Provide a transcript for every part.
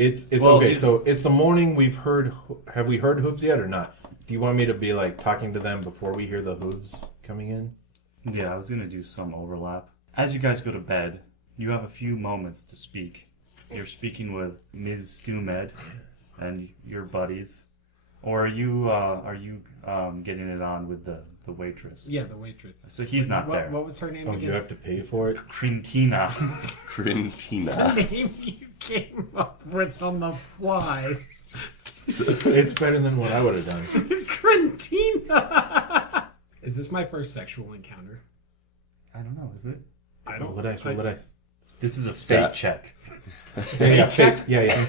Okay. So it's the morning. Have we heard hooves yet or not? Do you want me to be like talking to them before we hear the hooves coming in? Yeah, I was gonna do some overlap. As you guys go to bed, you have a few moments to speak. You're speaking with Ms. Stumed and your buddies, or are you getting it on with the waitress? Yeah, the waitress. So he's not there. What was her name Oh, again? you have to pay for it? Crintina. Crintina. The name you came up with on the fly. It's better than what I would have done. Crintina! Is this my first sexual encounter? I don't know, is it? I don't. Roll the dice. Roll the dice. This is a state check. Yeah.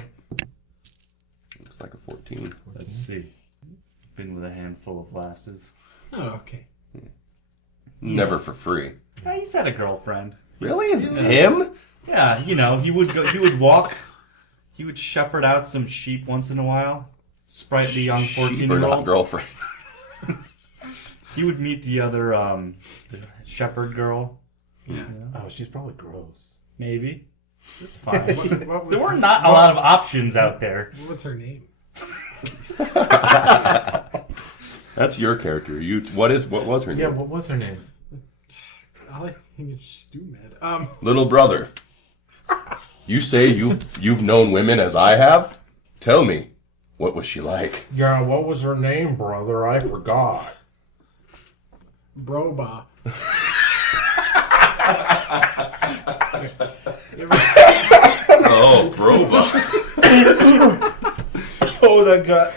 Looks like a 14. Let's see. Been with a handful of lasses. Oh, okay. Never for free. Yeah, he's had a girlfriend. Really? Him? Yeah, he would walk. He would shepherd out some sheep once in a while. Sprightly young Sheep or not 14-year-old. girlfriend? He would meet the other the shepherd girl. Yeah. Oh, she's probably gross. Maybe. It's fine. What was There were not a lot of options out there. What was her name? That's your character. What was her name? Yeah, what was her name? All I think is Stumed. Little brother. You say you've known women as I have? Tell me, what was she like? Yeah, what was her name, brother? I forgot. Broba. Oh, Broba. Oh, that got...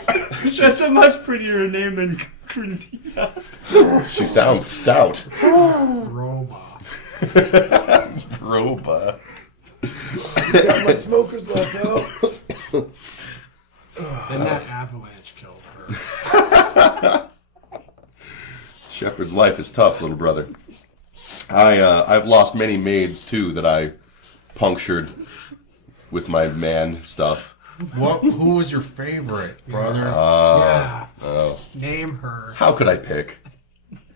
That's a much prettier name than Crintina. She sounds stout. Broba. Broba. got my smokers left out. Then that avalanche killed her. Shepherd's life is tough, little brother. I've lost many maids too that I punctured with my man stuff. Who was your favorite, brother? Yeah. Oh. Name her. How could I pick?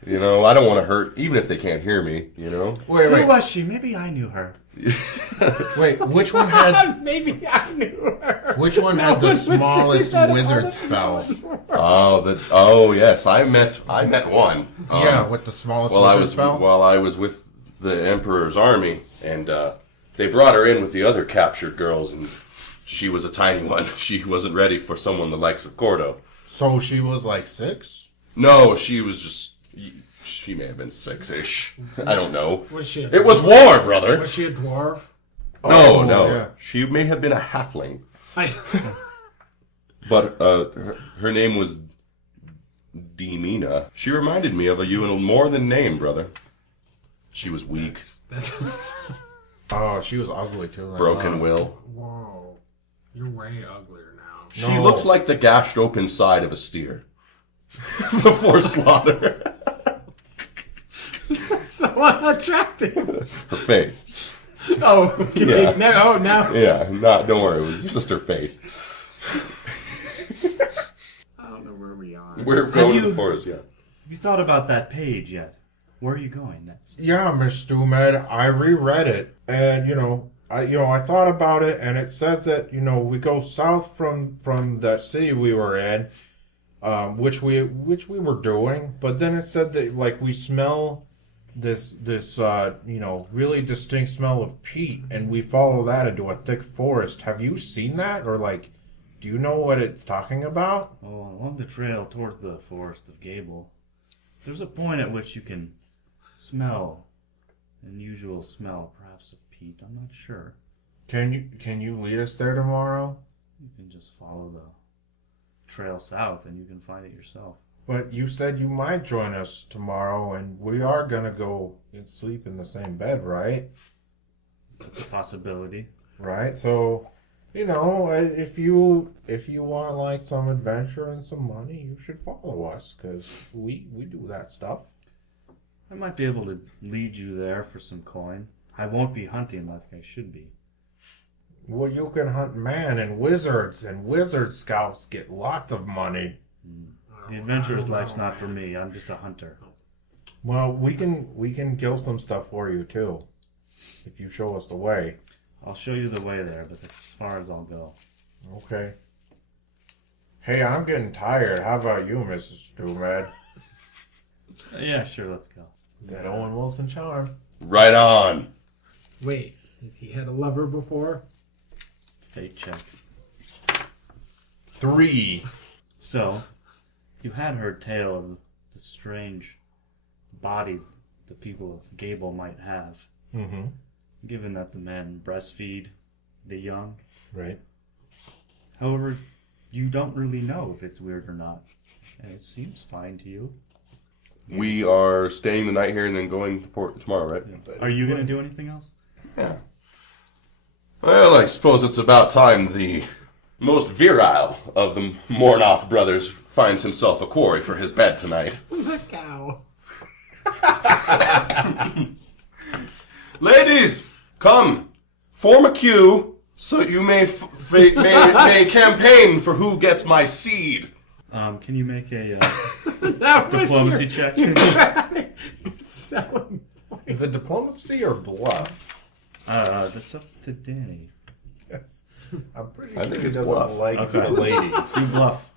I don't want to hurt, even if they can't hear me. Wait. Who was she? Maybe I knew her. Wait, which one had... Maybe I knew her. Which one had the smallest wizard spell? Oh yes, I met one. Yeah, with the smallest wizard spell? While I was with the Emperor's army, and they brought her in with the other captured girls, and she was a tiny one. She wasn't ready for someone the likes of Gordo. So she was like 6? No, she was just... She may have been 6-ish. I don't know. Was she It was war, brother. Was she a dwarf? No. Yeah. She may have been a halfling. But her name was Demina. She reminded me of you in a more than name, brother. She was weak, Oh, she was ugly too. Like, broken will. Whoa. You're way uglier now. She looked like the gashed open side of a steer before slaughter. So unattractive. Her face. Oh, okay. Yeah. No. Yeah, don't worry, it was just her face. I don't know where we are. We're going to the forest, yeah. Have you thought about that page yet? Where are you going next? Yeah, Miss Stumed, I reread it, and I thought about it, and it says that we go south from that city we were in, which we were doing, but then it said that like we smell this really distinct smell of peat, and we follow that into a thick forest. Have you seen that, or like, do you know what it's talking about? Oh, along the trail towards the forest of Gable, there's a point at which you can smell an unusual smell, perhaps of peat. I'm not sure. Can you lead us there tomorrow? You can just follow the trail south and you can find it yourself. But you said you might join us tomorrow, and we are gonna go and sleep in the same bed, right? That's a possibility. Right. So, if you want like some adventure and some money, you should follow us, because we do that stuff. I might be able to lead you there for some coin. I won't be hunting like I should be. Well, you can hunt man and wizard scouts get lots of money. The adventurer's life's not for me. I'm just a hunter. Well, we can kill some stuff for you too, if you show us the way. I'll show you the way there, but that's as far as I'll go. Okay. Hey, I'm getting tired. How about you, Mrs. Stewmad? Yeah, sure, let's go. Is that Owen Wilson charm? Right on. Wait, has he had a lover before? Fate check. 3. So, you had heard tale of the strange bodies the people of Gable might have, Mm-hmm. given that the men breastfeed the young. Right. However, you don't really know if it's weird or not, and it seems fine to you. We are staying the night here and then going for tomorrow, right? Are you going to do anything else? Yeah. Well, I suppose it's about time the most virile of the Mornoff brothers finds himself a quarry for his bed tonight. The cow. Ladies, come, form a queue so you may campaign for who gets my seed. Can you make a That was diplomacy your- check? Selling point. Is it diplomacy or bluff? That's up to Danny. Yes. I'm pretty I sure think he it's doesn't bluff. like Okay. the ladies. You bluff.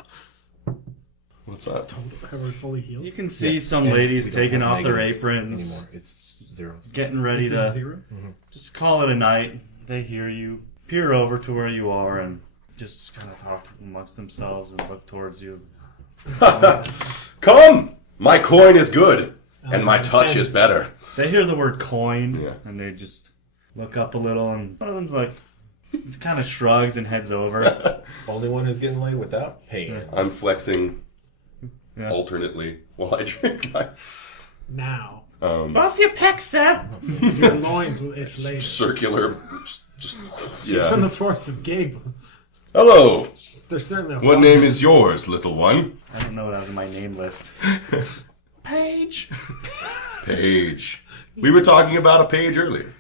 What's that? Have her fully healed? You can see some And ladies we don't taking have off their negatives aprons, Anymore. It's 0. getting ready This is to 0? just call it a night. They hear you, peer over to where you are, and just kind of talk amongst themselves and look towards you. Come! My coin is good, and my touch is better. They hear the word coin, Yeah. and they just look up a little, and one of them's like, kind of shrugs and heads over. Only one who's getting laid without paying. I'm flexing Yeah. alternately while I drink. Now. Off your pecs, sir! Your loins will itch later. Circular, just She's from yeah. the force of Gable. Hello. There's certainly a What name is yours, little one? I don't know what out of my name list. Paige! Paige. We were talking about a page earlier.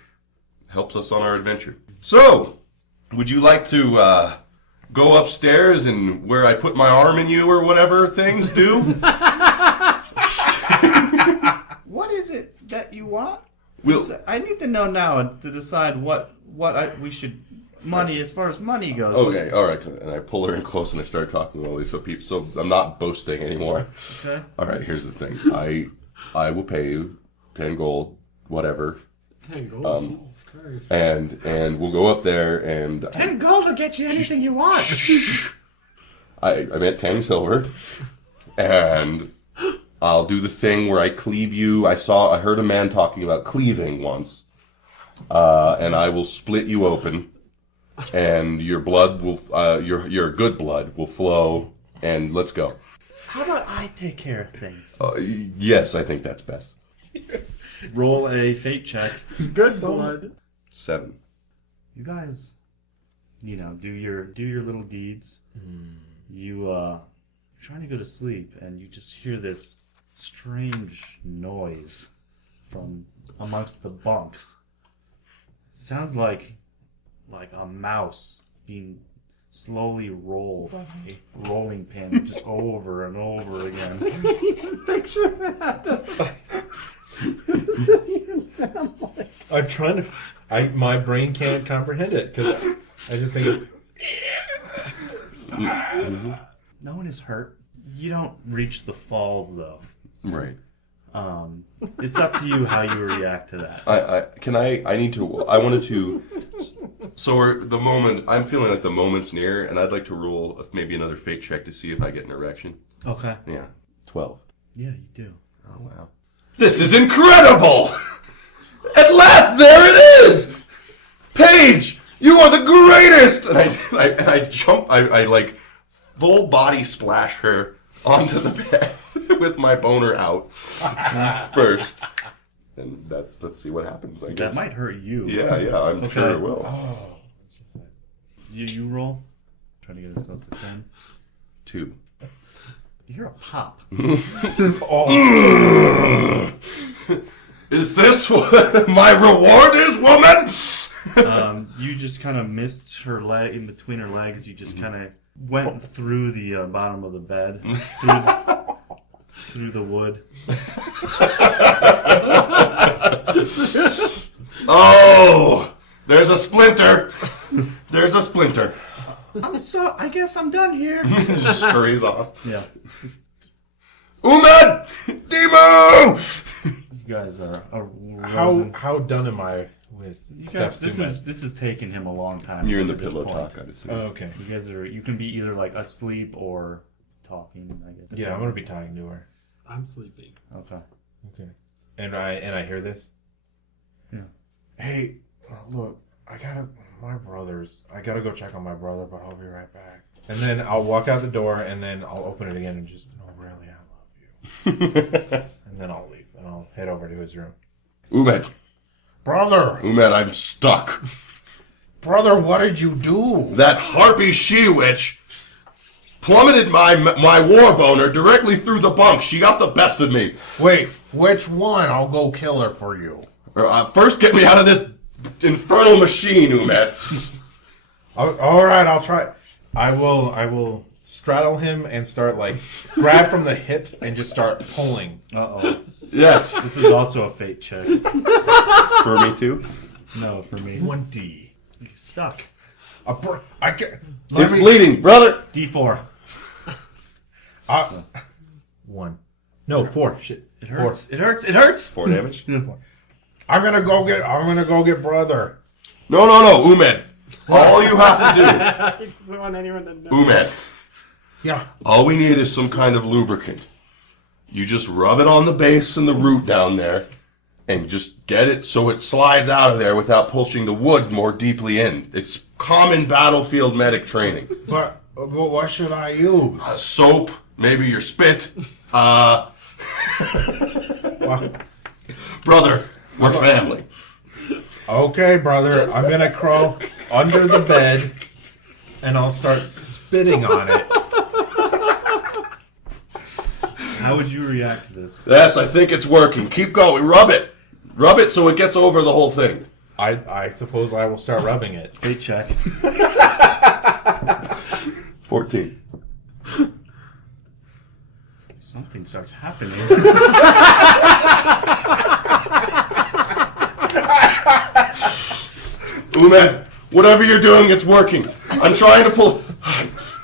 Helps us on our adventure. So, would you like to go upstairs and where I put my arm in you or whatever things do? What is it that you want? We'll, I need to know now to decide what we should money as far as money goes. okay, all right. And I pull her in close and I start talking slowly so I'm not boasting anymore. Okay. All right, here's the thing. I will pay you 10 gold, whatever, 10 gold? Jesus Christ. and we'll go up there and 10 gold will get you anything you want. I meant 10 silver, and I'll do the thing where I cleave you. I heard a man talking about cleaving once, and I will split you open, and your blood will, your good blood will flow, and let's go. How about I take care of things? Yes, I think that's best. Roll a fate check. Good blood. 7. You guys, do your little deeds. You trying to go to sleep, and you just hear this strange noise from amongst the bunks. It sounds like a mouse being slowly rolled on a rolling pin, just over and over again. Picture that. It doesn't even sound like. I'm trying to. My brain can't comprehend it because I just think of, No one is hurt. You don't reach the falls though. Right. It's up to you how you react to that. I wanted to. So I'm feeling like the moment's near, and I'd like to roll maybe another fate check to see if I get an erection. Okay. Yeah. 12. Yeah, you do. Oh, wow. This is incredible! At last, there it is! Paige, you are the greatest! And I jump, I like full body splash her onto the bed with my boner out first. And let's see what happens, I guess. That might hurt you. Yeah, I'm sure it will. You roll. Trying to get as close to 10. 2. You're a pop. Is this what my reward is, woman? You just kind of missed her leg in between her legs. You just kind of went through the bottom of the bed, through the wood. Oh, there's a splinter. There's a splinter. I guess I'm done here. Just scurries off. Yeah. Umed! Demo! You guys are How done am I with Steph's this is taking him a long time. You're in the to this pillow point. talk, I'd assume. Oh, okay. You can be either like asleep or talking, I guess. Yeah, I'm gonna be talking to her. I'm sleeping. Okay. Okay. And I hear this. Yeah. Hey, look, I gotta go check on my brother, but I'll be right back. And then I'll walk out the door, and then I'll open it again and just, no, really, I love you. And then I'll leave, and I'll head over to his room. Umed, Brother, I'm stuck. brother, what did you do? That harpy she-witch plummeted my war boner directly through the bunk. She got the best of me. Wait, which one? I'll go kill her for you. First, get me out of this infernal machine, Umed. All right, I'll try. I will straddle him and start grab from the hips and just start pulling. Uh-oh. Yes. This is also a fate check. For me, too? No, for me. 1D. He's stuck. I can. It's bleeding, brother. D4. 1. No, 4. Shit. It hurts. It hurts. It hurts. 4 damage? I'm gonna go get brother. No, Umed. All you have to I just want anyone to know. do, Umed, Yeah. all we need is some kind of lubricant. You just rub it on the base and the root down there, and just get it so it slides out of there without pushing the wood more deeply in. It's common battlefield medic training. But what should I use? Soap, maybe your spit. Brother, we're family. Okay, brother. I'm gonna crawl under the bed, and I'll start spitting on it. How would you react to this? Yes, I think it's working. Keep going. Rub it. Rub it so it gets over the whole thing. I suppose I will start rubbing it. Fate check. 14. Something starts happening. Umed, whatever you're doing, it's working. I'm trying to pull.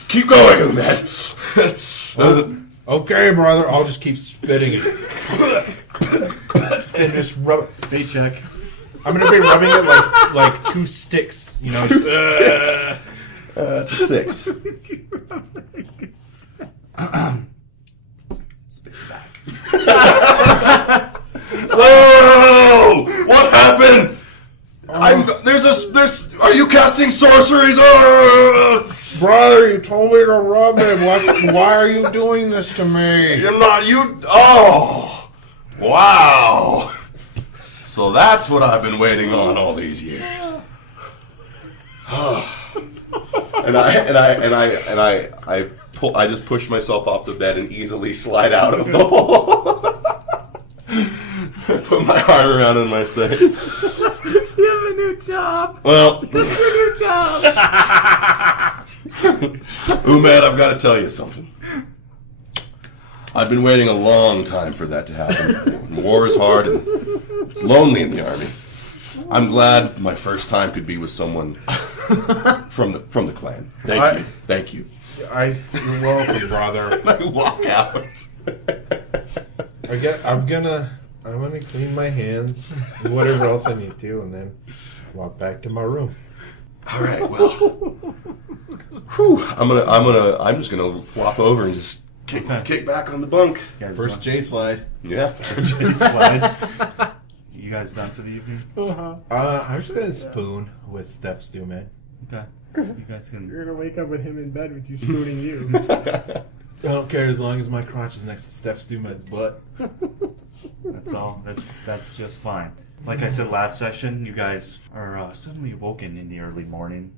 Keep going, Umed. Okay, brother. I'll just keep spitting it. And just rub it. Fate check. I'm gonna be rubbing it like 2 sticks. You know, just, That's a 6. Spits back. Oh! What happened? Are you casting sorceries? Oh! brother, you told me to rub it. Why are you doing this to me? You're not, oh! Wow! So that's what I've been waiting on all these years. I just push myself off the bed and easily slide out of the hole. Put my arm around him and I say, You have a new job. well, That's your new job. Umed, I've got to tell you something. I've been waiting a long time for that to happen. War is hard and it's lonely in the army. I'm glad my first time could be with someone from the clan. Thank you. You're welcome, brother. I walk out. I'm gonna clean my hands and whatever else I need to, and then walk back to my room. All right, well, whew, I'm just gonna flop over and just kick back on the bunk. First J slide. Yeah. slide. You guys done for the evening? I'm just gonna spoon with Steph Stew, man. Okay. You guys can. You're gonna wake up with him in bed with you spooning you. I don't care as long as my crotch is next to Steph Stewman's butt. That's all. That's just fine. Like I said last session, you guys are suddenly awoken in the early morning.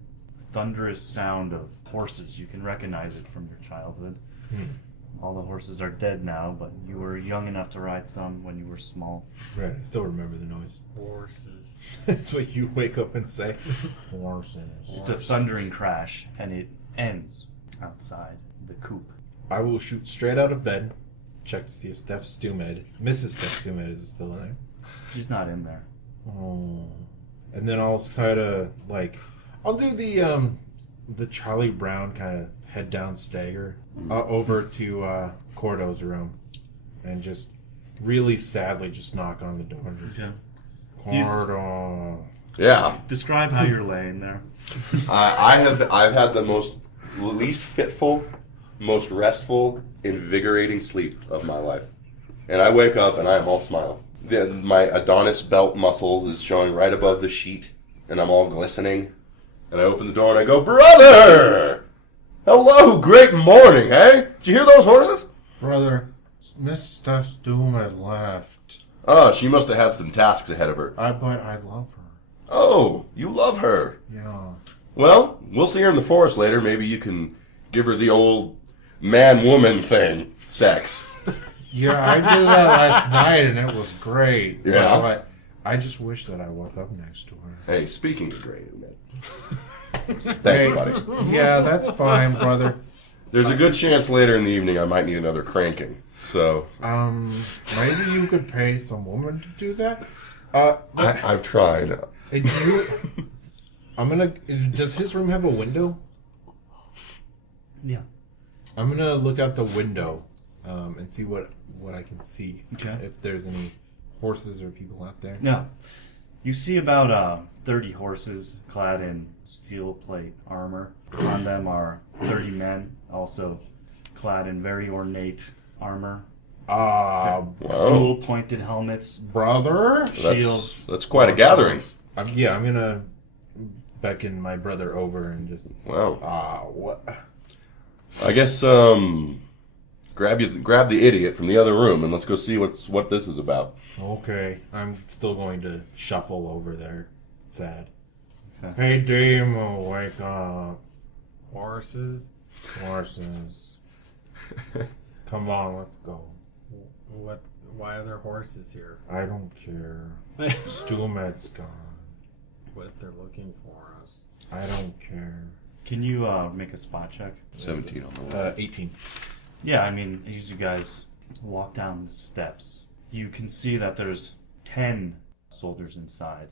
Thunderous sound of horses. You can recognize it from your childhood. All the horses are dead now, but you were young enough to ride some when you were small. Right, I still remember the noise. Horses. That's what you wake up and say. Horses. It's a thundering crash, and it ends outside the coop. I will shoot straight out of bed, check to see if Steph Stewmed, Mrs. Steph Stewmed is still in there. She's not in there. Oh. And then I'll try to, I'll do the the Charlie Brown kind of head down stagger over to Cordo's room and just really sadly just knock on the door. Okay. Cordo. Yeah. Describe how you're laying there. I've had the least fitful, most restful, invigorating sleep of my life. And I wake up and I am all smiles. My Adonis belt muscles is showing right above the sheet, and I'm all glistening. And I open the door and I go, "Brother! Hello, great morning, hey? Did you hear those horses?" Brother, Miss Steph's Doom had left. Oh, she must have had some tasks ahead of her. But I love her. Oh, you love her. Yeah. Well, we'll see her in the forest later. Maybe you can give her the old man-woman thing, sex. Yeah, I did that last night and it was great. Yeah? But I just wish that I woke up next to her. Hey, speaking of great, Ned. Thanks, Hey, buddy. Yeah, that's fine, brother. There's a good chance later in the evening I might need another cranking. So Maybe you could pay some woman to do that? I've tried. Hey, does his room have a window? Yeah. I'm gonna look out the window and see what I can see. Okay. If there's any horses or people out there. Yeah. You see about 30 horses clad in steel plate armor. On them are 30 men, also clad in very ornate armor. Wow. Dual pointed helmets, Brother? shields. That's quite a gathering. swords. I'm gonna beckon my brother over and just. Wow. What? I guess grab the idiot from the other room and let's go see what this is about. Okay, I'm still going to shuffle over there. Sad. Okay. Hey, Demo, wake up. Horses? Horses. Come on, let's go. What? Why are there horses here? I don't care. Stumad's gone. What if they're looking for us? I don't care. Can you make a spot check? 17 on the way. 18. Yeah, I mean, as you guys walk down the steps, you can see that there's 10 soldiers inside.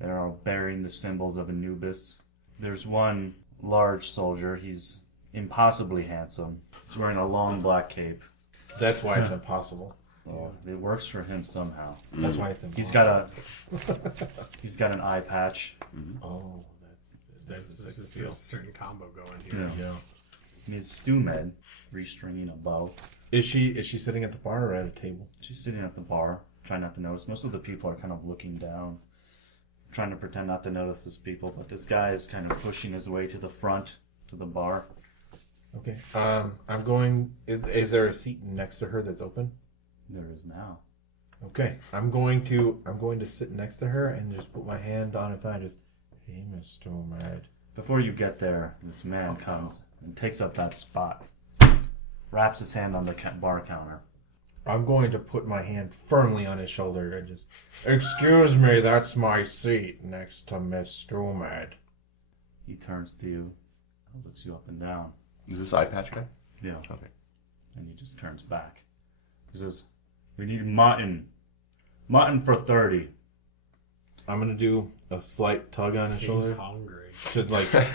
They are all bearing the symbols of Anubis. There's one large soldier. He's impossibly handsome. He's wearing a long black cape. That's why it's impossible. Oh, it works for him somehow. That's why it's impossible. He's got an eye patch. Oh, there's a There's sex a appeal. certain combo going here. Yeah. Yeah. Ms. Stumed restringing a bow. Is she sitting at the bar or at a table? She's sitting at the bar, trying not to notice. Most of the people are kind of looking down, trying to pretend not to notice this people. But this guy is kind of pushing his way to the front, to the bar. Okay. I'm going. Is there a seat next to her that's open? There is now. Okay. I'm going to sit next to her and just put my hand on her thigh and just, hey, Mr. Mad. Before you get there, this man comes and takes up that spot, wraps his hand on the bar counter. I'm going to put my hand firmly on his shoulder and just, excuse me, that's my seat next to Miss Stromad. He turns to you, looks you up and down. Is this eye patch guy? Yeah. Okay. And he just turns back. He says, "We need mutton. Mutton for 30. I'm going to do a slight tug on his He's shoulder. hungry. Should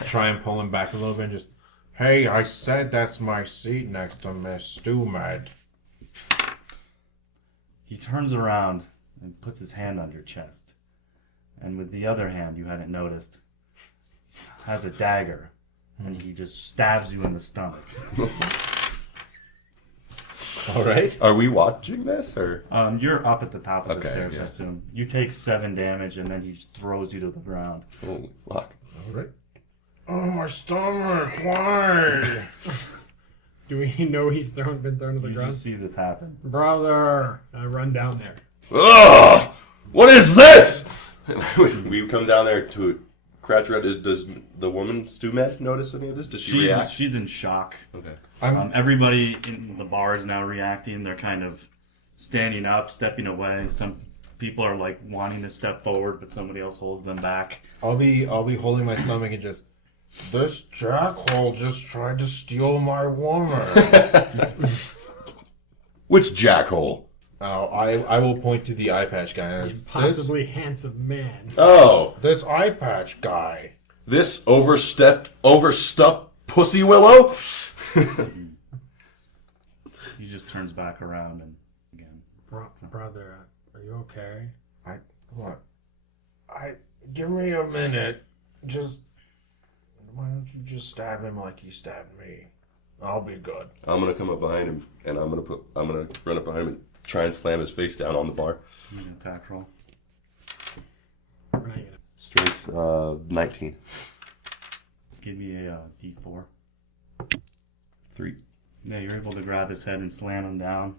try and pull him back a little bit and just, hey, I said that's my seat next to Miss Stromad. He turns around and puts his hand on your chest. And with the other hand, you hadn't noticed, has a dagger. And he just stabs you in the stomach. All right. Are we watching this or? You're up at the top of the Okay, stairs, yeah. I assume. You take 7 damage, and then he just throws you to the ground. Holy fuck! All right. Oh, my stomach, why? Do we know he's been thrown to the You ground? just see this happen. Brother! I run down there. Ugh! What is this? We come down there to crouch around. Does the woman Stumed notice any of this? Does she react? She's in shock. Okay. Everybody in the bar is now reacting. They're kind of standing up, stepping away. Some people are like wanting to step forward, but somebody else holds them back. I'll be holding my stomach and just, this jackhole just tried to steal my woman. Which jackhole? I will point to the eye patch guy. Impossibly handsome man. Oh, This eye patch guy. This overstuffed pussy willow? He just turns back around and again. Brother, are you okay? What? Give me a minute. Just why don't you just stab him like you stabbed me? I'll be good. I'm gonna come up behind him, and I'm gonna run up behind him and try and slam his face down on the bar. You can attack roll. We're not gonna. Strength 19. Give me a D4. 3. Yeah, you're able to grab his head and slam him down.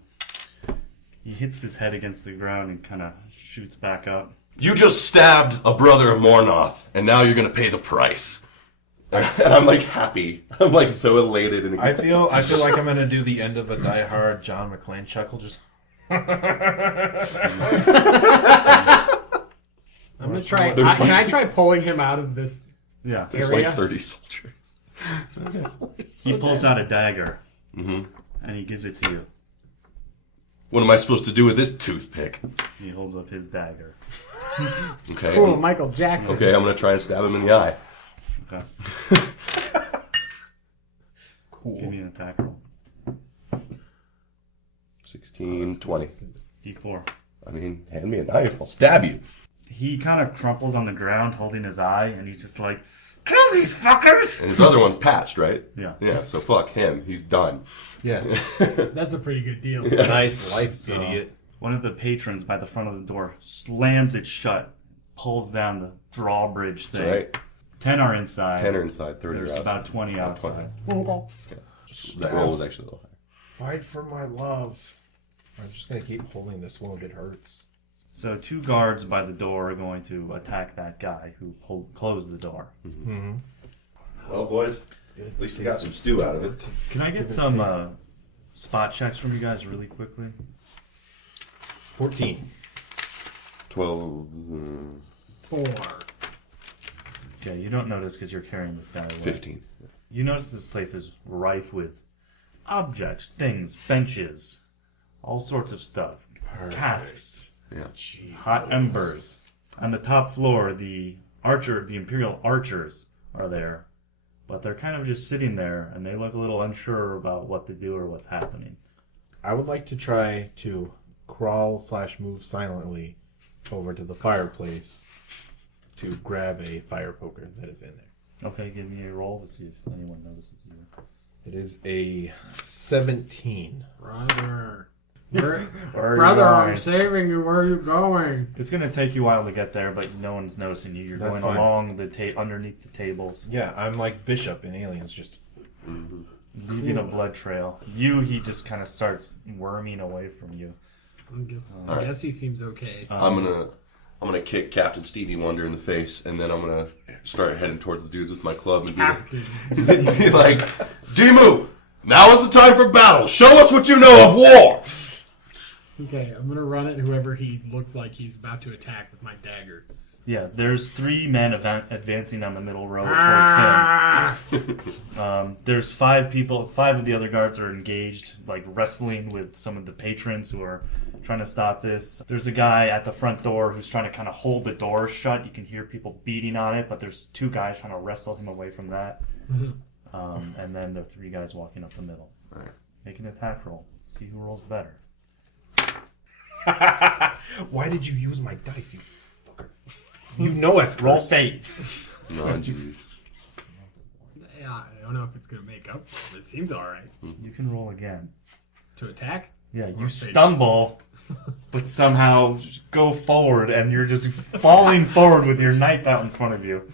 He hits his head against the ground and kind of shoots back up. You just stabbed a brother of Mornoth, and now you're gonna pay the price. And I'm like happy. I'm like so elated. And I feel like I'm gonna do the end of a Die Hard John McClane chuckle. Just. I'm gonna try. They're Can I try pulling him out of this? Yeah. There's area? like 30 soldiers. He pulls out a dagger Mm-hmm. and he gives it to you. What am I supposed to do with this toothpick? He holds up his dagger. Okay. Cool, Michael Jackson. Okay, I'm gonna try and stab him in the eye. Okay. Cool. Give me an attack roll. 16, 20. D4. I mean, hand me a knife, I'll stab you. He kind of crumples on the ground holding his eye and he's just like, kill these fuckers! And his other one's patched, right? Yeah. Yeah, so fuck him. He's done. Yeah. That's a pretty good deal. Nice life, idiot. One of the patrons by the front of the door slams it shut, pulls down the drawbridge thing. Right. 10 are inside. 10 are inside, 30 There's are outside. about 20 outside. That roll was actually a little higher. Fight for my love. I'm just gonna keep holding this wound. It hurts. So 2 guards by the door are going to attack that guy who closed the door. Mm-hmm. Well, boys, It's good. at least we got some stew out of it. Can I get some spot checks from you guys really quickly? 14. 12. 4. Okay, you don't notice because you're carrying this guy away. 15. You notice this place is rife with objects, things, benches, all sorts of stuff. Casks, Yeah. hot embers. On the top floor, the Imperial archers are there, but they're kind of just sitting there, and they look a little unsure about what to do or what's happening. I would like to try to crawl/move silently over to the fireplace to grab a fire poker that is in there. Okay, give me a roll to see if anyone notices you. It is a 17. Brother. Where are you Brother, going? I'm saving you. Where are you going? It's gonna take you a while to get there, but no one's noticing you. You're That's going fine. along the underneath the tables, Yeah, I'm like Bishop in Aliens, just leaving a blood trail. He just kind of starts worming away from you. I Alright. guess he seems okay. I'm gonna kick Captain Stevie Wonder in the face, and then I'm gonna start heading towards the dudes with my club and be like, Dimu, now is the time for battle. Show us what you know of war. Okay, I'm gonna run at whoever he looks like he's about to attack with my dagger. Yeah, there's 3 men advancing down the middle row towards him. There's 5 people. 5 of the other guards are engaged, like wrestling with some of the patrons who are trying to stop this. There's a guy at the front door who's trying to kind of hold the door shut. You can hear people beating on it, but there's 2 guys trying to wrestle him away from that. And then there are 3 guys walking up the middle. Right. Make an attack roll. See who rolls better. Why did you use my dice, you fucker? You know that's Roll cursed. fate. No, jeez. Yeah, I don't know if it's gonna make up for it. It seems alright. You can roll again. To attack? Yeah, you Or fate. stumble, but somehow just go forward, and you're just falling forward with your knife out in front of you.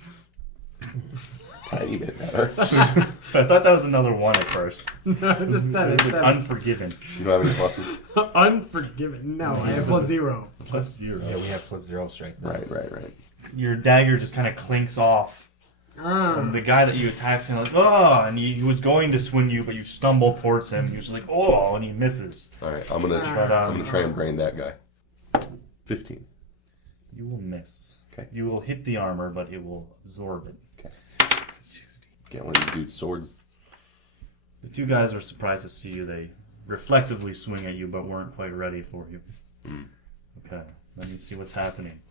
Tiny bit better. I thought that was another 1 at first. No, it's a 7. It was 7. Unforgiven. You don't have any pluses? Unforgiven. No, I have +0. Plus 0. Yeah, we have +0 strength. Right. Your dagger just kind of clinks off. And the guy that you attack's kind of like, oh, and he was going to swing you, but you stumble towards him. He was like, oh, and he misses. All right, I'm gonna try and brain that guy. 15. You will miss. Okay. You will hit the armor, but it will absorb it. Get one of these dude's swords. The 2 guys are surprised to see you. They reflexively swing at you, but weren't quite ready for you. Okay, let me see what's happening.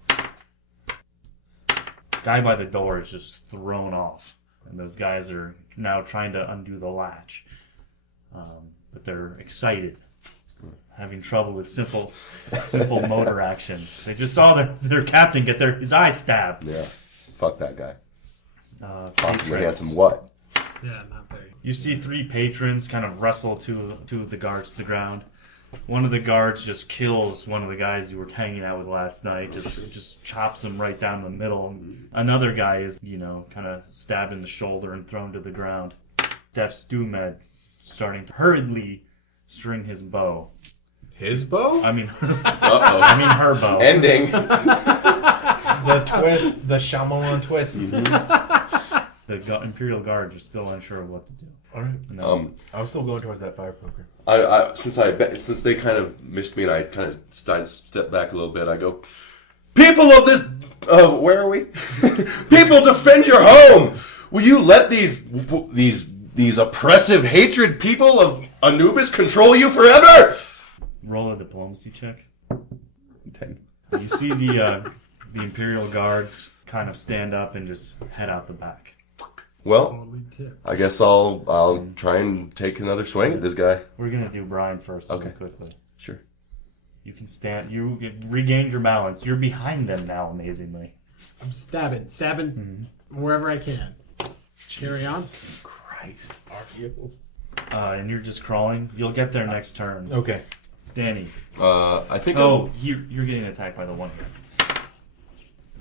Guy by the door is just thrown off, and those guys are now trying to undo the latch. But they're excited, having trouble with simple motor actions. They just saw their captain get his eye stabbed. Yeah. Fuck that guy. Possibly Patrons. handsome what? Yeah, not very. You see 3 patrons kind of wrestle two of the guards to the ground. One of the guards just kills one of the guys you were hanging out with last night. Just chops him right down the middle. Another guy is, kind of stabbed in the shoulder and thrown to the ground. Deaf Stumed starting to hurriedly string his bow. His bow? I mean, Uh-oh. her bow. Ending. The twist, the Shyamalan twist. The Imperial Guards are still unsure of what to do. All right. I'm still going towards that fire poker. Since they kind of missed me and I kind of stepped back a little bit, I go, people of this, where are we? People, defend your home. Will you let these oppressive hatred people of Anubis control you forever? Roll a diplomacy check. 10. You see the Imperial Guards kind of stand up and just head out the back. Well, Totally tip. I guess I'll try and take another swing at this guy. We're gonna do Brian first, Okay. really quickly. Sure. You can stand. You regained your balance. You're behind them now, amazingly. I'm stabbing wherever I can. Carry on. Christ. And you're just crawling. You'll get there next turn. Okay. Danny. I think. You're getting attacked by the one guy.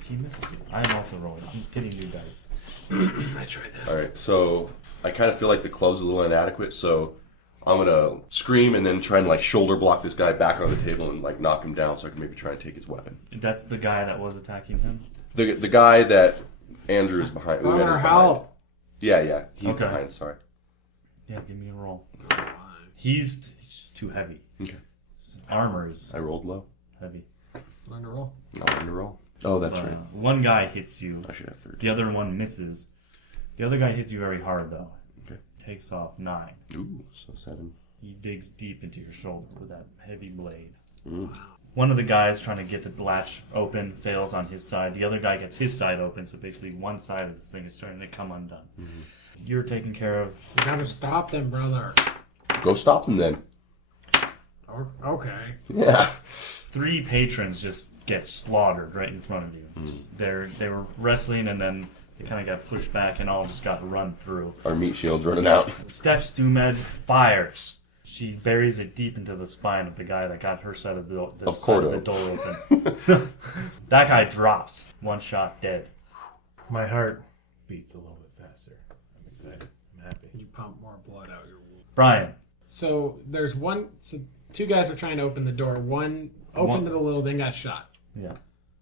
He misses you. I am also rolling. I'm getting new dice. I tried that. All right. So I kind of feel like the club's a little inadequate. So I'm gonna scream and then try and shoulder block this guy back on the table and knock him down so I can maybe try and take his weapon. That's the guy that was attacking him. The guy that Andrew is behind. who Ed is Runner, behind. help! Yeah. He's Okay. behind. Sorry. Yeah, give me a roll. He's just too heavy. Okay. His armor is I rolled low. heavy. Learn to roll. Not on the roll. Oh, that's right. One guy hits you. I should have 13. The other one misses. The other guy hits you very hard, though. Okay. Takes off 9. Ooh, so 7. He digs deep into your shoulder with that heavy blade. Ooh. One of the guys trying to get the latch open fails on his side. The other guy gets his side open, so basically one side of this thing is starting to come undone. Mm-hmm. You're taken care of. You gotta stop them, brother. Go stop them then. Okay. Yeah. 3 patrons just get slaughtered right in front of you. Just they were wrestling and then they kind of got pushed back and all just got run through. Our meat shield's running out. Steph Stumed fires. She buries it deep into the spine of the guy that got her side of the door open. That guy drops. 1 shot, dead. My heart beats a little bit faster. I'm excited. I'm happy. You pump more blood out your wound. Brian. So there's one. So 2 guys were trying to open the door. One opened it a little, then got shot. Yeah.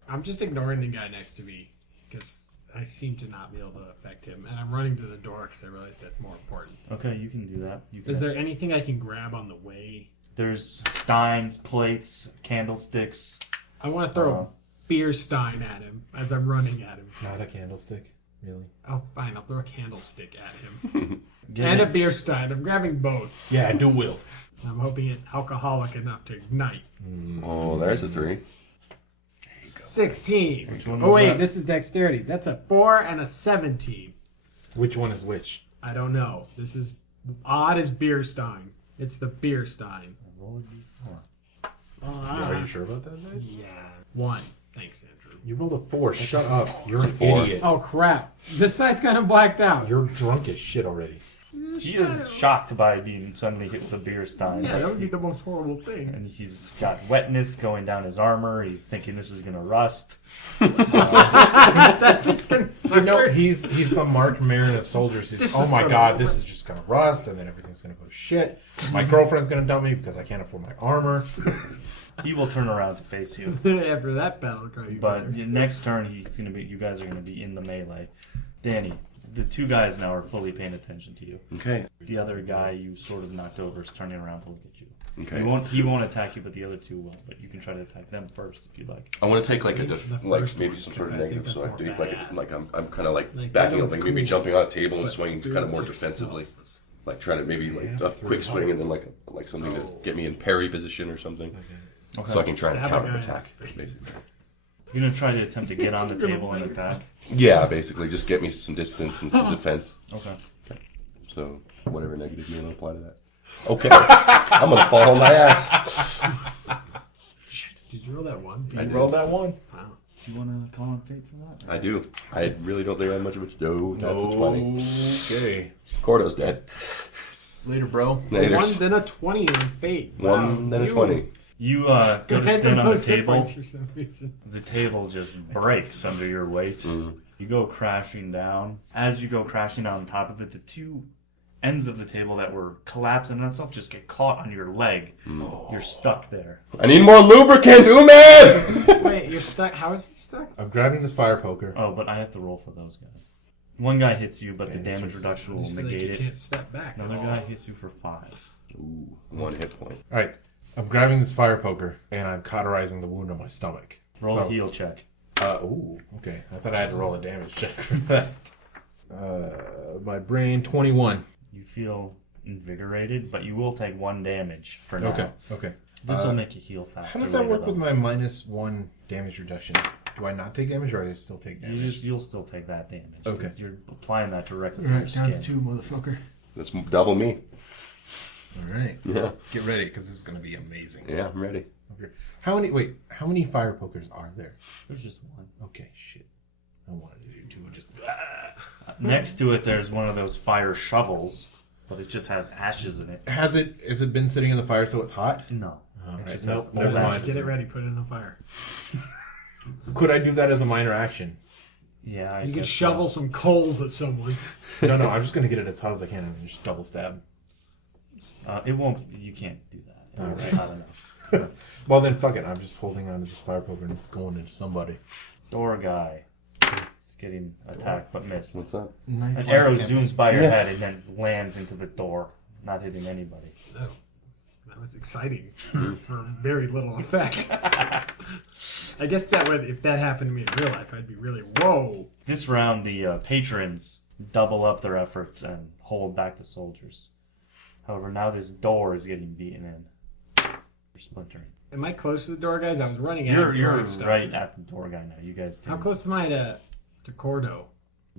I'm just ignoring the guy next to me because I seem to not be able to affect him, and I'm running to the door because I realize that's more important. Okay, you can do that. Is there anything I can grab on the way? There's steins, plates, candlesticks. I want to throw a beer stein at him as I'm running at him. Not a candlestick, really. Oh, fine. I'll throw a candlestick at him. And a beer stein. I'm grabbing both. Yeah, dual wield. I'm hoping it's alcoholic enough to ignite. Oh, there's a 3. 16. Which one Oh, was wait. that? This is dexterity. That's a 4 and a 17. Which one is which? I don't know. This is odd as beer stein. It's the beer stein. Roll a d4. Are you sure about that, guys? Yeah. 1. Thanks, Andrew. You rolled a 4. Shut up. You're an 4. idiot. Oh, crap. This side's kind of blacked out. You're drunk as shit already. He is shocked by being suddenly hit with a beer stein. Yeah, that would be the most horrible thing. And he's got wetness going down his armor. He's thinking this is going to rust. That's his concern. You know, he's the Mark Maron of soldiers. He's, This oh is my gonna god, go this is just gonna rust, and then everything's gonna go to shit. My girlfriend's gonna dump me because I can't afford my armor. He will turn around to face you. After that battle cry, you But better. next turn, you guys are going to be in the melee. Danny, the 2 guys now are fully paying attention to you. Okay. The other guy you sort of knocked over is turning around to look at you. Okay. He won't attack you, but the other 2 will. But you can try to attack them first if you'd like. I want to take The first maybe one, some sort of 'cause I think negative, so I that's do more badass. I'm kind of Like, backing that up, one's maybe cool, jumping on a table and but swinging do kind of it more yourself. defensively, like trying to maybe Yeah, a quick swing and then like something to get me in parry position or something, Okay. so I can try and Stab a guy in counterattack the face. basically. You're gonna try to attempt to get on the table and attack. Yeah, basically, just get me some distance and some defense. Okay. So, whatever negative you want to apply to that. Okay. I'm gonna fall on my ass. Did you roll that one? You rolled that one. Wow. Do you want to call on fate for that? I do. I really don't think I have much of a... No, that's a 20. Okay. Cordo's dead. Later, bro. Later. One, then a 20 in fate. One, then a 20. You go to Had stand on the most hit table. points for some reason. The table just breaks under your weight. You go crashing down. As you go crashing down on top of it, the two ends of the table that were collapsing on itself just get caught on your leg. You're stuck there. I need more lubricant, man! Wait, you're stuck? How is he stuck? I'm grabbing this fire poker. Oh, but I have to roll for those guys. One guy hits you, but the Okay, damage so- reduction I will just feel like negate you it. can't step back. Another at all. guy hits you for 5. Ooh, 1 hit point. All right. I'm grabbing this fire poker and I'm cauterizing the wound on my stomach. Roll So- a heal check. Ooh, okay. I thought I had to roll a damage check for that. My brain, 21. You feel invigorated, but you will take 1 damage for now. Okay. This will make you heal faster. How does that later, work though. with my -1 damage reduction? Do I not take damage or do I still take damage? You'll still take that damage. 'cause Okay. You're applying that directly to your Right, down skin. to 2, motherfucker. That's double me. All right. Yeah. Get ready, because this is going to be amazing. Yeah, I'm ready. Okay. How many fire pokers are there? There's just 1. Okay, shit. I wanted to do 2 and just... Next to it, there's one of those fire shovels, but it just has ashes in it. Has it been sitting in the fire so it's hot? No. All It right. just Nope, has never old mind. ashes Get in it ready, put it in the fire. Could I do that as a minor action? Yeah, I You can guess shovel some coals at someone. No, I'm just going to get it as hot as I can and just double stab. It won't. You can't do that. All It's right. hot enough. Well, then fuck it. I'm just holding on to this fire poker and it's going into somebody. Door guy. It's getting attacked but missed. What's up? Nice. An arrow zooms by your head and then lands into the door, not hitting anybody. Oh, that was exciting for very little effect. I guess that would, if that happened to me in real life, I'd be really, whoa. This round, the patrons double up their efforts and hold back the soldiers. However, now this door is getting beaten in. You're splintering. Am I close to the door, guys? I was running out You're of throwing stuff. right at the door guy now. You guys can. How close am I to Cordo?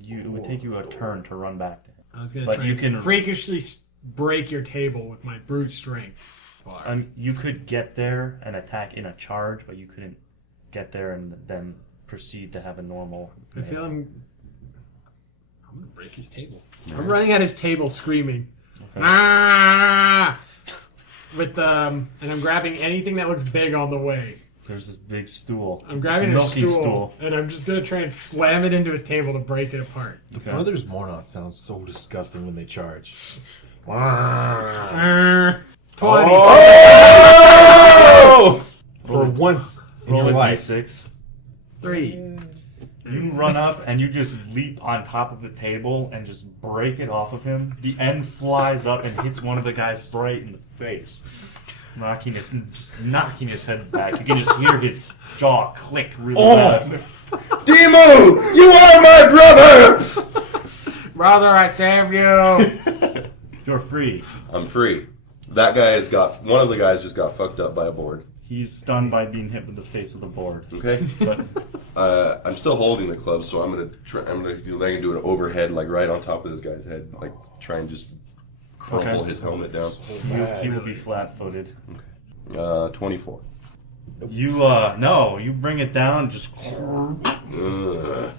It would take you a turn to run back to him. I was going to But try you and can- freakishly break your table with my brute strength. You could get there and attack in a charge, but you couldn't get there and then proceed to have a normal. I feel I'm going to break his table. I'm running at his table screaming. Okay. Ah! With and I'm grabbing anything that looks big on the way. There's this big stool. I'm grabbing a milking stool, and I'm just gonna try and slam it into his table to break it apart. Okay. Brothers Mornoth sounds so disgusting when they charge. 20. Oh! For once in Roll your a life. d6. 3. You run up and you just leap on top of the table and just break it off of him. The end flies up and hits one of the guys right in the face, knocking his head back. You can just hear his jaw click really loud. Demo, you are my brother! Brother, I saved you! You're free. I'm free. That guy one of the guys just got fucked up by a board. He's stunned by being hit with the face with a board. Okay? But I'm still holding the club, so I'm gonna do an overhead, like right on top of this guy's head, like try and just crumple Okay. his helmet down. he will be flat-footed. 24. You bring it down, Ugh.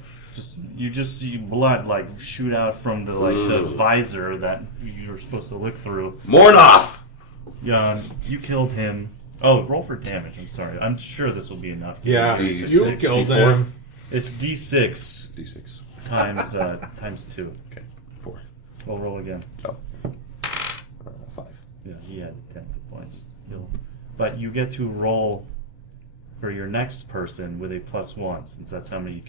you just see blood like shoot out from the visor that you're supposed to look through. Mornoth! Yeah, you killed him. Oh, roll for damage. I'm sorry. I'm sure this will be enough. Yeah, D- you six, killed D4. him. It's D6 D6. times 2. Okay. 4. We'll roll again. Oh. 5. Yeah, he had 10 hit points. But you get to roll for your next person with a +1, since that's how many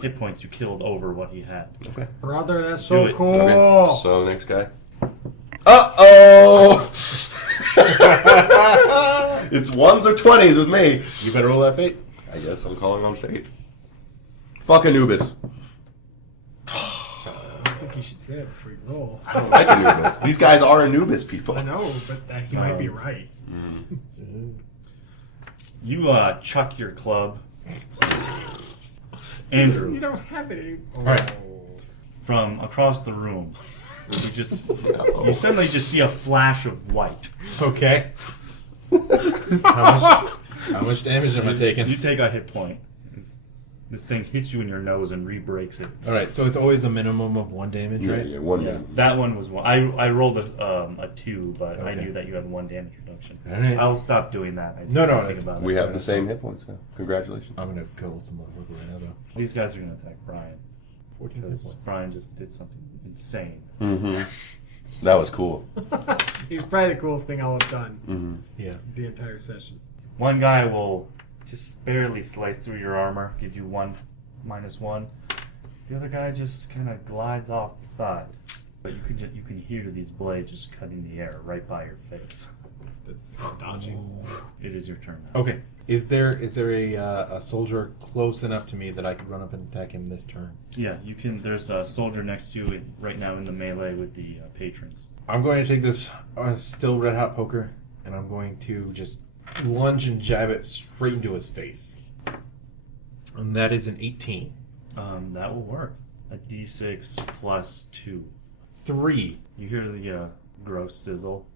hit points you killed over what he had. Okay. Brother, that's Do so it. cool! Okay. So next guy. Uh-oh! It's 1s or 20s with me. You better roll that fate. I guess I'm calling on fate. Fuck Anubis. I don't think you should say it before you roll. I don't like Anubis. These guys are Anubis people. I know, but you might be right. You chuck your club Andrew. You don't have any. Oh. right. From across the room, you suddenly just see a flash of white. Okay. How much damage am I taking? You take a hit point. This thing hits you in your nose and re-breaks it. All right, so it's always a minimum of 1 damage, Yeah, right? yeah, one Yeah, minute. that one was one. I rolled a 2, but I Okay. knew that you had 1 damage reduction. All right. I'll stop doing that. I No, didn't think it's- about We it. have the same hit points now. Congratulations. I'm gonna kill some motherfucker right now, though. These guys are gonna attack Brian 14 hit because points. Brian just did something insane. Mm-hmm. That was cool. It was probably the coolest thing I'll have done Mm-hmm. Yeah. the entire session. One guy will just barely slice through your armor, give you -1. The other guy just kind of glides off the side. But you can hear these blades just cutting the air right by your face. That's dodging. It is your turn now. Okay. Is there a soldier close enough to me that I could run up and attack him this turn? Yeah, you can. There's a soldier next to you right now in the melee with the patrons. I'm going to take this still red hot poker, and I'm going to just lunge and jab it straight into his face. And that is an 18. That will work. A d6 plus 2. 3. You hear the gross sizzle,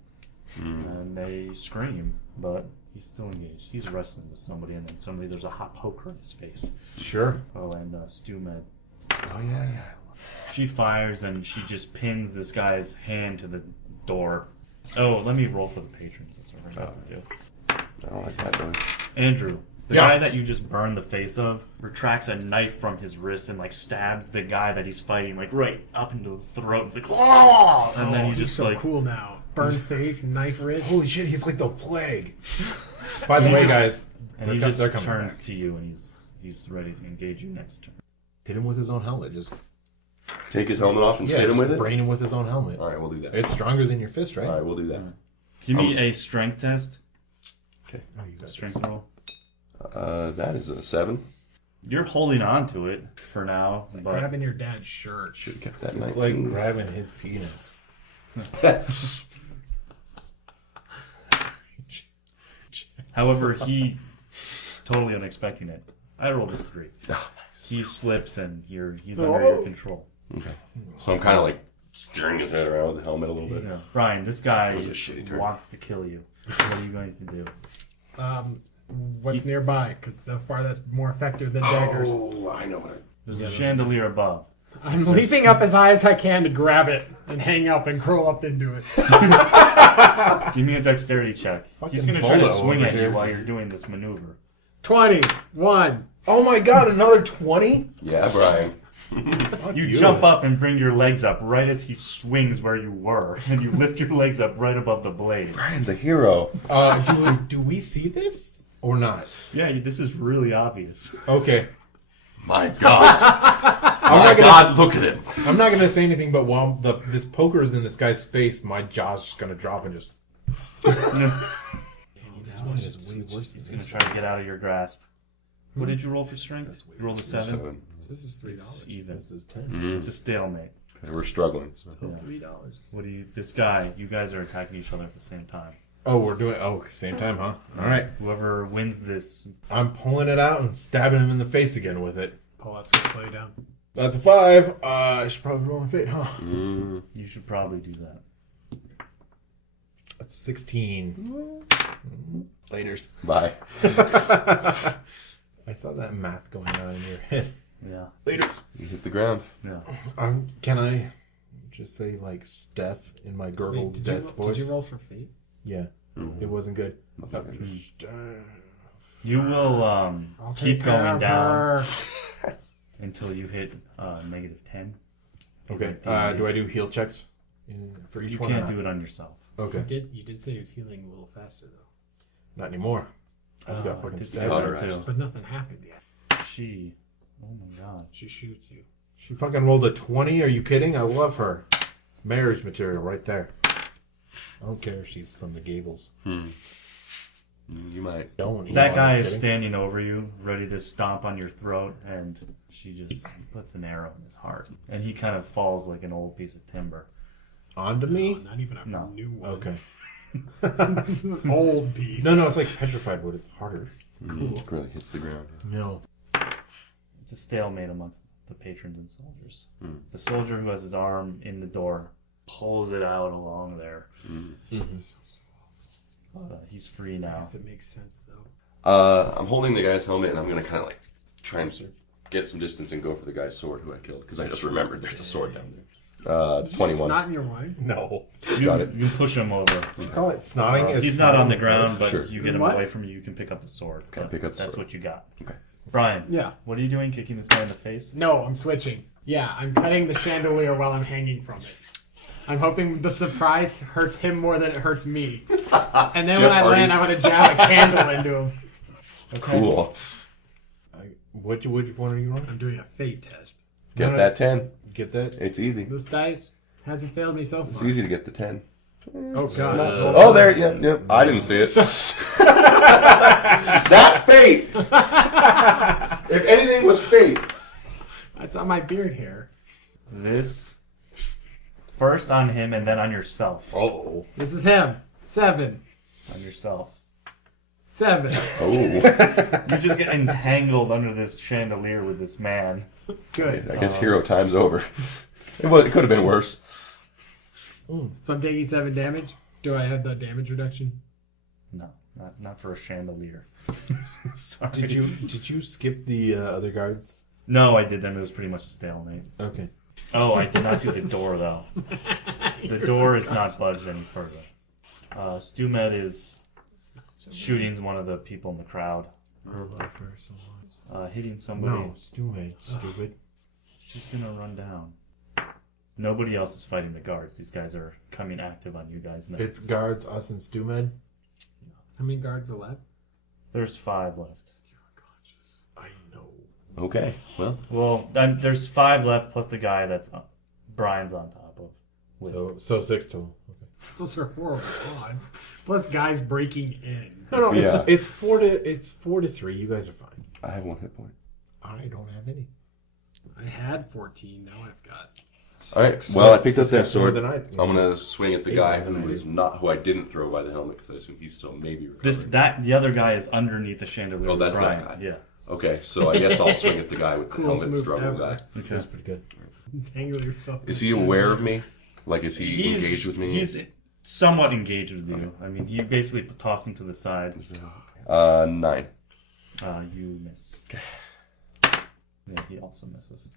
and they scream, but he's still engaged. He's wrestling with somebody, and then there's a hot poker in his face. Sure. Oh, and Stu Med. Oh, yeah. She fires, and she just pins this guy's hand to the door. Oh, let me roll for the patrons. That's what we're about to do. I don't like that noise. Andrew, the Yeah. guy that you just burned the face of, retracts a knife from his wrist and like stabs the guy that he's fighting like right up into the throat. It's like, oh! And then he he's just so like, cool now. Burn face, knife wrist. Holy shit, he's like the plague. By the way, guys, and he they're just coming turns back. to you, and he's ready to engage you next turn. Hit him with his own helmet. Just Take his helmet off and hit him just with it? brain him with his own helmet. All right, we'll do that. It's stronger than your fist, right? All right, we'll do that. Give me a strength test. Okay. Oh, you got Strength roll. That is a 7. You're holding on to it for now, It's like but grabbing your dad's shirt. Should have kept that It's 19. like grabbing his penis. however, he's totally unexpecting it. I rolled a 3. Oh, He slips, and he's under your control. okay. So I'm kind of like steering his head around with the helmet a little bit. Yeah. Brian, this guy was a shitty turn. wants to kill you. What are you going to do? What's nearby? Because so far that's more effective than daggers. Oh, I know what. There's a chandelier above. I'm leaping up as high as I can to grab it and hang up and curl up into it. Give me a dexterity check. He's going to Fucking try to Volo swing over at you here. while you're doing this maneuver. 21. Oh my god, another 20? Yeah, Brian. You jump up and bring your legs up right as he swings where you were, and you lift your legs up right above the blade. Brian's a hero. Do we see this or not? Yeah, this is really obvious. Okay. My God. I'm My not gonna. God, look at him. I'm not gonna say anything, but while this poker is in this guy's face, my jaw's just gonna drop and just. This one is way worse than He's going to this. try to get out of your grasp. What did you roll for strength? You rolled a 7? This is $3. It's even. This is 10. It's a stalemate. We're struggling. $3. What do you? This guy, you guys are attacking each other at the same time. Oh, we're doing. Oh, same time, huh? All right. Whoever wins this, I'm pulling it out and stabbing him in the face again with it. Paul, that's going to slow you down. That's a 5. I should probably roll my fate, huh? you should probably do that. That's 16. Laters. Bye. I saw that math going on in your head. Yeah. Laters. You hit the ground. Yeah. Can I just say like Steph in my gurgled Did death voice? you roll for fate? Yeah, it wasn't good. You will I'll keep take care going of down her. until you hit -10. Okay. Do I do heal checks for each You one? can't do it on yourself. Okay. You did say he was healing a little faster, though. Not anymore. I just got I fucking did say stabbed. that Alright. too. But nothing happened yet. She. Oh my god. She shoots you. She fucking rolled a 20. Are you kidding? I love her. Marriage material right there. I don't care if she's from the Gables. You might. Don't. you That know, guy I'm is kidding. standing over you, ready to stomp on your throat, and she just puts an arrow in his heart. And he kind of falls like an old piece of timber. Onto me? Not even a No. new one. Okay. Old piece. No, it's like petrified wood. It's harder. Cool. Really hits the ground. No. it's a stalemate amongst the patrons and soldiers. The soldier who has his arm in the door pulls it out along there. He's free now. Guess it makes sense though. I'm holding the guy's helmet, and I'm gonna kind of like try and get some distance and go for the guy's sword who I killed because I just remembered there's a sword down there. 21. Not in your wine. No. Got it. You push him over. Call it snotting. He's not on the ground, but Sure. you get him What? away from you. You can pick up the sword. Can I pick up the That's sword? what you got. Okay. Brian. Yeah. What are you doing? Kicking this guy in the face? No, I'm switching. Yeah, I'm cutting the chandelier while I'm hanging from it. I'm hoping the surprise hurts him more than it hurts me. And then when I land, I want to jab a candle into him. Cool. Which one are you on? I'm doing a fate test. Get that 10. Get that? It's easy. This dice hasn't failed me so It's far. easy to get the 10. Oh god. Oh, there. Yeah. I didn't see it. That's fate. If anything was fate. That's on my beard hair. This first on him and then on yourself. Oh. This is him. 7. On yourself. 7. Oh. You just get entangled under this chandelier with this man. Good. I guess hero time's over. It could have been worse. So I'm taking 7 damage. Do I have the damage reduction? No, not for a chandelier. Sorry. Did you skip the other guards? No, I did them. It was pretty much a stalemate. Okay. Oh, I did not do the door though. The door is not budged any further. StuMed is shooting one of the people in the crowd. Hitting somebody. No, stupid. She's gonna run down. Nobody else is fighting the guards. These guys are coming active on you guys now. It's guards, us, and Stewman. How many guards are left? There's 5 left. I know. Okay. Well, There's 5 left plus the guy that's Brian's on top of. So 6 total. Okay. Those are horrible odds. Plus guys breaking in. No, Yeah. it's 4 to 3. You guys are fine. I have 1 hit point. I don't have any. I had 14. Now I've got 6. All right. Well, I picked up that More sword. than I. I'm gonna swing at the guy Yeah. who I didn't throw by the helmet because I assume he's still maybe recovering. The other guy is underneath the chandelier. Oh, that's Brian. that guy. Yeah. Okay, so I guess I'll swing at the guy with the Coolest helmet move struggle ever. guy. Okay. That's pretty good. Tangle yourself. Is he aware of me? Like, is he engaged with me? He's somewhat engaged with you. I mean, you basically tossed him to the side. 9. You miss. Yeah, he also misses.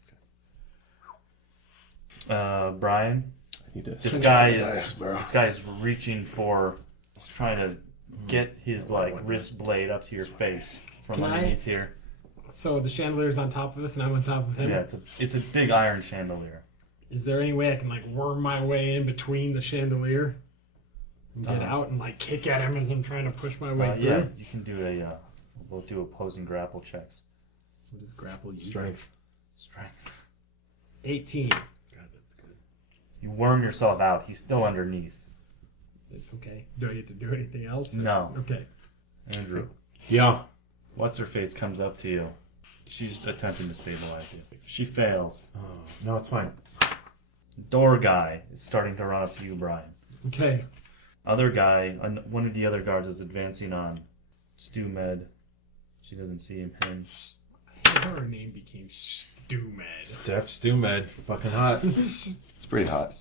Brian, I need to this guy is reaching for. He's trying to get his wrist blade up to your face from Can I- underneath here. So the chandelier's on top of us and I'm on top of him. Yeah, it's a big iron chandelier. Is there any way I can worm my way in between the chandelier and get out and kick at him as I'm trying to push my way through? Yeah, you can do we'll do opposing grapple checks. What does grapple use? Strength. 18. God, that's good. You worm yourself out. He's still underneath. Okay. Do I get to do anything else? No. Okay. Andrew, Yeah. what's her face comes up to you. She's attempting to stabilize you. She fails. No, it's fine. Door guy is starting to run up to you, Brian. Okay. Other guy, one of the other guards is advancing on StuMed. She doesn't see him. I hate how her name became StuMed. Steph Stewmed. Fucking hot. It's pretty hot.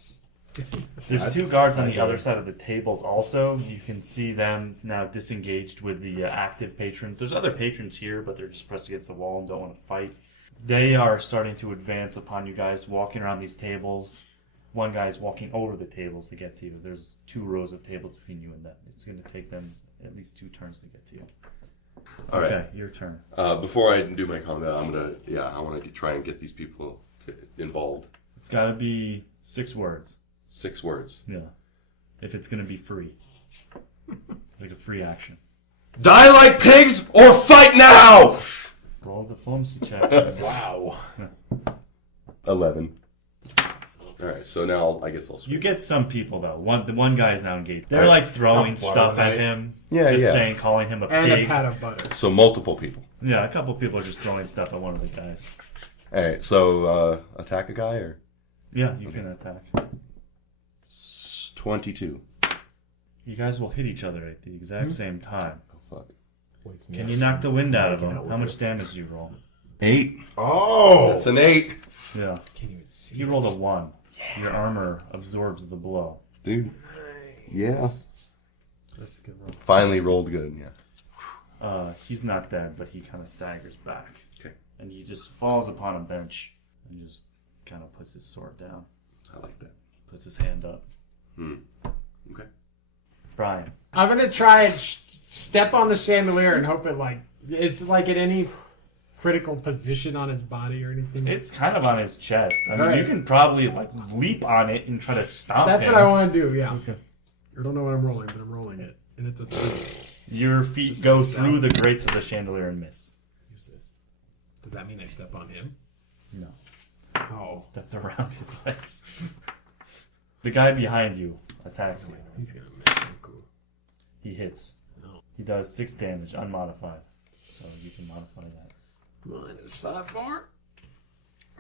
There's 2 guards on the other side of the tables also. You can see them now disengaged with the active patrons. There's other patrons here, but they're just pressed against the wall and don't want to fight. They are starting to advance upon you guys, walking around these tables. One guy is walking over the tables to get to you. There's 2 rows of tables between you and them. It's going to take them at least 2 turns to get to you. All right. Okay, your turn. Before I do my combat, I want to try and get these people involved. It's got to be 6 words. 6 words. Yeah. If it's going to be free. Like a free action. Die like pigs or fight now! Roll a diplomacy check. Wow. 11. Alright, so now I guess I'll swing. You get some people though. The one guy is now engaged. They're throwing A stuff butter at knife. him. Yeah, just yeah. saying, calling him a And a pig. pat of butter. So multiple people. Yeah, a couple people are just throwing stuff at one of the guys. Alright, so attack a guy or? Yeah, you can attack. 22. You guys will hit each other at the exact same time. Oh fuck. Waits me Can out. you knock the wind out of Making him? out with How much it. damage do you roll? 8. Oh! That's an 8. Yeah. Can't even see. He rolled a 1. Yeah. Your armor absorbs the blow. Dude. Yeah. That's a good roll. Finally rolled good, yeah. He's not dead, but he kind of staggers back. Okay. And he just falls upon a bench and just kind of puts his sword down. I like that. Puts his hand up. Okay. Brian. I'm gonna try and step on the chandelier and hope it it's like at any critical position on his body or anything. It's kind of on his chest. I mean, Alright. you can probably leap on it and try to stomp That's him. what I want to do. Yeah. Okay. I don't know what I'm rolling, but I'm rolling it, and it's a 3. Your feet go through the grates of the chandelier and miss. Use this. Does that mean I step on him? No. Oh, Stepped around his legs. The guy behind you attacks you. he's gonna miss. I'm cool. He hits. No. He does 6 damage, unmodified. So you can modify that. -5 for.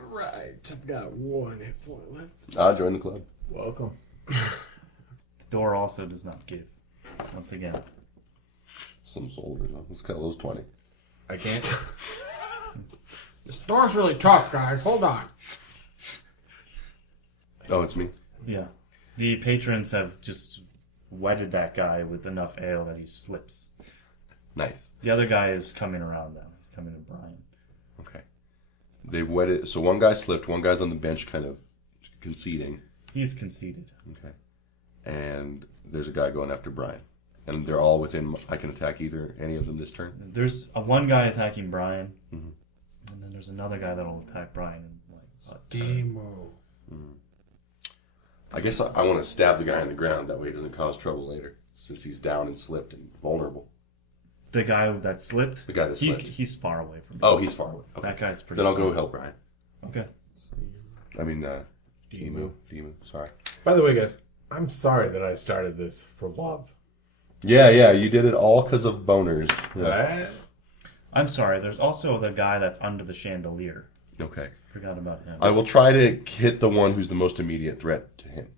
Alright, I've got 1 hit point left. I'll join the club. Welcome. The door also does not give. Once again. Some soldiers. Let's call those 20. I can't. This door's really tough, guys. Hold on. Oh, it's me? Yeah. The patrons have just wetted that guy with enough ale that he slips. Nice. The other guy is coming around them. He's coming to Brian. Okay. They've wetted. So one guy slipped. One guy's on the bench kind of conceding. He's conceded. Okay. And there's a guy going after Brian. And they're all within... I can attack any of them this turn? There's one guy attacking Brian, and then there's another guy that'll attack Brian in a turn. Demo. I guess I want to stab the guy on the ground. That way it doesn't cause trouble later. Since he's down and slipped and vulnerable. The guy that slipped? The guy that slipped. He's far away from you. Oh, he's far away. Okay. That guy's pretty Then I'll far. go help Brian. Okay. I mean, Demu. Sorry. By the way, guys, I'm sorry that I started this for love. Yeah, you did it all because of boners. That? I'm sorry, there's also the guy that's under the chandelier. Okay. Forgot about him. I will try to hit the one who's the most immediate threat to him.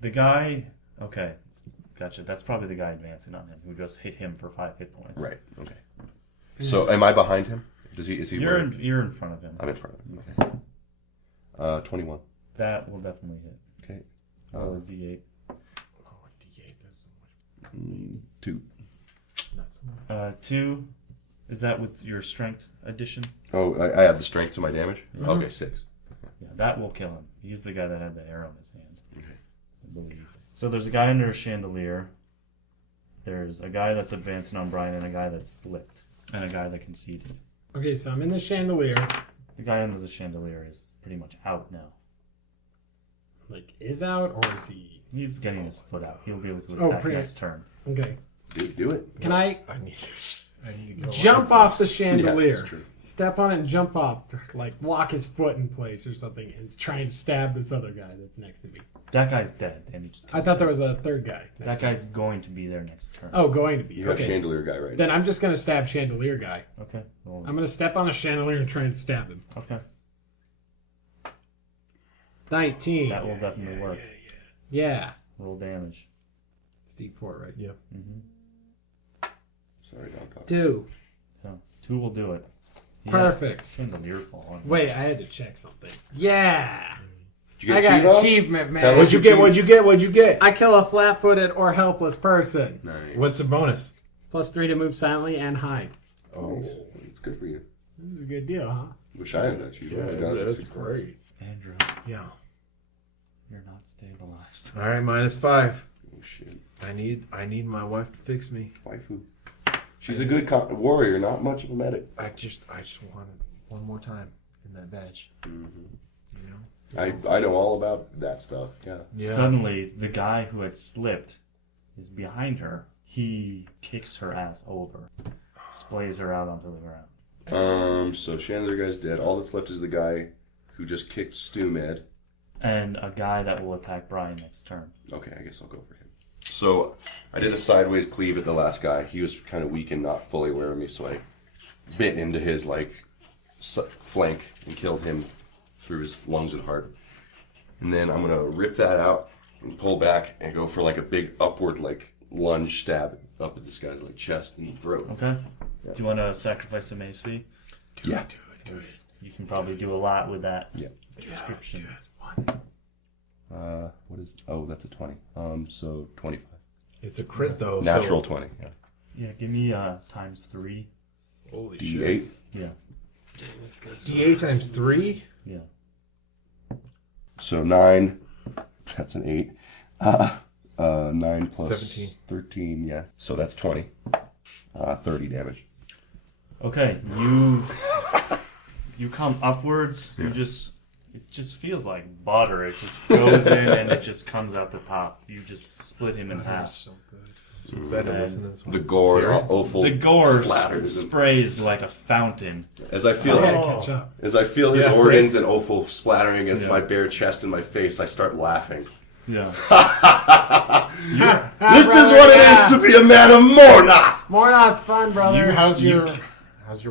The guy... Okay. Gotcha. That's probably the guy advancing on him who just hit him for 5 hit points. Right. Okay. So, am I behind him? Is he? You're in front of him. I'm in front of him. Okay. 21. That will definitely hit. Okay. Roll a d8. Oh, D8, that's so much. 2. Not so much. 2. Is that with your strength addition? Oh, I add the strength to my damage. Okay, 6. Yeah, that will kill him. He's the guy that had the arrow in his hand. Okay. I believe. So there's a guy under a chandelier. There's a guy that's advancing on Brian and a guy that slipped. And a guy that conceded. Okay, so I'm in the chandelier. The guy under the chandelier is pretty much out now. Like, is out, or is he... He's getting his foot out. He'll be able to Oh, attack pretty- next turn. Okay. Do it. Can I I need to go jump off the chandelier? Yeah, that's true. Step on it and jump off. To, like, lock his foot in place or something and try and stab this other guy that's next to me. That guy's dead. And he just I thought there was a third guy. next that to me. guy's going to be there next turn. Oh, going to be. You got Okay. chandelier guy right Then I'm just going to stab chandelier guy. Okay. Roll. I'm going to step on a chandelier and try and stab him. Okay. 19. That will definitely work. Yeah. Roll damage. It's D4, right? Yep. Sorry, dog. 2. Yeah. 2 will do it. He had Perfect. Chandelier fall on him. Wait, I had to check something. Yeah. Did you I get got achieve achievement, man. Tell us What'd you get? What'd you get? What'd you get? I kill a flat-footed or helpless person. Nice. What's the bonus? +3 to move silently and hide. Oh, Nice. It's good for you. This is a good deal, huh? Wish I had that achievement. yeah, I got it that's 6 times. great. Andrew, Yeah. you're not stabilized. All right, -5. Oh shit. I need my wife to fix me. Waifu. She's a good warrior, not much of a medic. I just wanted one more time in that badge. You know. I know all about that stuff. Yeah. Yeah. Suddenly, the guy who had slipped is behind her. He kicks her ass over, splays her out onto the ground. So chandelier guy's dead. All that's left is the guy who just kicked Stu Med. And a guy that will attack Brian next turn. Okay, I guess I'll go for him. So I did a sideways cleave at the last guy. He was kind of weak and not fully aware of me, so I bit into his flank and killed him through his lungs and heart. And then I'm gonna rip that out and pull back and go for like a big upward lunge stab up at this guy's chest and throat. Okay? Do you want to sacrifice some AC? Yeah. You can probably do a lot with that Yeah. description. What is? Oh, that's a 20. So 25. It's a crit though. Natural so, 20. Yeah. Yeah, give me times 3. Holy D8. shit. Yeah, D8 times 3. yeah. So 9. That's an 8. 9 plus 17. 13. Yeah. So that's 20. 30 damage. Okay, you come upwards. You just it just feels like butter. It just goes in and it just comes out the top. You just split him in half. So good. So excited to listen to this one. The gore, Hear it? awful The gore splatters. sprays like a fountain. As I feel, I gotta catch up. as I feel his Yeah, organs and offal splattering against Yeah. my bare chest and my face, I start laughing. Yeah. This is what it is to be a man of Morna! Mornoth's fun, brother. How's your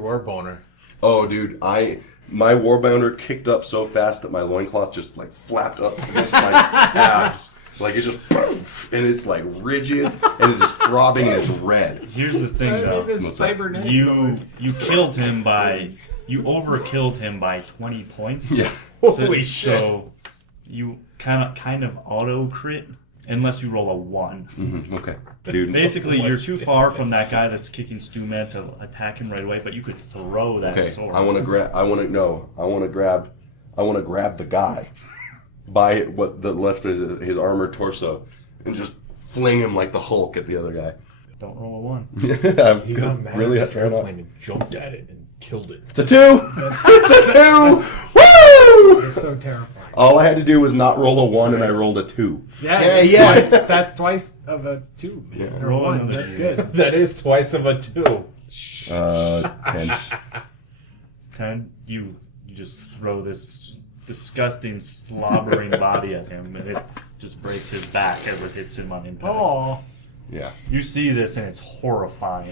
war boner? Oh, dude, my warbounder kicked up so fast that my loincloth just like flapped up against my abs. Like it's just, and it's like rigid, and it's just throbbing, and it's red. Here's the thing, I though. made this What's that? cybernetic You noise. killed him by you overkilled him by 20 points. Yeah. Holy shit. So you kind of auto crit unless you roll a 1. Okay, dude. Basically, you're too far from that guy that's kicking Stumed to attack him right away, but you could throw that Okay, sword. I want to grab the guy by what the left is his armored torso and just fling him like the Hulk at the other guy. Don't roll a 1. I'm He got mad really at the trying not. airplane and jumped at it and killed it. It's a 2. It's a 2. Woo! It's so terrifying. All I had to do was not roll a 1, and I rolled a 2. Yeah, yeah. that's twice of a 2. Yeah. Or Roll 1. another That's two. good. That is twice of a 2. 10. 10. You just throw this disgusting slobbering body at him, and it just breaks his back as it hits him on impact. Oh, Yeah. You see this, and it's horrifying.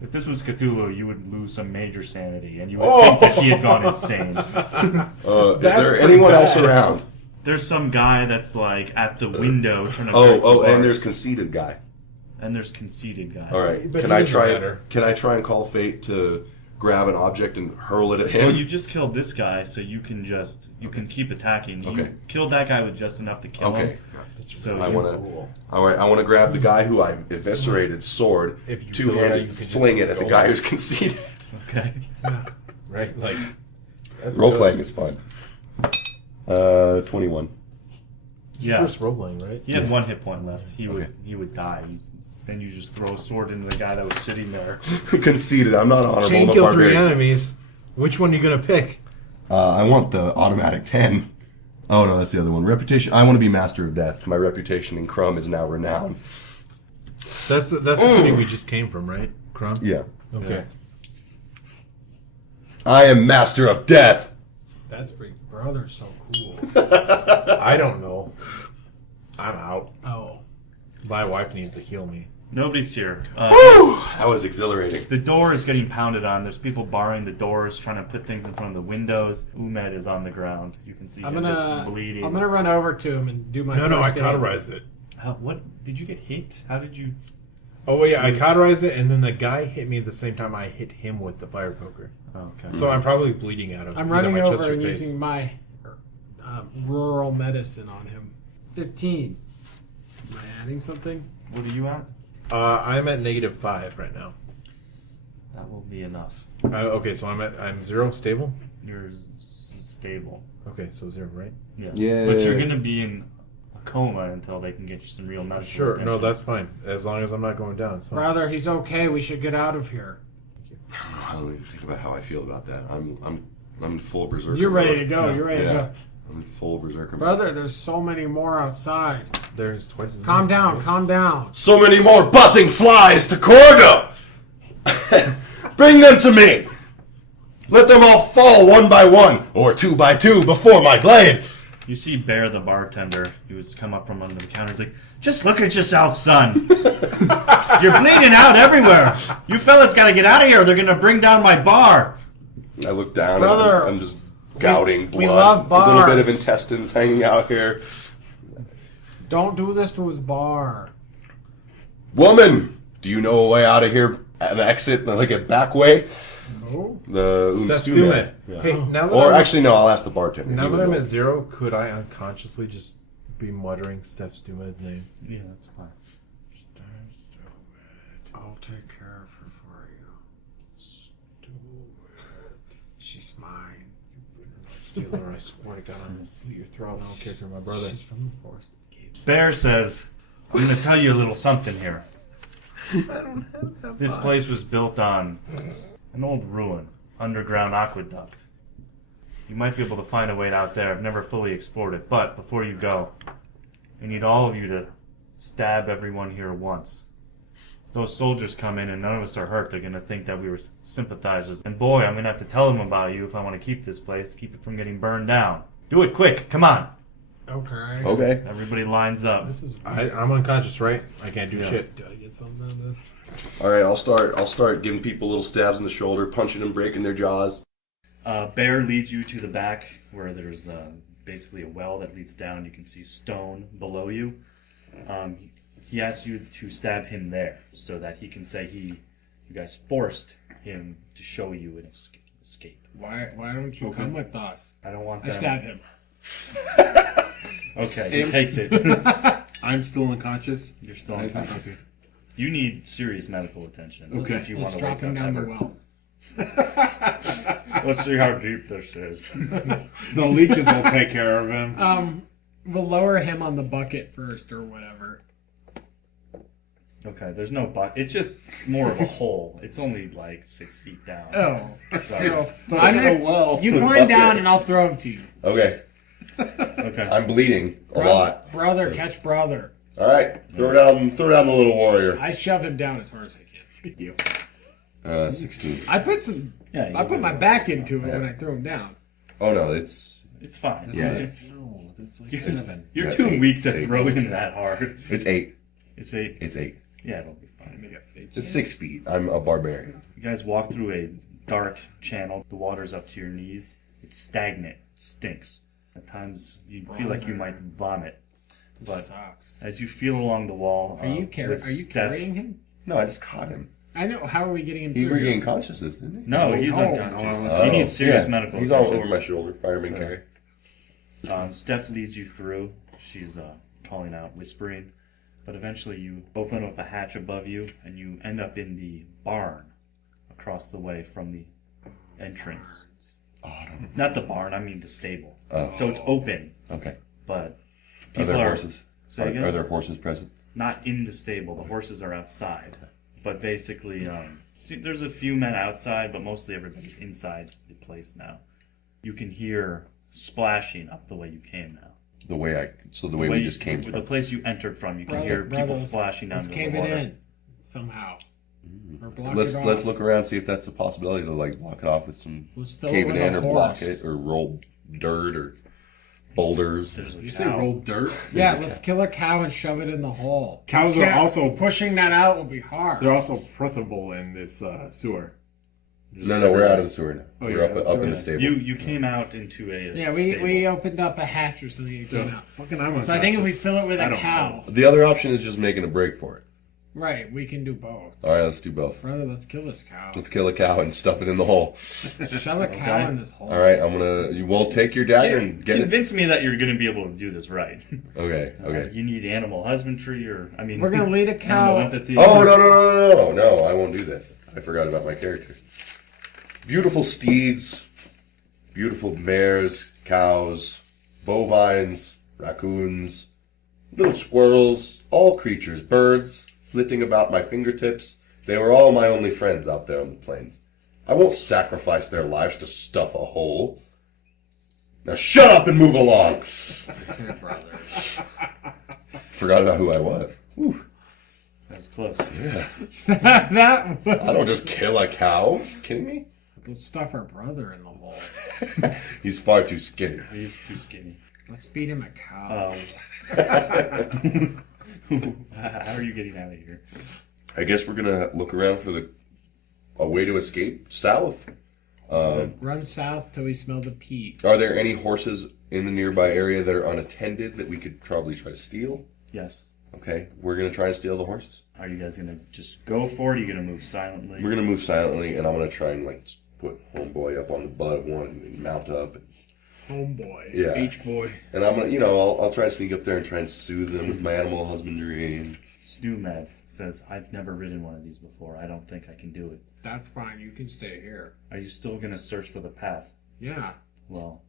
If this was Cthulhu, you would lose some major sanity, and you would think that he had gone insane. Is That's there pretty anyone bad. else around? There's some guy that's like at the window trying to Oh, break the and bars. there's conceited guy. And there's conceited guy. All right. But Can he I doesn't try? matter. Can I try and call fate to grab an object and hurl it at him? Well, you just killed this guy, so you can keep attacking. You Okay. killed that guy with just enough to kill Okay. him. So I you- want to. All right. I want to grab the guy who I eviscerated sword, If you two-handed, go, you could just fling it at the go. guy who's conceited. Okay. Right? Like, that's Role good. playing is fun. 21. Yeah. First role playing, right? He had 1 hit point left. He Okay. would die. Then you just throw a sword into the guy that was sitting there. Conceited. I'm not honorable. Chain I'm a kill 3 barbarian. enemies. Which one are you gonna pick? I want the automatic 10. Oh no, that's the other one. Reputation. I want to be master of death. My reputation in Crumb is now renowned. That's the city we just came from, right? Crumb? Yeah. Okay. I am master of death. that's pretty. Brother's so cool. I don't know. I'm out. Oh, My wife needs to heal me. Nobody's here. Woo! That was exhilarating. The door is getting pounded on. There's people barring the doors, trying to put things in front of the windows. Umed is on the ground. You can see I'm him gonna just bleeding. I'm gonna run over to him and do my. No, I first aid. cauterized it. What did you get hit? How did you? Oh, well, yeah, I cauterized it, and then the guy hit me at the same time I hit him with the fire poker. Oh, okay. So I'm probably bleeding out of I'm either running my chest over or and face. using my rural medicine on him. 15. Am I adding something? What are you at? I'm at -5 right now. That will be enough. Okay, so I'm 0 stable. You're stable. Okay, so 0, right? Yeah. Yeah. But you're gonna be in a coma until they can get you some real medical Sure, no, attention. that's fine. As long as I'm not going down, it's fine. Brother, he's okay. We should get out of here. I don't even think about how I feel about that. I'm in full berserker. You're ready mode. to go. You're ready to Yeah. go. I'm in full berserker. mode. Brother, there's so many more outside. There's twice as Calm many. down, calm down. So many more buzzing flies to Corgo! Bring them to me! Let them all fall 1 by 1, or 2 by 2 before my blade! You see Bear, the bartender, who's come up from under the counter. He's like, "Just look at yourself, son. You're bleeding out everywhere. You fellas got to get out of here. Or they're gonna bring down my bar." I look down Brother, and I'm just gouting blood. we love A little bit of bars. intestines hanging out here. Don't do this to his bar. Woman! Do you know a way out of here? an exit, like a back way. Oh. The Steph Stume. Stume. Yeah. Hey, now that Or I'm, actually, no, I'll ask the bartender. now He that would I'm know. at 0, could I unconsciously just be muttering Steph Stume's name? Yeah, that's fine. I'll take care of her for you. She's mine. Steal her, I swear to God, I'm gonna slit your throat. I don't care if you're my brother. She's from the forest. Bear says, I'm going to tell you a little something here. This place was built on an old ruin, underground aqueduct. You might be able to find a way out there. I've never fully explored it, but before you go, we need all of you to stab everyone here once. If those soldiers come in and none of us are hurt, they're going to think that we were sympathizers. And boy, I'm going to have to tell them about you if I want to keep this place, keep it from getting burned down. Do it quick, come on. Okay. Okay. Everybody lines up. This is. I'm unconscious, right? I can't do Yeah. shit. Do I get something on this? All right, I'll start giving people little stabs in the shoulder, punching them, breaking their jaws. Bear leads you to the back where there's basically a well that leads down. You can see stone below you. He asks you to stab him there so that he can say you guys forced him to show you an escape. Why don't you come with us? I don't want I them. stab him. Okay, he takes it. I'm still unconscious. You're still Nice, unconscious. okay. You need serious medical attention. Okay. If you Let's want to drop wake him up down ever. the well. Let's see how deep this is. The leeches will take care of him. We'll lower him on the bucket first or whatever. Okay, there's no butt. It's just more of a hole. It's only like 6 feet down. Oh. So, So, I'm gonna, well. you climb Bucket. down and I'll throw him to you. Okay, okay. I'm bleeding a lot. Brother, catch brother. All right, throw down the little warrior. I shove him down as hard as I can. 16. I put some. Yeah, I put my back into it when Yeah. I threw him down. Oh no, it's fine. yeah, No, that's like You're, 7. you're That's too 8. weak to It's 8. throw him that hard. it's 8. It's 8. It's 8. Yeah, it'll be fine. Make a face. It's 6 feet. I'm a barbarian. You guys walk through a dark channel. The water's up to your knees. It's stagnant. It stinks. At times, you feel like you might vomit. This But sucks. as you feel along the wall, Are you with Steph- carrying him? No, I just caught him. I know. How are we getting him He through? regained consciousness, didn't he? No, he's Oh, unconscious. no, He needs serious yeah. medical He's attention. all over my shoulder. Fireman carry. Steph leads you through. She's calling out, whispering. But eventually you open up a hatch above you, and you end up in the barn across the way from the entrance. Autumn. Not the barn, I mean the stable. Oh. So it's open, Okay. but Are people there are horses? Say Are, again? are there horses present? not in the stable. The horses are outside. But basically, see, there's a few men outside, but mostly everybody's inside the place now. You can hear splashing up the way you came now. The way we just came The from. place you entered from, you can Brother, hear brother, people let's- splashing down Let's into the cave it water. in somehow. Or block Let's it off. let's look around, see if that's a possibility to like block it off with some Let's fill cave it it with in a or block horse. it or roll dirt or boulders. There's a Did you say cow. roll dirt? Yeah, let's kill a cow and shove it in the hole. Cows are Yeah, also pushing that out will be hard. they're also preferable in this sewer. No, we're out of the sewer now. Oh, we're you're up out of the up in sewer the now. stable. You came out into a Yeah, stable. we opened up a hatch or something and came Yeah. out. Fucking I'm So I think if we unconscious. fill it with I a don't cow, The other option is just making a break for it. right? We can do both. All right, let's do both. Brother, let's kill this cow. Let's kill a cow and stuff it in the hole. Shove a cow Okay. in this hole. All right, you won't take your dagger and get it. Convince me that you're going to be able to do this right. Okay, okay. You need animal husbandry, or I mean, We're gonna lead a animal cow. empathy. Oh no! I won't do this. I forgot about my character. Beautiful steeds, beautiful mares, cows, bovines, raccoons, little squirrels, all creatures, birds, flitting about my fingertips. They were all my only friends out there on the plains. I won't sacrifice their lives to stuff a hole. Now shut up and move along! Okay, brother. Forgot about who I was. Whew. That was close. Yeah. That was... I don't just kill a cow. You kidding me? Let's stuff our brother in the hole. He's far too skinny. He's too skinny. Let's feed him a cow. How are you getting out of here? I guess we're gonna look around for a way to escape south. Run south till we smell the peat. Are there any horses in the nearby area that are unattended that we could probably try to steal? Yes. Okay, we're gonna try and steal the horses. Are you guys gonna just go for it? Or are you gonna move silently? We're gonna move silently, and I'm gonna try and like put homeboy up on the butt of one and mount up. Homeboy. Yeah. H-boy. And I'm gonna, I'll try and sneak up there and try and soothe them with my animal husbandry. And StuMed says, I've never ridden one of these before. I don't think I can do it. That's fine. You can stay here. Are you still gonna search for the path? Yeah. Well,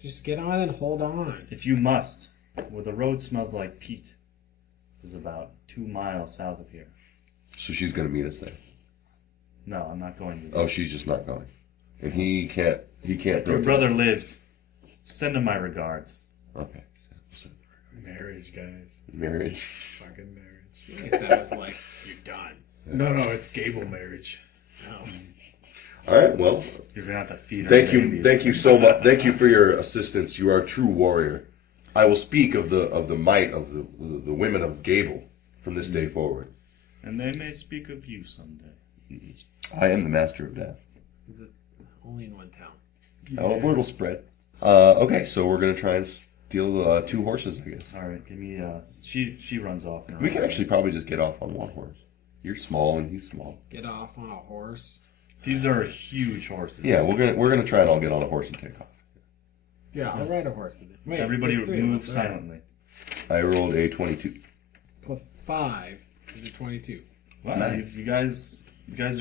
Just get on and hold on. if you must, where the road smells like peat is about 2 miles south of here. so she's gonna meet us there. No, I'm not going to. Oh, she's just not going. And he can't. Your protest. brother lives. Send him my regards. Okay. Marriage, guys. Marriage. Fucking marriage. Like that was like, you're done. No, it's Gable marriage. No. All right. Well, You're gonna have to feed her. thank you. babies. Thank you so much. Thank you for your assistance. You are a true warrior. I will speak of the might of the women of Gable from this day forward. And they may speak of you someday. I am the master of death. Only in one town. Oh, word will spread. Okay, so we're gonna try and steal 2 horses, I guess. All right, give me. She runs off. In her We own can way. actually probably just get off on 1 horse. You're small and he's small. Get off on a horse. These are huge horses. Yeah, we're gonna try and all get on a horse and take off. Yeah, I'll ride a horse. Wait, Everybody there's 3 of move us, right? silently. I rolled a 22. Plus 5 is a 22. Wow, Nice. you guys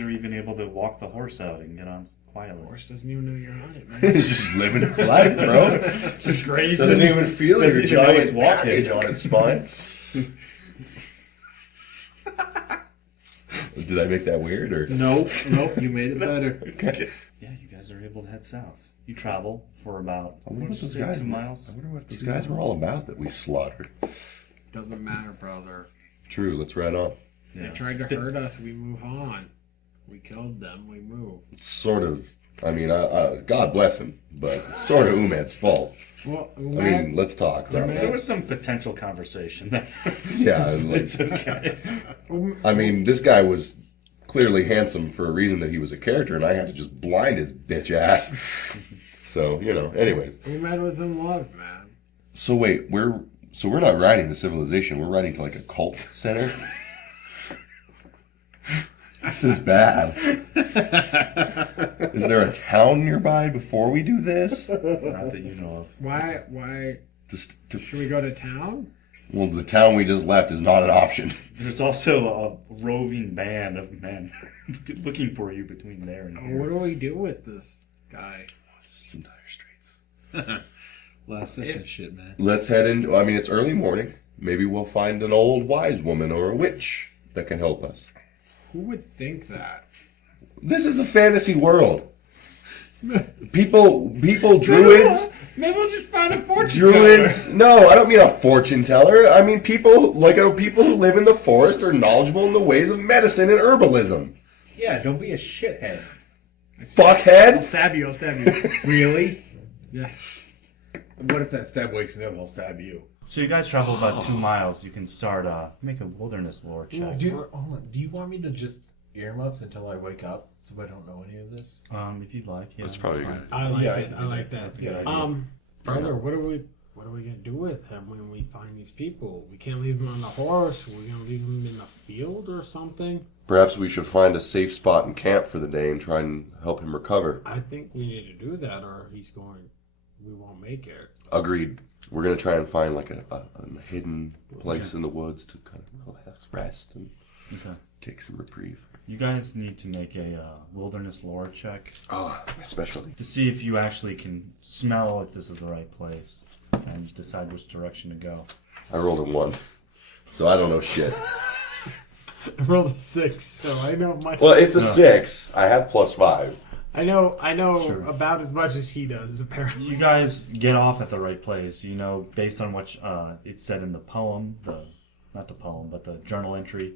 are even able to walk the horse out and get on quietly. Horse doesn't even know you're on it, man. He's just living its life, bro. Just grazing. Doesn't even feel Doesn't your even know giant it's walking. package on its spine. Did I make that weird or? Nope, you made it better. Okay. Yeah, you guys are able to head south. You travel for about I wonder what did you what those say, guys 2 miles. I wonder what those guys were all about that we slaughtered. Doesn't matter, brother. True. Let's ride on. Yeah. They tried to hurt us, we move on. We killed them, we move. It's sort of. I mean, God bless him, but it's sort of Umed's fault. Well, I mean, let's talk. about There that. was some potential conversation there. Yeah, and, like, It's okay. I mean, this guy was clearly handsome for a reason that he was a character, and I had to just blind his bitch ass. So, anyways. Umed was in love, man. So wait, we're not riding to civilization, we're riding to like a cult center? This is bad. Is there a town nearby before we do this? Not that you know of. Why Just to, should we go to town? well, the town we just left is not an option. There's also a roving band of men looking for you between there and here. What do we do with this guy? Some dire straits. Last session shit, man. Let's head in. I mean, it's early morning. Maybe we'll find an old wise woman or a witch that can help us. Who would think that? This is a fantasy world. People, druids, Maybe we'll just find a fortune druids. No, I don't mean a fortune teller. I mean people people who live in the forest are knowledgeable in the ways of medicine and herbalism. Yeah, don't be a shithead. I'll Fuckhead. stab you, I'll stab you. Really? Yeah. What if that stab wakes me up? I'll stab you. So you guys travel about 2 miles. You can start make a wilderness lore check. Do you want me to just earmuffs until I wake up so I don't know any of this? If you'd like. Yeah, That's probably fine. good. I like Yeah, it. I like that. That's a good idea. Brother, what are we gonna do with him when we find these people? We can't leave him on the horse. We're gonna leave him in the field or something. Perhaps we should find a safe spot and camp for the day and try and help him recover. I think we need to do that, or we won't make it. Agreed. We're gonna try and find like a hidden place in the woods to kind of relax, rest, and Okay. take some reprieve. You guys need to make a wilderness lore check Oh, especially. to see if you actually can smell if this is the right place and decide which direction to go. I rolled a 1, so I don't know shit. I rolled a 6, so I know much. Well, it's a 6. I have +5. I know Sure. about as much as he does, apparently. You guys get off at the right place. You know, based on what it said in the poem, not the poem, but the journal entry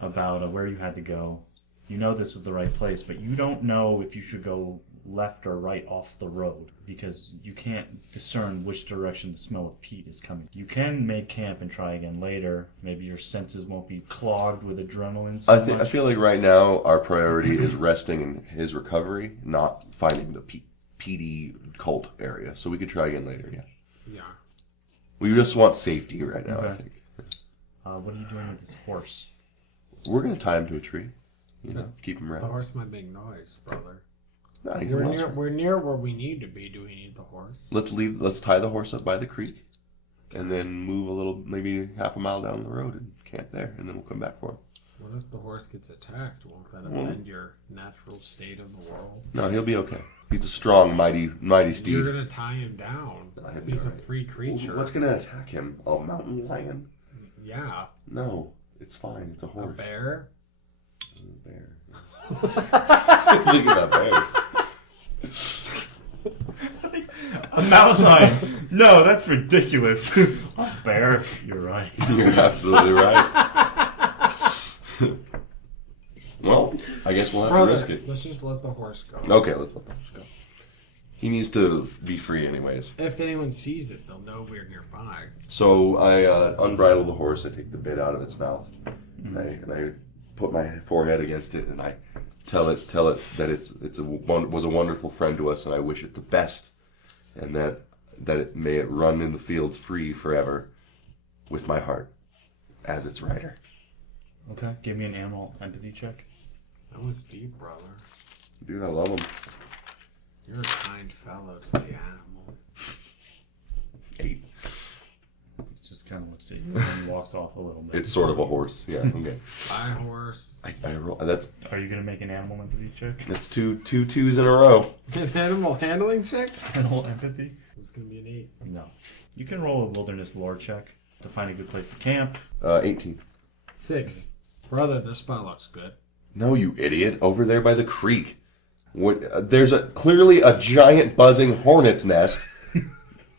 about where you had to go. You know this is the right place, but you don't know if you should go left or right off the road because you can't discern which direction the smell of peat is coming. You can make camp and try again later. Maybe your senses won't be clogged with adrenaline so I much. feel like right now our priority is resting in his recovery, not finding the peaty cult area. So we could try again later. Yeah. Yeah. We just want safety right now. I Okay. think. What are you doing with this horse? We're gonna tie him to a tree. You know, keep him The around. horse might make noise, brother. No, he's a monster. We're near where we need to be. Do we need the horse? Let's tie the horse up by the creek, and then move a little, maybe half a mile down the road and camp there, and then we'll come back for him. What if the horse gets attacked? Won't that offend your natural state of the world? No, he'll be okay. He's a strong, mighty steed. You're gonna tie him down. He'll be He's a alright. free creature. What's gonna attack him? A mountain lion? Yeah. No, it's fine. It's a A horse. bear? A bear. Think about bears. A mountain lion. No, that's ridiculous. A bear. You're right. You're absolutely right. Well, I guess we'll have Brother, to risk it. let's just let the horse go. Okay, let's let the horse go. He needs to be free anyways. If anyone sees it, they'll know we're nearby. So I unbridle the horse. I take the bit out of its mouth, and I put my forehead against it, and I tell it that was a wonderful friend to us, and I wish it the best, and that it run in the fields free forever, with my heart, as its rider. Okay. Give me an animal empathy check. That was deep, brother. Dude, I love him. You're a kind fellow to the animal. 8. It just kind of looks at you and then walks off a little bit. It's sort of a horse. Yeah. Okay. Bye, horse. I roll. That's Are you gonna make an animal empathy check? two twos in a row. An animal handling check? Animal empathy? It's gonna be an 8. No. You can roll a wilderness lore check to find a good place to camp. 18. 6. Brother, this spot looks good. No, you idiot! Over there by the creek. There's clearly a giant buzzing hornet's nest,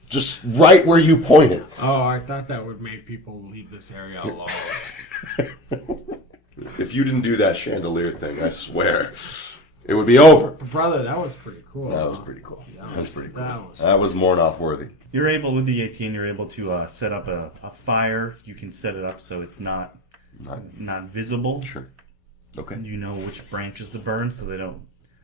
just right where you pointed. Oh, I thought that would make people leave this area alone. If you didn't do that chandelier thing, I swear, it would be over. But brother, that was pretty cool. That was pretty cool. That was pretty cool. That was Mornoth worthy. You're able, with the 18, you're able to set up a fire. You can set it up so it's not visible. Sure. Okay. You know which branches to burn so they don't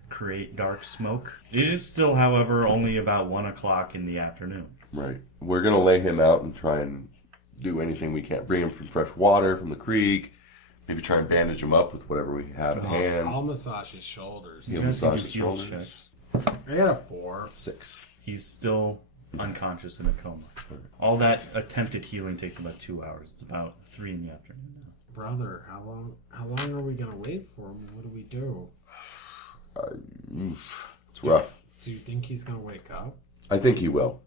create dark smoke. It is still, however, only about 1 o'clock in the afternoon. Right. We're gonna lay him out and try and do anything we can. Bring him some fresh water from the creek. Maybe try and bandage him up with whatever we have at hand. I'll massage his shoulders. He'll You guys can massage do his heal shoulders. checks. I got a 4. 6. He's still unconscious in a coma. All that attempted healing takes about 2 hours. It's about 3 in the afternoon now. Brother, how long are we gonna wait for him? What do we do? It's rough. Do you think he's gonna wake up? I think he will.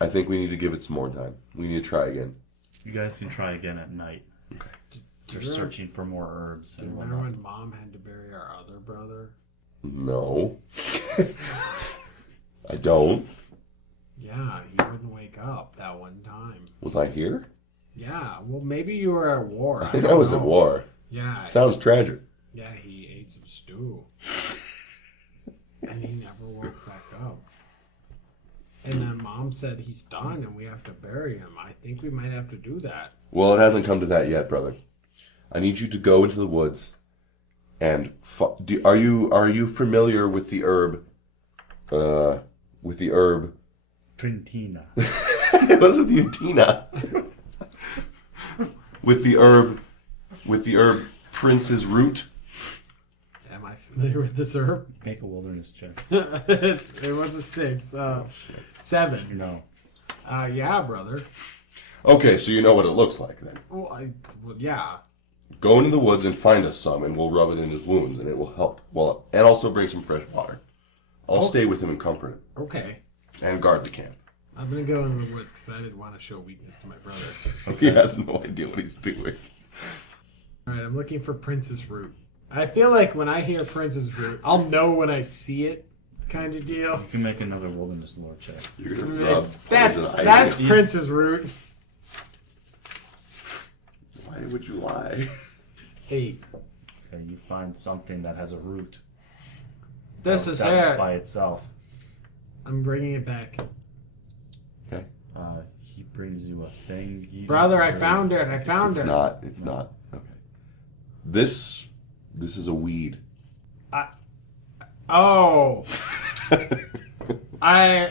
I think we need to give it some more time. We need to try again. You guys can try again at night. They're searching for more herbs Do you and remember whatnot. when Mom had to bury our other brother? No. I don't. Yeah, he wouldn't wake up that one time. Was I here? Yeah, well, maybe you were at war. I think I was at war. Yeah, Sounds tragic. yeah, he ate some stew. And he never woke back up. And then Mom said he's done and we have to bury him. I think we might have to do that. Well, it hasn't come to that yet, brother. I need you to go into the woods and are you familiar with the herb? Trintina. What's with you, Tina? with the herb Prince's root. Am I familiar with this herb? Make a wilderness check. It was a 6. 7. No. Yeah, brother. Okay, so you know what it looks like then. Well, yeah. Go into the woods and find us some, and we'll rub it in his wounds, and it will help. Well, and also bring some fresh water. I'll stay with him and comfort him, Okay. and guard the camp. I'm gonna go in the woods because I didn't want to show weakness to my brother. He has no idea what he's doing. Alright, I'm looking for Prince's Root. I feel like when I hear Prince's Root, I'll know when I see it, kind of deal. You can make another wilderness lore check. You're gonna rub That's poison ivy. Prince's Root. Why would you lie? 8. Okay, you find something that has a root. This is that it. by itself. I'm bringing it back. Okay. He brings you a thing. Brother, I found it. I found It's it. not. It's not. Okay. This is a weed. Oh. I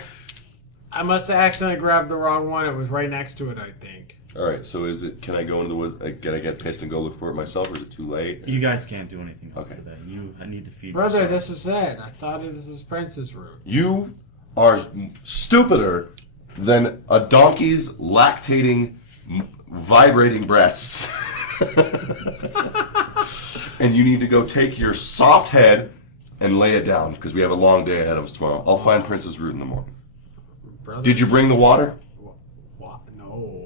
must have accidentally grabbed the wrong one. It was right next to it, I think. All right. So is it? Can I go into the woods? Can I get pissed and go look for it myself, or is it too late? You guys can't do anything else Okay. today. I need to feed Brother, yourself. this is it. I thought this was Prince's room. You are stupider than a donkey's lactating, vibrating breasts. And you need to go take your soft head and lay it down because we have a long day ahead of us tomorrow. I'll find Prince's root in the morning. Brother, Did you bring the water? What? No.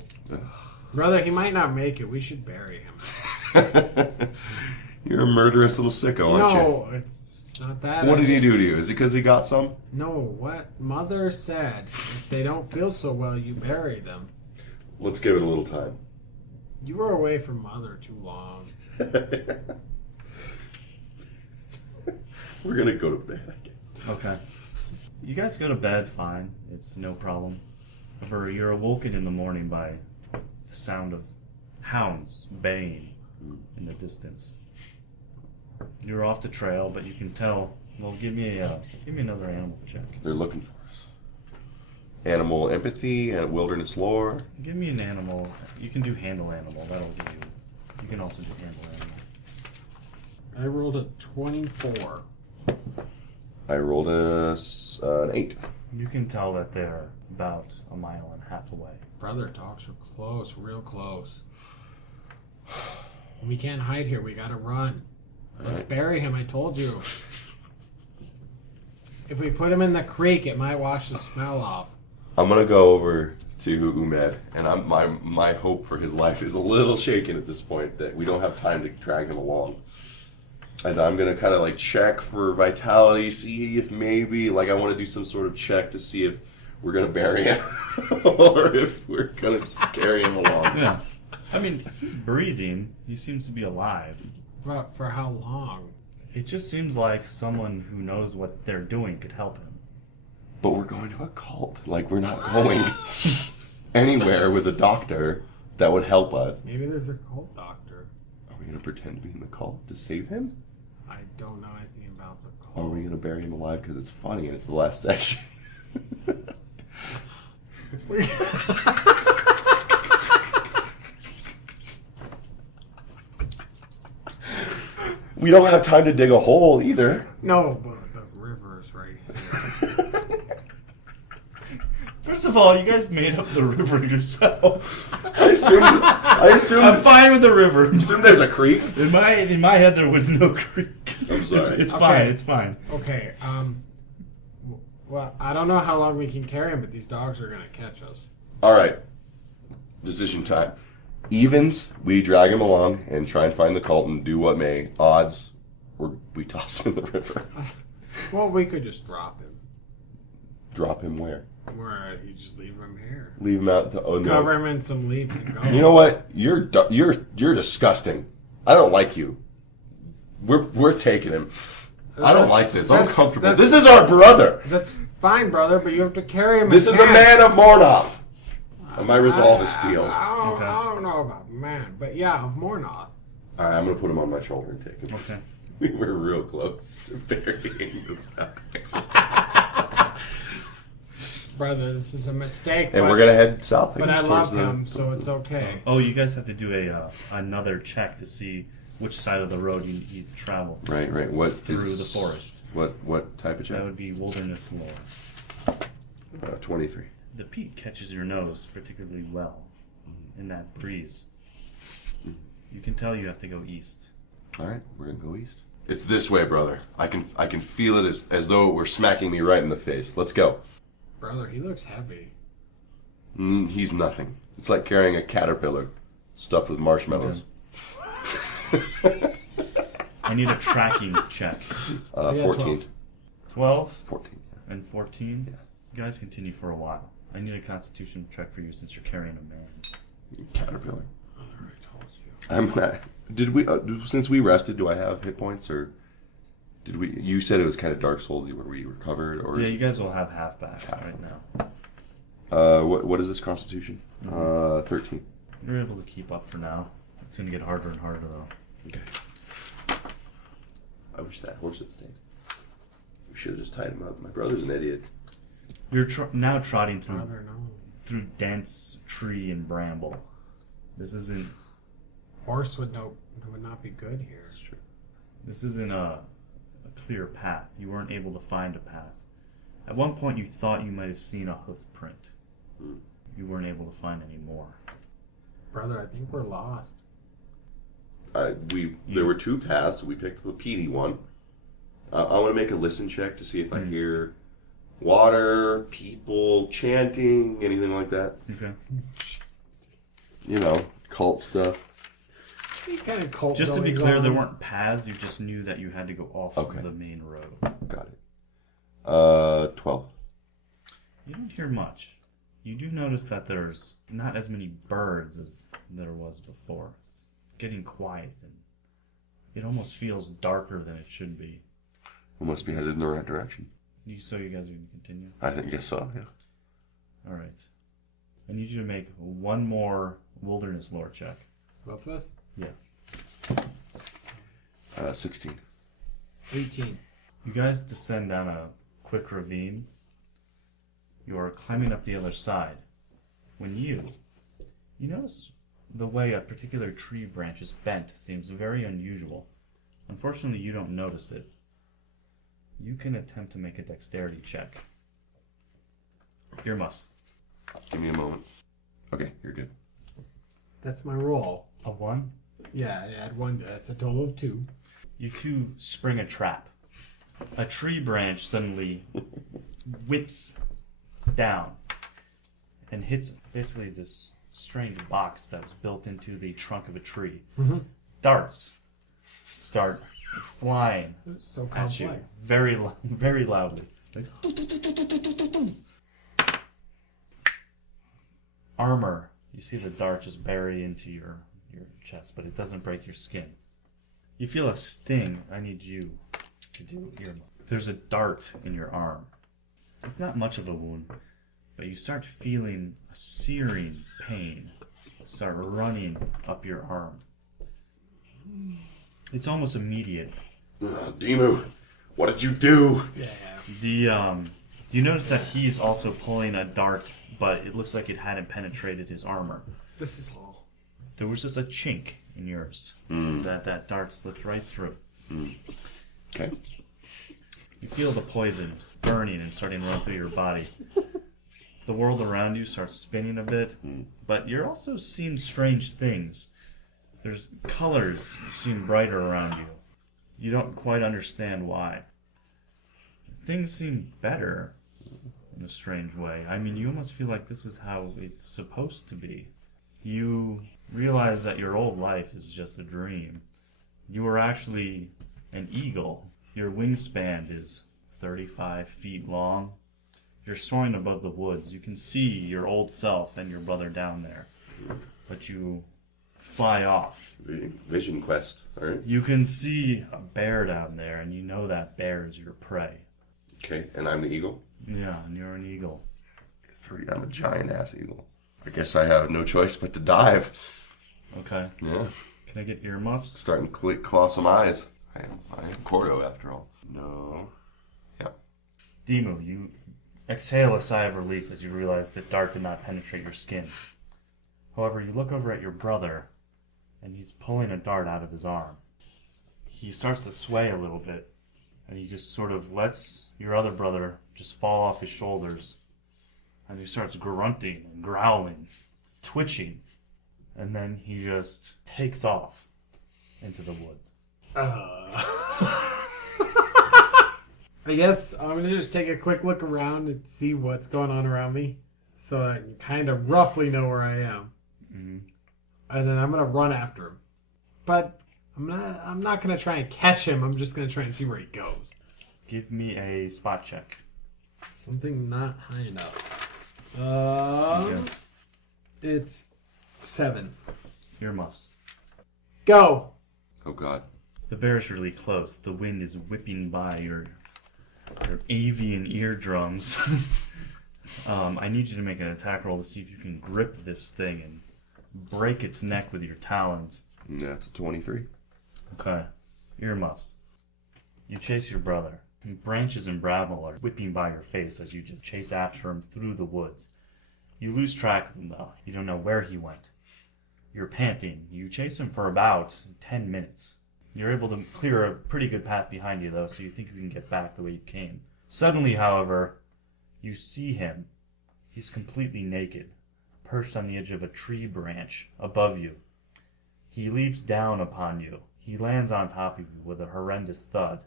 Brother, he might not make it. We should bury him. You're a murderous little sicko, aren't you? No, it's not that. What I did he just- do to you? Is it because he got some? No, what Mother said. If they don't feel so well, you bury them. Let's give it a little time. You were away from Mother too long. We're gonna go to bed, I guess. Okay. You guys go to bed fine. It's no problem. However, you're awoken in the morning by the sound of hounds baying in the distance. You're off the trail, but you can tell. Well, give me another animal check. They're looking for us. Animal empathy and wilderness lore. Give me an animal. You can do handle animal. That'll give you. You can also do handle animal. I rolled a 24. I rolled an 8. You can tell that they're about a mile and a half away. Brother, dogs are close, real close. We can't hide here. We gotta run. Let's bury him. I told you. If we put him in the creek, it might wash the smell off. I'm gonna go over to Umed, and my hope for his life is a little shaken at this point that we don't have time to drag him along. And I'm gonna kind of like check for vitality, see if maybe like I want to do some sort of check to see if we're gonna bury him or if we're gonna carry him along. Yeah. I mean, he's breathing. He seems to be alive. But for how long? It just seems like someone who knows what they're doing could help him. But we're going to a cult. Like we're not going anywhere with a doctor that would help us. Maybe there's a cult doctor. Are we gonna pretend to be in the cult to save him? I don't know anything about the cult. Or are we gonna bury him alive because it's funny and it's the last section? We don't have time to dig a hole either. No, but the river is right here. First of all, you guys made up the river yourselves. I assume I'm fine with the river. there's a creek. In my head, there was no creek. I'm sorry. It's Okay. fine. It's fine. Okay, well, I don't know how long we can carry him, but these dogs are gonna catch us. All right. Decision time. Evens, we drag him along and try and find the cult and do what may. Odds, we toss him in the river. Well, we could just drop him. Drop him where? Where you just leave him here. Leave him out. Oh no. Cover him in some leaves and go. You know what? You're disgusting. I don't like you. We're taking him. I don't like this. I'm That's- uncomfortable. that's- This is our brother. That's fine, brother, but you have to carry him. This in is a hands. man of Mornoth. And my resolve is steel. I don't know about man, but yeah, of Mornoth. All right, I'm gonna put him on my shoulder and take him. Okay. We were real close to burying this guy. Brother, this is a mistake. And but, we're gonna head south. But I guess, love towards the- him, so it's okay. Oh, you guys have to do another check to see which side of the road you need to travel Right. What through is- the forest. What type of That check? would be wilderness lore. 23. The peat catches your nose particularly well in that breeze. You can tell you have to go east. All right, we're gonna go east. It's this way, brother. I can feel it as though it were smacking me right in the face. Let's go. Brother, he looks heavy. He's nothing. It's like carrying a caterpillar stuffed with marshmallows. I need a tracking check. Yeah, 14. 12 14. and 14. You guys continue for a while. I need a constitution check for you since you're carrying a man. Caterpillar. I told you. I'm not. Did we? Since we rested, do I have hit points or? Did we? You said it was kind of Dark Souls where we recovered, or? Yeah, you guys will have half back right now. What is this Constitution? 13. You're able to keep up for now. It's going to get harder and harder though. Okay. I wish that horse had stayed. We should have just tied him up. My brother's an idiot. You're now trotting Brother, no. through dense tree and bramble. This isn't Horse would not be good here. That's true. this isn't a clear path. You weren't able to find a path. At one point you thought you might have seen a hoof print. You weren't able to find any more. Brother, I think we're lost. There were 2 paths. We picked the PD one. I want to make a listen check to see if I hear water, people, chanting, anything like that. Okay. You know, cult stuff. What kind of cult Just to be goings clear, on? there weren't paths, you just knew that you had to go off Okay. of the main road. Got it. 12. You don't hear much. You do notice that there's not as many birds as there was before. It's getting quiet, and it almost feels darker than it should be. We must be headed in the right direction. So you guys are going to continue? I guess so, yeah. All right. I need you to make one more wilderness lore check. Both of us? Yeah. 16. 18. You guys descend down a quick ravine. You are climbing up the other side. When you notice the way a particular tree branch is bent seems very unusual. Unfortunately, you don't notice it. You can attempt to make a dexterity check. Earmuffs. Give me a moment. Okay, you're good. That's my roll. A 1. Yeah, I had 1. That's a total of 2. You two spring a trap. A tree branch suddenly whips down and hits basically this strange box that was built into the trunk of a tree. Darts start flying So at you complex. very loudly. Like, armor. You see the dart just bury into your chest, but it doesn't break your skin. You feel a sting. I need you to do earmuff. There's a dart in your arm. It's not much of a wound, but you start feeling a searing pain start running up your arm. It's almost immediate. Dimu, what did you do? Yeah. You notice that he's also pulling a dart, but it looks like it hadn't penetrated his armor. This is all. There was just a chink in yours that dart slipped right through. Okay. You feel the poison burning and starting to run through your body. The world around you starts spinning a bit, but you're also seeing strange things. There's colors seem brighter around you. You don't quite understand why. Things seem better in a strange way. I mean, you almost feel like this is how it's supposed to be. You realize that your old life is just a dream. You are actually an eagle. Your wingspan is 35 feet long. You're soaring above the woods. You can see your old self and your brother down there. But you fly off. Vision quest, alright? You can see a bear down there, and you know that bear is your prey. Okay, and I'm the eagle? Yeah, and you're an eagle. 3, I'm a giant-ass eagle. I guess I have no choice but to dive. Okay. Yeah. Can I get earmuffs? Starting to claw some eyes. I am Cordo, after all. No. Yeah. Dimu, you exhale a sigh of relief as you realize that dart did not penetrate your skin. However, you look over at your brother, and he's pulling a dart out of his arm. He starts to sway a little bit, and he just sort of lets your other brother just fall off his shoulders. And he starts grunting and growling, twitching, and then he just takes off into the woods. I guess I'm going to just take a quick look around and see what's going on around me so I can kind of roughly know where I am. Mm-hmm. And then I'm going to run after him. But I'm not going to try and catch him. I'm just going to try and see where he goes. Give me a spot check. Something not high enough. Okay. It's 7. Earmuffs. Go! Oh, God. The bear's really close. The wind is whipping by your avian eardrums. I need you to make an attack roll to see if you can grip this thing and break its neck with your talons. That's a 23. Okay. Earmuffs. You chase your brother. Branches and bramble are whipping by your face as you just chase after him through the woods. You lose track of him, though. You don't know where he went. You're panting. You chase him for about 10 minutes. You're able to clear a pretty good path behind you, though, so you think you can get back the way you came. Suddenly, however, you see him. He's completely naked, perched on the edge of a tree branch above you. He leaps down upon you. He lands on top of you with a horrendous thud,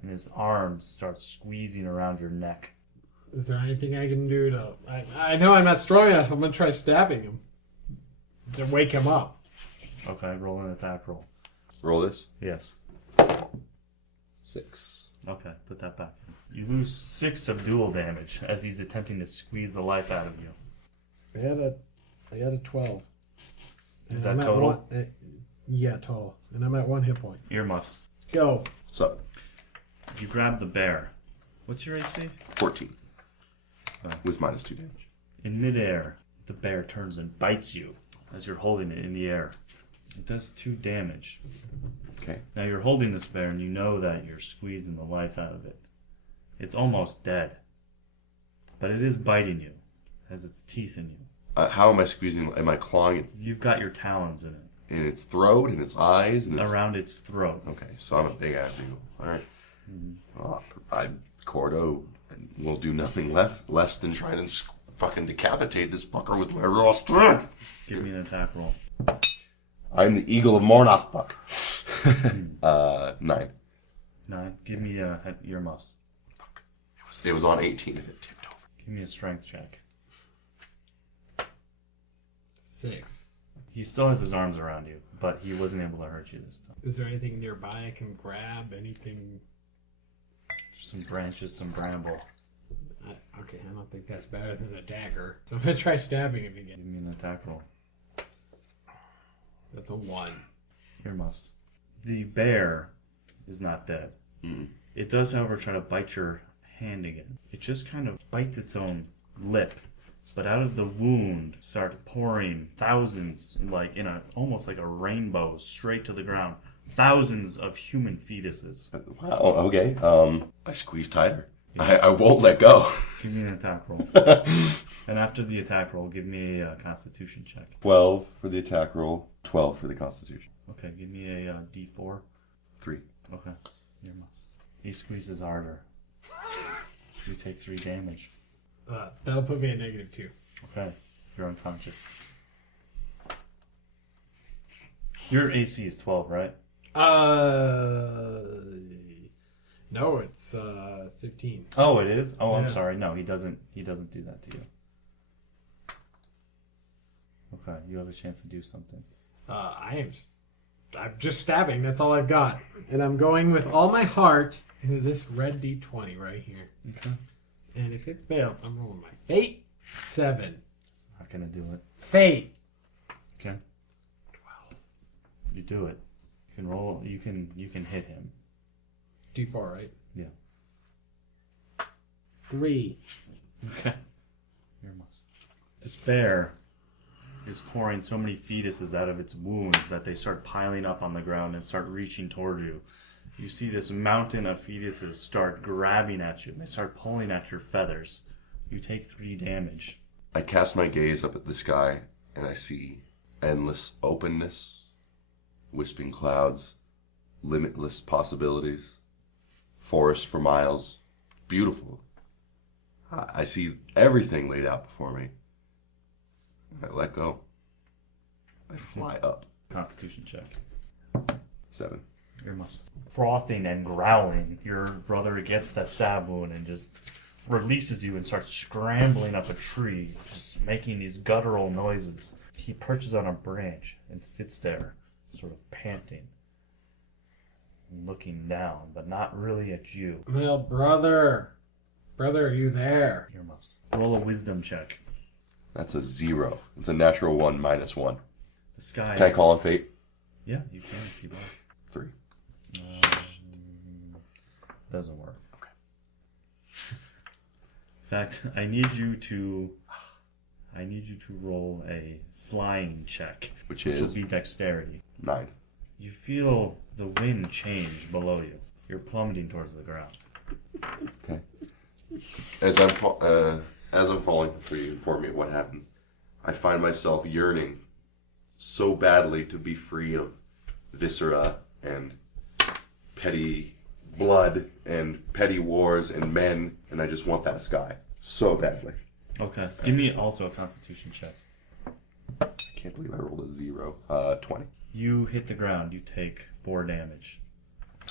and his arms start squeezing around your neck. Is there anything I can do to... I know I'm not strong enough. I'm going to try stabbing him. To wake him up. Okay, roll an attack roll. Roll this. Yes. 6. Okay, put that back in. You lose 6 of dual damage as he's attempting to squeeze the life out of you. I had a 12. Is And that I'm at total? Yeah, total. And I'm at 1 hit point. Earmuffs. Go. So, You grab the bear. What's your AC? 14. Oh. With minus 2 damage. In midair, the bear turns and bites you as you're holding it in the air. It does 2 damage. Okay. Now you're holding this bear and you know that you're squeezing the life out of it. It's almost dead. But it is biting you. It has its teeth in you. How am I squeezing? Am I clawing it You've got your talons in it. in its throat, in its eyes? In its... Around its throat. Okay, so I'm a big ass eagle. Alright. Well, Cordo will do nothing less than try and fucking decapitate this fucker with my raw strength. Give me an attack roll. I'm the eagle of Mornoth, fuck. 9. 9. Give me earmuffs. Fuck. It was on 18 and it tipped over. Give me a strength check. 6. He still has his arms around you, but he wasn't able to hurt you this time. Is there anything nearby I can grab? Anything? There's some branches, some bramble. Okay, I don't think that's better than a dagger. So I'm going to try stabbing him again. Give me an attack roll. That's a 1. Earmuffs. The bear is not dead. It does, however, try to bite your hand again. It just kind of bites its own lip. But out of the wound start pouring thousands, like in a almost like a rainbow, straight to the ground. Thousands of human fetuses. Wow, okay. I squeeze tighter. I won't let go. Give me an attack roll. And after the attack roll, give me a constitution check. 12 for the attack roll, 12 for the constitution. Okay, give me a D4. 3. Okay, earmuffs. He squeezes harder. You take 3 damage. That'll put me at -2. Okay, you're unconscious. Your AC is 12, right? No, it's 15. Oh, it is? Oh, I'm Yeah. sorry. No, he doesn't do that to you. Okay, you have a chance to do something. I'm just stabbing. That's all I've got. And I'm going with all my heart into this red D20 right here. Okay. And if it fails, I'm rolling my fate. 7. It's not gonna do it. Fate. Okay. 12. You do it. You can roll. You can hit him. D4, right? Yeah. 3. Okay. Earmuffs. This bear is pouring so many fetuses out of its wounds that they start piling up on the ground and start reaching towards you. You see this mountain of fetuses start grabbing at you, and they start pulling at your feathers. You take 3 damage. I cast my gaze up at the sky, and I see endless openness, wisping clouds, limitless possibilities, forest for miles. Beautiful. I see everything laid out before me. I let go. I fly up. Constitution check. 7. Earmuffs. Frothing and growling, your brother gets that stab wound and just releases you and starts scrambling up a tree, just making these guttural noises. He perches on a branch and sits there, sort of panting, and looking down, but not really at you. Well, brother. Brother, are you there? Earmuffs. Roll a wisdom check. That's a 0. It's a natural 1 minus 1. The sky Can I is... call on fate? Yeah, you can if you like. 3. Doesn't work. Okay. In fact, I need you to roll a flying check, Which will is be dexterity. 9. You feel the wind change below you. You're plummeting towards the ground. Okay. As I'm falling for me what happens, I find myself yearning so badly to be free of viscera and petty blood and petty wars and men, and I just want that sky so badly. Okay. Give me also a Constitution check. I can't believe I rolled a 0. 20. You hit the ground. You take 4 damage.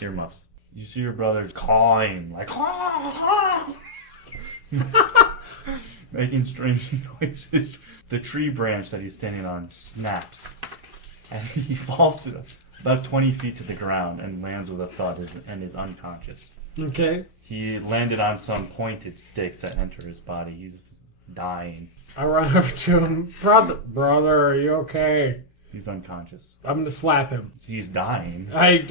Earmuffs. You see your brother cawing, like, making strange noises. The tree branch that he's standing on snaps, and he falls about 20 feet to the ground and lands with a thud and is unconscious. Okay. He landed on some pointed sticks that enter his body. He's dying. I run over to him. Brother, are you okay? He's unconscious. I'm gonna slap him. He's dying. I'm You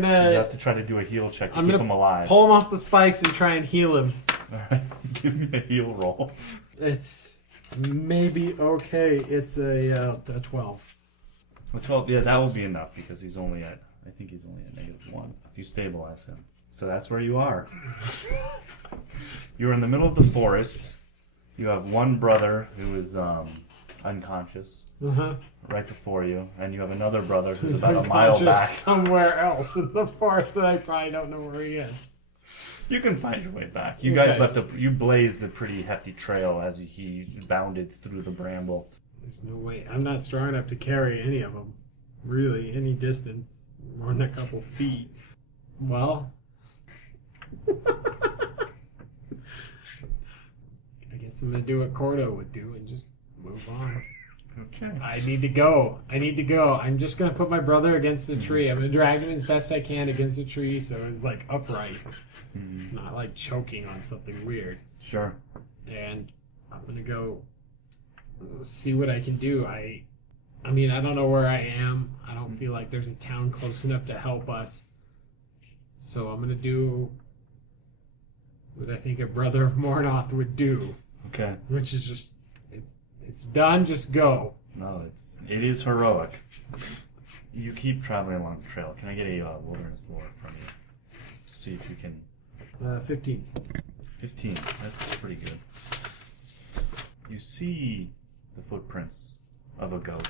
gonna have to try to do a heal check to I'm keep gonna him alive. pull him off the spikes and try and heal him. Alright, give me a heal roll. It's maybe okay. It's a 12. Well, 12, yeah, that will be enough because he's only at, I think he's only at -1. You stabilize him. So that's where you are. You're in the middle of the forest. You have one brother who is unconscious right before you, and you have another brother who's about a mile back. Somewhere else in the forest that I probably don't know where he is. You can find your way back. You guys you blazed a pretty hefty trail as he bounded through the bramble. There's no way. I'm not strong enough to carry any of them. Really, any distance. More than a couple feet. Well. I guess I'm going to do what Cordo would do and just move on. Okay. I need to go. I'm just going to put my brother against the tree. I'm going to drag him as best I can against the tree so it's like upright. Not like choking on something weird. Sure. And I'm going to go see what I can do. I mean, I don't know where I am. I don't feel like there's a town close enough to help us. So I'm going to do what I think a brother of Mornoth would do. Okay. Which is just, it's done, just go. No, it is heroic. You keep traveling along the trail. Can I get a wilderness lore from you? See if you can... 15. 15. That's pretty good. You see the footprints of a goat,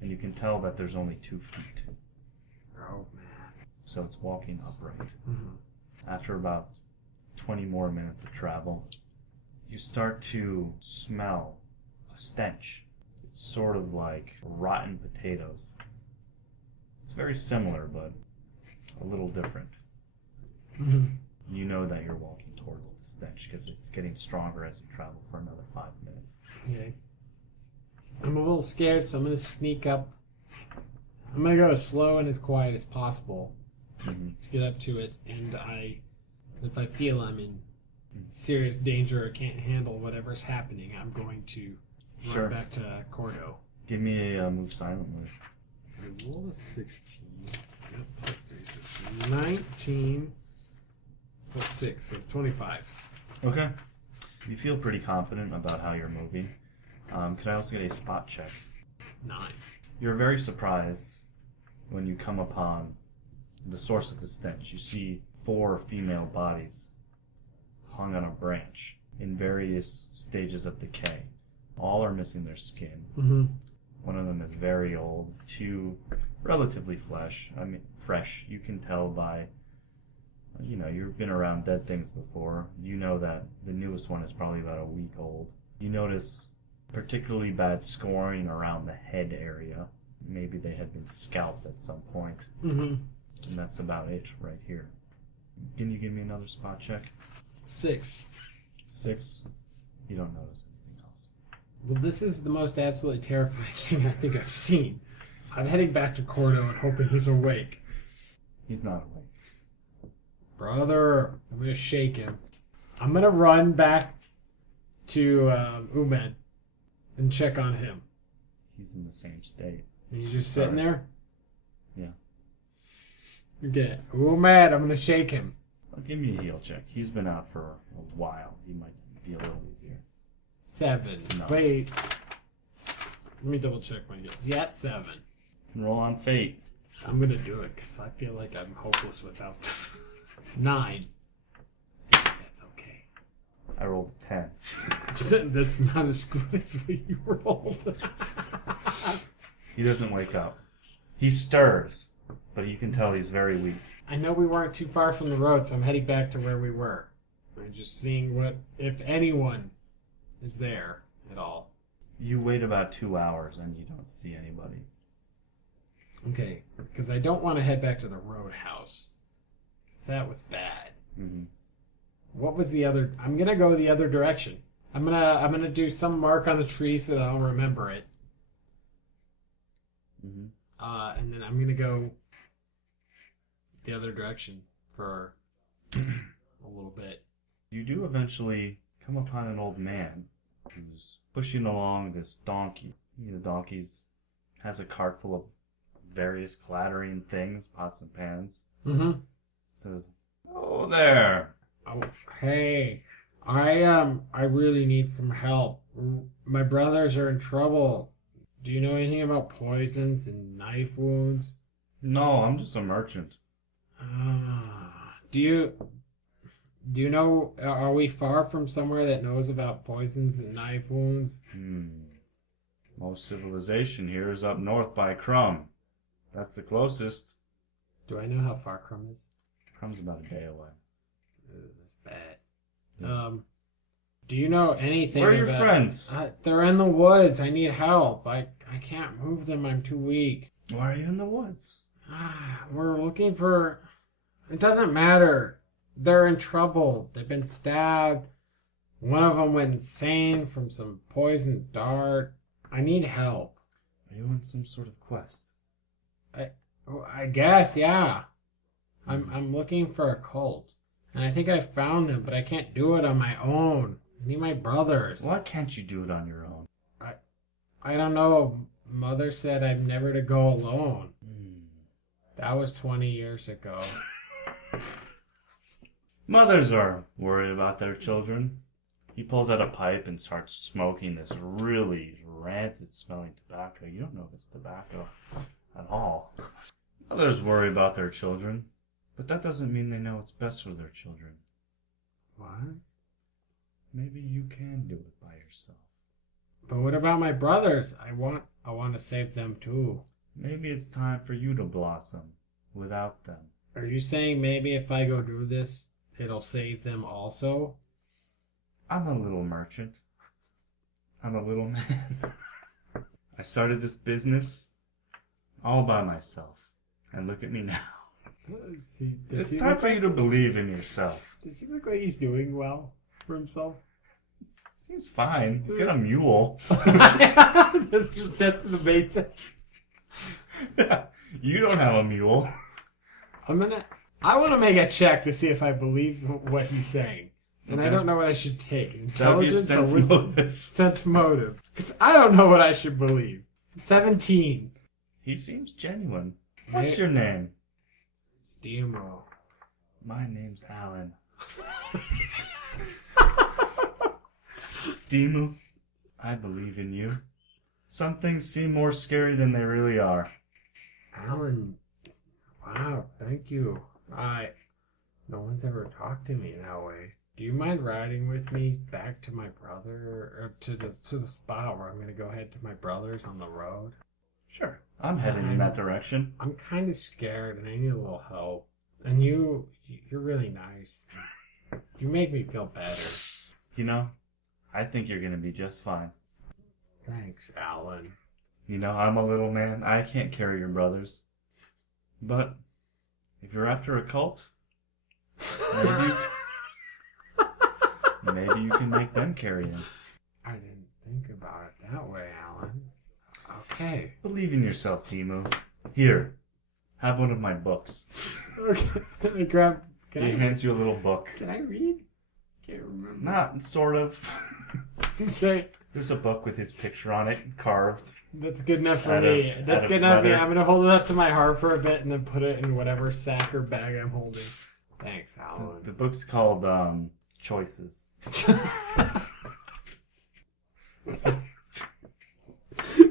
and you can tell that there's only 2 feet. Oh, man. So it's walking upright. After about 20 more minutes of travel, you start to smell a stench. It's sort of like rotten potatoes. It's very similar, but a little different. You know that you're walking towards the stench because it's getting stronger as you travel for another 5 minutes. Okay. I'm a little scared, so I'm going to sneak up. I'm going to go as slow and as quiet as possible to get up to it. And if I feel I'm in serious danger or can't handle whatever's happening, I'm going to run back to Cordo. Give me a move silently. I roll a 16. Yep, plus 3, 16. 19 plus 6, so it's 25. Okay. You feel pretty confident about how you're moving. Could I also get a spot check? 9. You're very surprised when you come upon the source of the stench. You see 4 female bodies hung on a branch in various stages of decay. All are missing their skin. One of them is very old. 2 relatively fresh. You can tell by, you've been around dead things before. You know that the newest one is probably about a week old. You notice particularly bad scoring around the head area. Maybe they had been scalped at some point. And that's about it right here. Can you give me another spot check? 6. 6. You don't notice anything else. Well, this is the most absolutely terrifying thing I think I've seen. I'm heading back to Cordo and hoping he's awake. He's not awake. Brother, I'm going to shake him. I'm going to run back to Umed and check on him. He's in the same state. And he's just sitting there? Yeah. Okay. Umed, I'm going to shake him. Give me a heal check. He's been out for a while. He might be a little easier. 7. No. Wait. Let me double check my heals. Yeah, 7. Roll on fate. I'm going to do it because I feel like I'm hopeless without them. 9. That's okay. I rolled a 10. That's not as good as what you rolled. He doesn't wake up. He stirs, but you can tell he's very weak. I know we weren't too far from the road, so I'm heading back to where we were. I'm just seeing what, if anyone, is there at all. You wait about 2 hours and you don't see anybody. Okay, because I don't want to head back to the roadhouse. Because that was bad. Mm-hmm. What was the other? I'm gonna go the other direction. I'm gonna do some mark on the tree so that I'll remember it. Mm-hmm. And then I'm gonna go the other direction for a little bit. You do eventually come upon an old man who's pushing along this donkey. The donkey has a cart full of various clattering things, pots and pans. Mm-hmm. Says, "Oh there! Oh, hey, I really need some help. My brothers are in trouble. Do you know anything about poisons and knife wounds? No, I'm just a merchant. Do you know? Are we far from somewhere that knows about poisons and knife wounds? Most civilization here is up north by Crumb. That's the closest. Do I know how far Crumb is? Crumb's about a day away. That's bad. Do you know anything? Where are your about, friends? They're in the woods. I need help. I can't move them. I'm too weak. Why are you in the woods? We're looking for... It doesn't matter. They're in trouble. They've been stabbed. One of them went insane from some poisoned dart. I need help. Are you on some sort of quest? I guess, yeah. I'm looking for a cult. And I think I found them, but I can't do it on my own. I need my brothers. Why can't you do it on your own? I don't know. Mother said I'm never to go alone. That was 20 years ago. Mothers are worried about their children. He pulls out a pipe and starts smoking this really rancid smelling tobacco. You don't know if it's tobacco at all. Mothers worry about their children, but that doesn't mean they know what's best for their children. What? Maybe you can do it by yourself. But what about my brothers? I want to save them too. Maybe it's time for you to blossom without them. Are you saying maybe if I go do this, it'll save them also? I'm a little merchant. I'm a little man. I started this business all by myself. And look at me now. It's time for you to believe in yourself. Does he look like he's doing well for himself? Seems fine. He's got a mule. That's the basis. You don't have a mule. I want to make a check to see if I believe what he's saying. And Okay. I don't know what I should take. That'd be a Intelligence sense or wisdom? motive. Sense motive. Because I don't know what I should believe. 17. He seems genuine. What's your name? It's DMO. My name's Alan. Dimu, I believe in you. Some things seem more scary than they really are. Alan, wow, thank you. No one's ever talked to me that way. Do you mind riding with me back to my brother, or to the spot where I'm gonna go head to my brother's on the road? Sure. I'm heading in that direction. I'm kind of scared and I need a little help. And you're really nice. You make me feel better. You know, I think you're going to be just fine. Thanks, Alan. You know, I'm a little man. I can't carry your brothers. But if you're after a cult, maybe you can make them carry him. I didn't think about it that way, Alan. Okay. Believe in yourself, Timu. Here, have one of my books. Okay. Let me grab. He hands you a little book. Can I read? Can't remember. Not sort of. Okay. There's a book with his picture on it, carved. That's good enough for Out me. of- That's out good of enough for me. leather. I'm gonna hold it up to my heart for a bit and then put it in whatever sack or bag I'm holding. Thanks, Alan. The book's called Choices.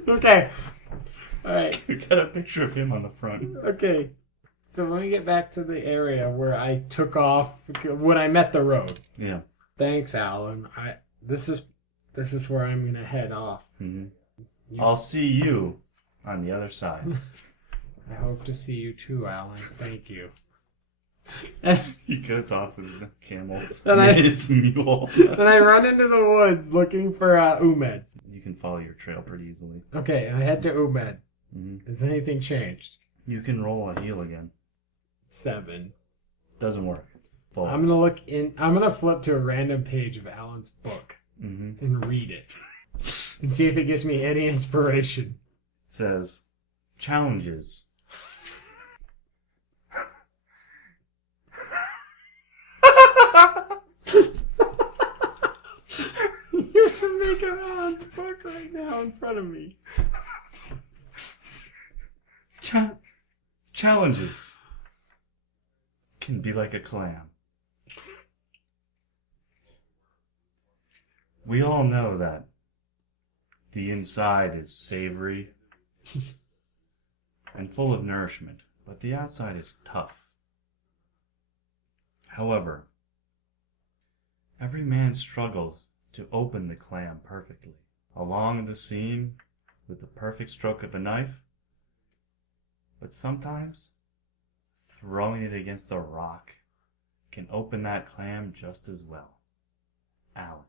Okay. Alright. You got a picture of him on the front. Okay. So when we get back to the area where I took off when I met the road. Yeah. Thanks, Alan. This is where I'm gonna head off. I'll see you on the other side. I hope to see you too, Alan. Thank you. He goes off with his camel. Then I- his mule. Then I run into the woods looking for Umed. You can follow your trail pretty easily. Okay, I head to Umed. Hmm. Has anything changed? You can roll a heal again. 7. Doesn't work. Full. I'm gonna flip to a random page of Alan's book Mm-hmm. and read it. And see if it gives me any inspiration. It says, challenges. You're making Alan's book right now in front of me. Challenges can be like a clam. We all know that the inside is savory and full of nourishment, but the outside is tough. However, every man struggles to open the clam perfectly, along the seam with the perfect stroke of a knife, but sometimes throwing it against a rock can open that clam just as well. Alan.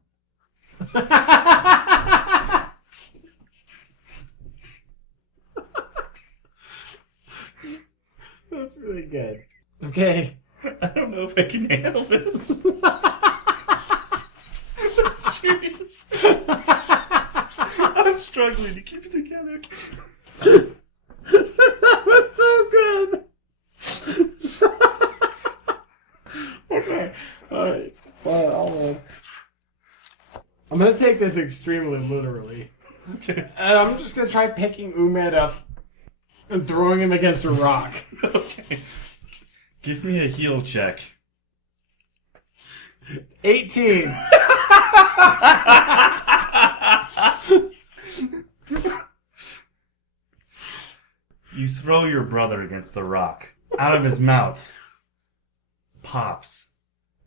That's really good. Okay. I don't know if I can handle this. I'm serious. I'm struggling to keep it together. That was so good. Okay. Alright. Well, I'm gonna take this extremely literally. Okay. And I'm just gonna try picking Umed up and throwing him against a rock. Okay. Give me a heal check. 18. You throw your brother against the rock. Out of his mouth pops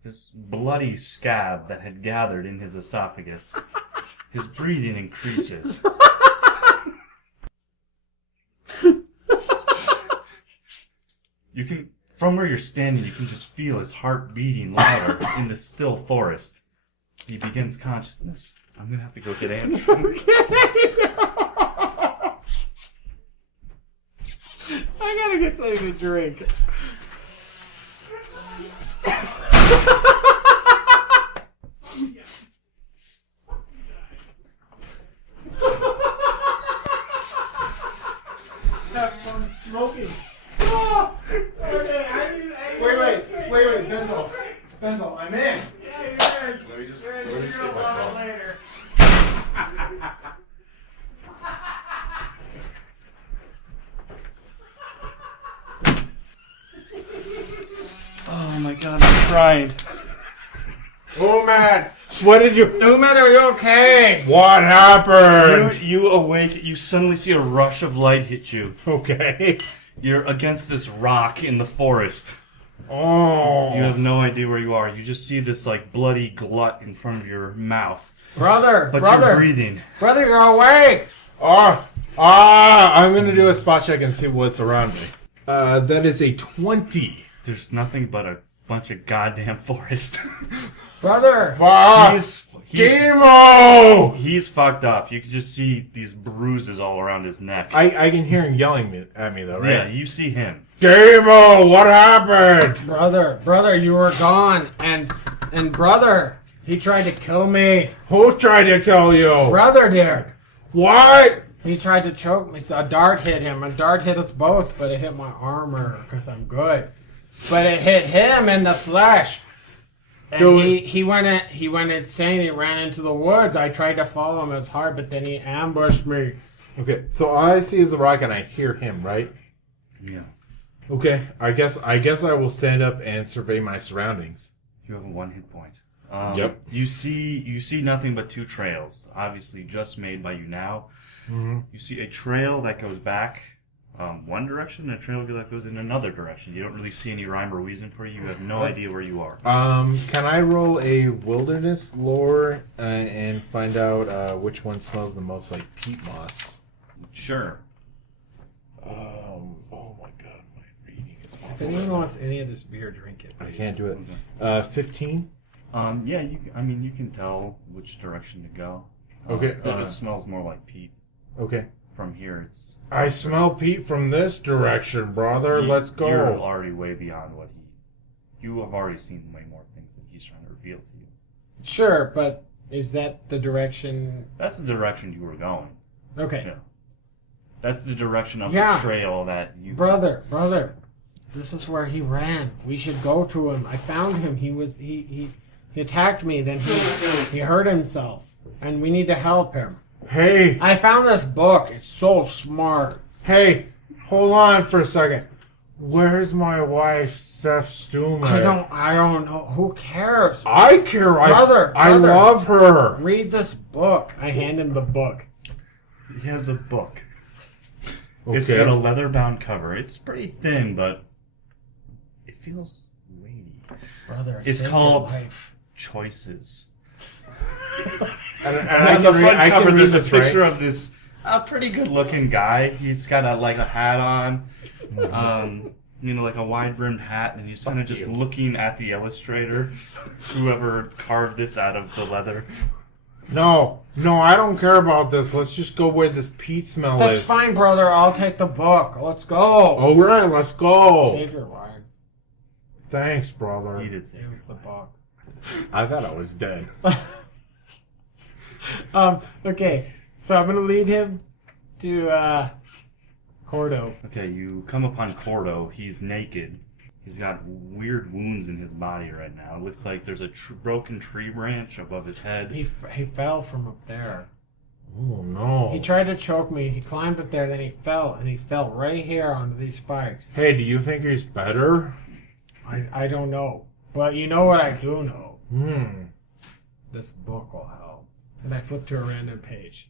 this bloody scab that had gathered in his esophagus. His breathing increases. You can, from where you're standing, you can just feel his heart beating louder in the still forest. He begins consciousness. I'm gonna have to go get Andrew. I gotta get something to drink. Have fun smoking. Oh, okay, wait, Benzo, I'm in. Yeah, you're in. Let me just You're get gonna my love it phone. later. Oh my god, I'm crying. Oh man, what did you? No matter, are you okay? What happened? You awake, you suddenly see a rush of light hit you. Okay. You're against this rock in the forest. Oh. You have no idea where you are. You just see this like bloody glut in front of your mouth. Brother, But you're breathing. brother, you're awake. I'm gonna do a spot check and see what's around me. That is a 20. There's nothing but a bunch of goddamn forest. Brother, he's Demo! he's fucked up. You can just see these bruises all around his neck. I can hear him yelling at me though, Yeah, right? you see him. Demo, what happened? brother, you were gone, and brother, he tried to kill me. Who tried to kill you? Brother, dear, What? he tried to choke me. So a dart hit him. A dart hit us both, but it hit my armor because I'm good. But it hit him in the flesh. And Dude. he went insane. He ran into the woods. I tried to follow him. It was hard, but then he ambushed me. Okay, so all I see is the rock and I hear him, right? Yeah. Okay, I guess I will stand up and survey my surroundings. You have a 1 hit point. Yep. You see nothing but 2 trails, obviously just made by you now. Mm-hmm. You see a trail that goes back one direction and a trail that goes in another direction. You don't really see any rhyme or reason for it. You have no idea where you are. Can I roll a wilderness lore and find out which one smells the most like peat moss? Sure. Oh my god, my reading is If awful. anyone wants any of this beer, drink it. I Please. can't do it. 15. Yeah, you can tell which direction to go. Okay, It smells more like peat. Okay. From here, it's... I smell Pete from this direction, brother. Let's go. You're already way beyond what he... You have already seen way more things than he's trying to reveal to you. Sure, but is that the direction? That's the direction you were going. Okay. Yeah. That's the direction of Yeah. the trail that you... Brother, this is where he ran. We should go to him. I found him. He attacked me. Then he hurt himself, and we need to help him. Hey, I found this book. It's so smart. hey, hold on for a second. Where's my wife, Steph Stumer? I don't know. Who cares? I care. Brother, I brother. love her. Read this book. I hand him the book. He has a book. Okay. It's got a leather-bound cover. It's pretty thin, but it feels weighty. Brother, It's saved called your life. Choices. And On the front cover, there's a this, picture right? of this pretty good-looking guy. He's got a hat on, like a wide-brimmed hat, and he's kind of just looking at the illustrator, whoever carved this out of the leather. No, I don't care about this. Let's just go where this Pete smell That's is. fine, brother. I'll take the book. Let's go. All right, let's go. Save your life. Thanks, He brother. did say. Use the book. I thought I was dead. Okay, so I'm gonna lead him to Cordo. Okay, you come upon Cordo. He's naked. He's got weird wounds in his body right now. It looks like there's a broken tree branch above his head. He fell from up there. Oh no. He tried to choke me. He climbed up there, then he fell, and he fell right here onto these spikes. Hey, do you think he's better? I don't know, but you know what I do know. This book will help. And I flip to a random page.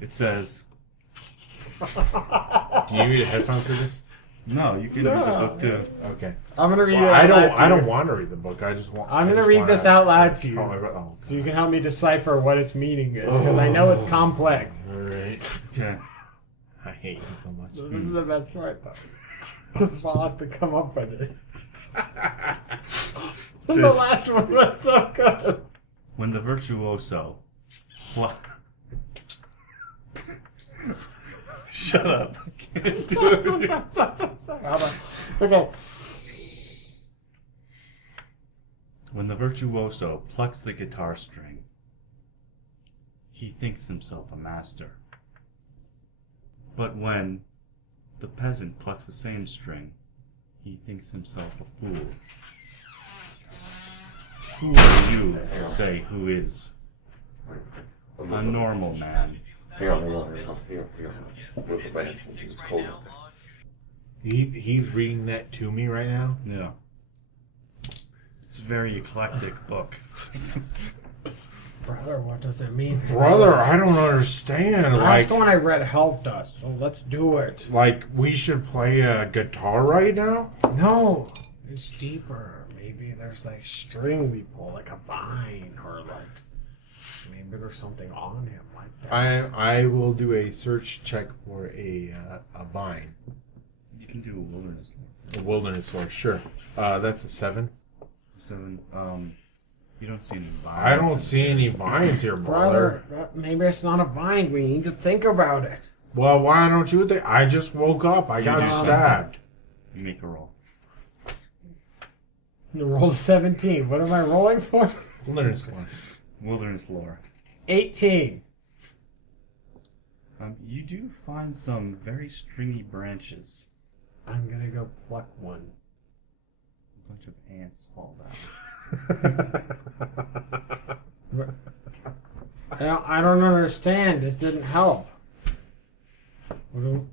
It says, Do you need headphones for this? no, you can read the book too. Okay. I'm gonna read Well, it. I don't want to read the book. I just want. I'm I gonna just read wanna- this out loud to you, Oh, so you can help me decipher what its meaning is, because I know it's complex. all right. Okay. I hate you so much. This is the best part, though. Because Paul has to come up with it. The last one was so good. When the virtuoso... Shut up. I can't do it. Sorry, hold on. Okay. When the virtuoso plucks the guitar string, he thinks himself a master. But when the peasant plucks the same string, he thinks himself a fool. Who are you to say who is a normal man? Here. It's cold out there. He's reading that to me right now. Yeah. It's a very eclectic book. Brother, what does it mean? Brother, I don't understand. Last one I read helped us, so let's do it. Like we should play a guitar right now? No, it's deeper. Maybe there's like string we pull, like a vine, or like maybe there's something on him like that. I will do a search check for a vine. You can do a wilderness. A wilderness horse, sure. That's a 7. 7. You don't see any vines. I don't see any vines here, brother. Brother, maybe it's not a vine. We need to think about it. Well, why don't you think? I just woke up. I got do. stabbed. You make a roll. You rolled a 17. What am I rolling for? Wilderness one. Wilderness lore. 18. You do find some very stringy branches. I'm gonna go pluck one. A bunch of ants fall down. I don't understand. This didn't help. What do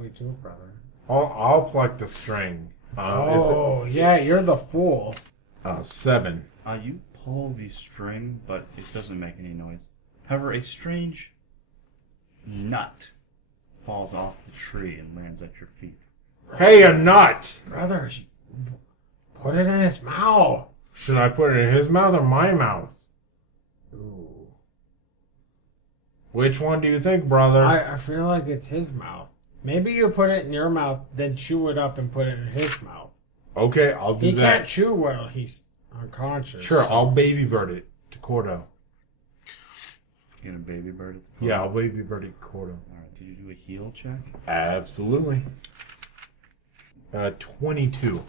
we do, brother? I'll pluck the string. Oh, yeah, you're the fool. 7. You pull the string, but it doesn't make any noise. However, a strange nut falls off the tree and lands at your feet. Hey, a nut! Brother, put it in his mouth. Should I put it in his mouth or my mouth? Ooh. Which one do you think, brother? I feel like it's his mouth. Maybe you put it in your mouth, then chew it up and put it in his mouth. Okay, I'll do He that. can't chew while he's unconscious. Sure, I'll baby bird it to Cordo. You're gonna baby bird it? Yeah, I'll baby bird it to Cordo. Alright, did you do a heal check? Absolutely. 22.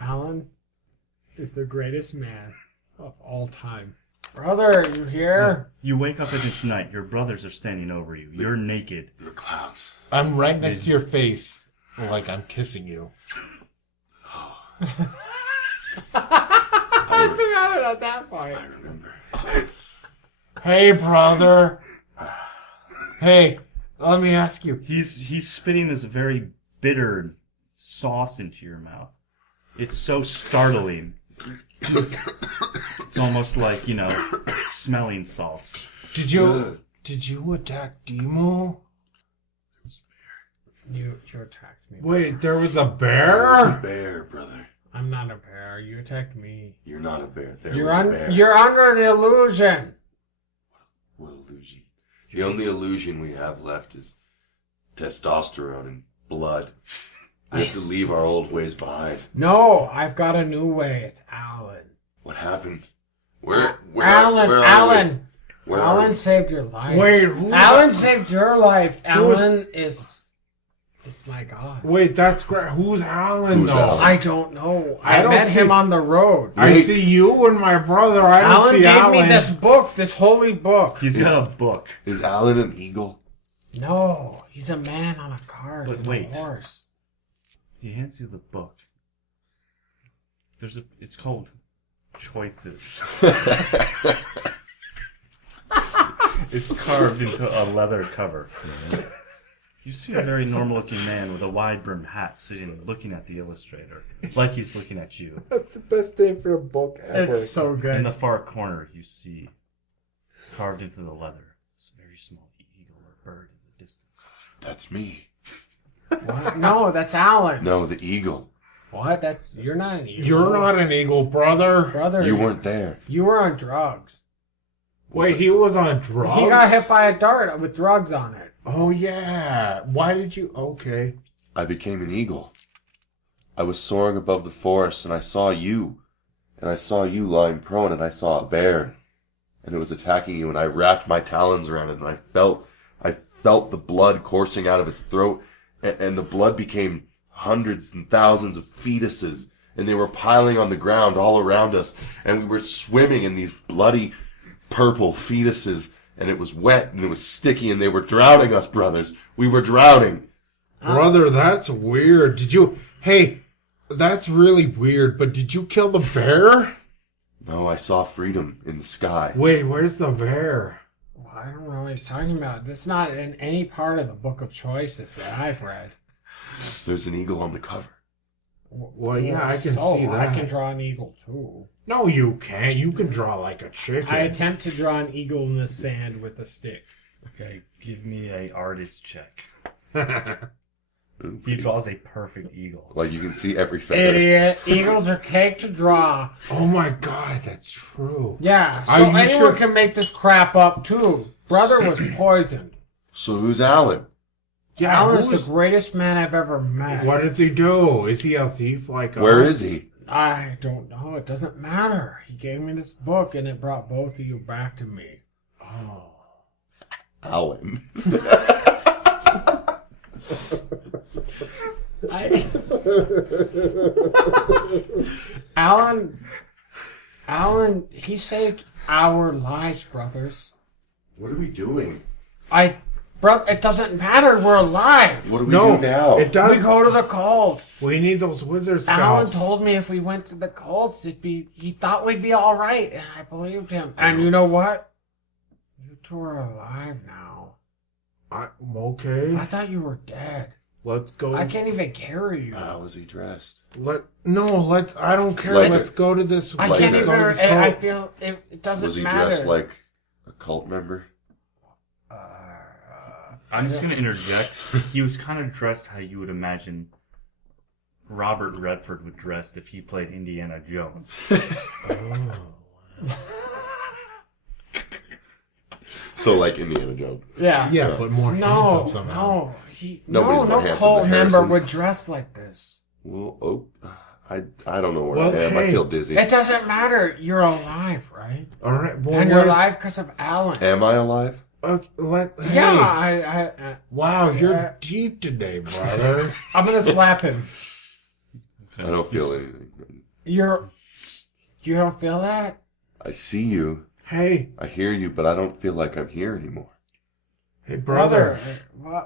Alan is the greatest man of all time. Brother, you here? You wake up and it's night. Your brothers are standing over you. You're naked. The clouds. I'm right next to your face, like I'm kissing you. I forgot about that part. I remember. Hey, brother. Hey, let me ask you. He's spitting this very bitter sauce into your mouth. It's so startling. It's almost like, smelling salts. Did you attack Demo? You attacked me. Wait, there was a There's a bear? bear, brother. I'm not a bear. You attacked me. You're not a bear. There You're was a bear. you're under the illusion. What illusion? The only illusion we have left is testosterone and blood. We have to leave our old ways behind. No, I've got a new way. It's Alan. What happened? Where Alan, where are Alan. we? Where are Alan we? saved your life. Wait, who? Alan saved your life. Alan is my god. Wait, that's great. Who's Alan, Who's though? Alan? I don't know. I I don't met see- him on the road. I see you and my brother. I don't Alan see gave Alan. me this book, this holy book. He's got a book. Is Alan an eagle? No, he's a man on a cart But and wait. a horse. He hands you the book. It's called Choices. It's carved into a leather cover. You see a very normal-looking man with a wide-brimmed hat sitting, looking at the illustrator, like he's looking at you. That's the best name for a book ever. It's so In good. the far corner, you see, carved into the leather, this very small eagle or bird in the distance. That's me. What? No, that's Alan. No, the eagle. What? You're not an eagle. You're not an eagle, brother. brother. You weren't there. You were on drugs. Wait, he was on drugs? He got hit by a dart with drugs on it. Oh, yeah. Why did you... Okay. I became an eagle. I was soaring above the forest, and I saw you. And I saw you lying prone, and I saw a bear. And it was attacking you, and I wrapped my talons around it, and I felt the blood coursing out of its throat, and the blood became hundreds and thousands of fetuses, and they were piling on the ground all around us, and we were swimming in these bloody purple fetuses, and it was wet, and it was sticky, and they were drowning us, brothers. We were drowning. Brother, that's weird. Did you... Hey, that's really weird, but did you kill the bear? No, I saw freedom in the sky. Wait, where's the bear? Well, I don't know what he's talking about. That's not in any part of the Book of Choices that I've read. There's an eagle on the cover. Well, yeah, I can So, see that. I can draw an eagle too. No, you can't. You can draw like a chicken. I attempt to draw an eagle in the sand with a stick. Okay, give me a artist check. He draws a perfect eagle. Like you can see every feather. Idiot. Eagles are cake to draw. Oh my god, that's true. Yeah, Are so you anyone sure? can make this crap up too. Brother was poisoned. So who's Alan? Yeah, Alan's who's- the greatest man I've ever met. What does he do? Is he a thief like us? Where is he? I don't know. It doesn't matter. He gave me this book and it brought both of you back to me. Oh. Alan. Alan, he saved our lives, brothers. What are we doing? Brother, it doesn't matter. We're alive. What do we No, do now? it does. We go to the cult. We need those wizard scouts. Alan told me if we went to the cults, he thought we'd be all right, and I believed him. And you know what? You two are alive now. I'm okay. I thought you were dead. Let's go. I can't even carry you. How was he dressed? Let's. I don't care. Like let's go to this. I like can't let's even. go to this I cult. feel it doesn't Was he matter. dressed like a cult member? I'm just gonna interject. He was kind of dressed how you would imagine Robert Redford would dress if he played Indiana Jones. So like Indiana Jones. Yeah. Yeah, but more handsome somehow. Nobody's more handsome cult than member Harrison. would dress like this. Well, I don't know where Well, I am. I hey. feel dizzy. It doesn't matter. You're alive, right? All right. Well, And you're where's- alive because of Alan. Am I alive? Okay, hey. Yeah, Wow, you're Uh, deep today, brother. I'm gonna slap him. I don't feel anything. you don't feel that? I see you. Hey, I hear you, but I don't feel like I'm here anymore. hey, brother.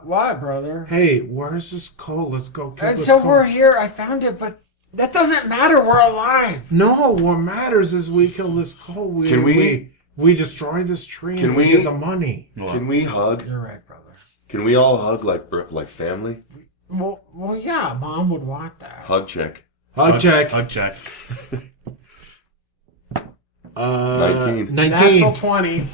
What, brother? Hey, where's this coal? Let's go kill And this so coal. we're here. I found it, but that doesn't matter. We're alive. No, what matters is we kill this coal. Can We destroy this tree Can and we- we get the money. Can we hug? You're right, brother. Can we all hug like family? Well, yeah, Mom would want that. Hug check. Hug check. Hug check. 19. 19. Natural 20.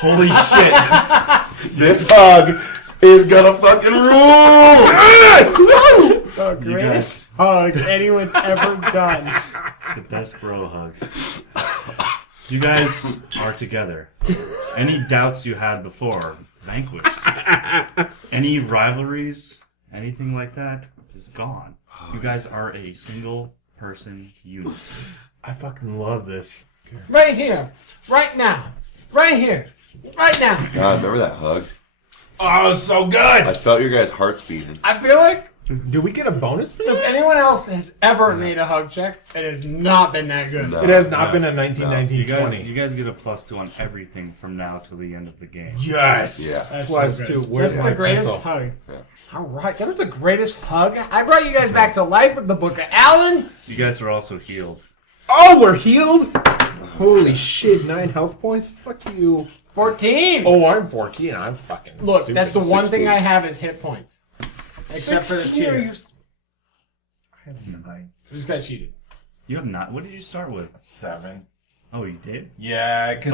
Holy shit. This hug is gonna fucking rule! Yes! The You greatest guys, hug anyone's ever done. the best bro hug. You guys are together. Any doubts you had before, vanquished. Any rivalries, anything like that, is gone. You guys are a single person unit. I fucking love this. Right here. Right now. Right here. Right now. God, remember that hug? Oh, so good. I felt your guys' hearts beating. I feel like Do we get a bonus for if that? anyone else has ever made a hug check, it has not been that good. No. It has not been a You 19, guys, 20. you guys get a +2 on everything from now till the end of the game. Yes. Yeah. Plus so two. good. Where's That's my the greatest pencil? hug. All right, that was the greatest hug. I brought you guys back to life with the Book of Alan. You guys are also healed. Oh, we're healed? Holy shit, 9 health points? Fuck you. 14. Oh, I'm 14. I'm fucking Look, stupid. that's the one 16. thing I have is hit points. Except for the 16, are cheater. you- I have 9. This guy cheated. You have not. What did you start with? 7. Oh, you did. Yeah, because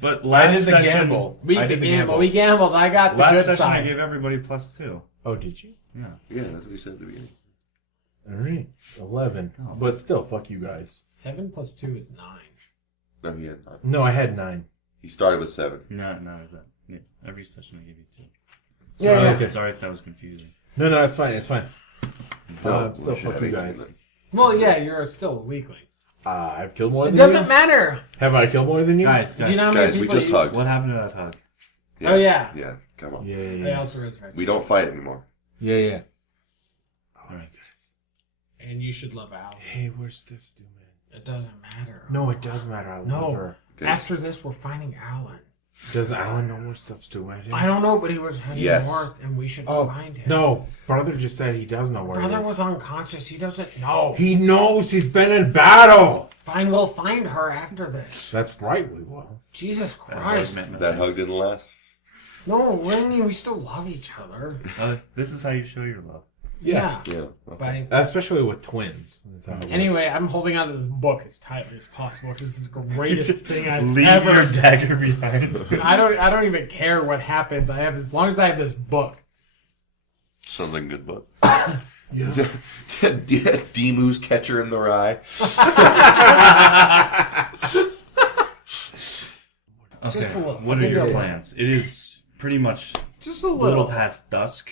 But I last did the session, gamble. We I did the gamble. We gambled. I got the Last good session, I side. gave everybody +2. Oh, did you? Yeah. Yeah, that's what we said at the beginning. Alright. 11. Oh. But still, fuck you guys. 7 plus 2 is 9. No, he had 9. No, I had 9. He started with 7. No, is that? Yeah. Every session I give you 2. Yeah, Sorry, okay. Sorry if that was confusing. No, it's fine. It's fine. No, Still, we should fuck have you 18 guys. then. Well, yeah, you're still a weakling. I've killed more It than doesn't you. matter. Have I killed more than you? Guys, Do you know how many Guys, we people just you... hugged. what happened to that hug? Oh, yeah. Yeah, come on. Yeah, They yeah. also resurrected. We don't fight anymore. Yeah. Alright. And you should love Al. Hey, where's Stiff Stew, man? It doesn't matter. No, it does matter. I No. love her. Guys, After this, we're finding Alan. Does Alan know where Stiff Stew is? I don't know, but he was heading Yes. north, and we should Oh, find him. no. Brother just said he does know where Brother he is. was unconscious. He doesn't know. He knows he's been in battle. Fine, we'll find her after this. That's right, we will. Jesus That hug Christ. meant that nothing. hug didn't last. No, I mean, we still love each other. This is how you show your love. Yeah. Yeah. Okay. But Especially with twins. That's how it anyway, works. I'm holding on to this book as tightly as possible because it's the greatest thing I've Leave ever your dagger behind. I don't even care what happens. I have as long as I have this book. Sounds like a good book. Yeah. Demu's Catcher in the Rye. Okay. Just a little. What are Maybe your a plans? It is pretty much Just a a little. little past dusk.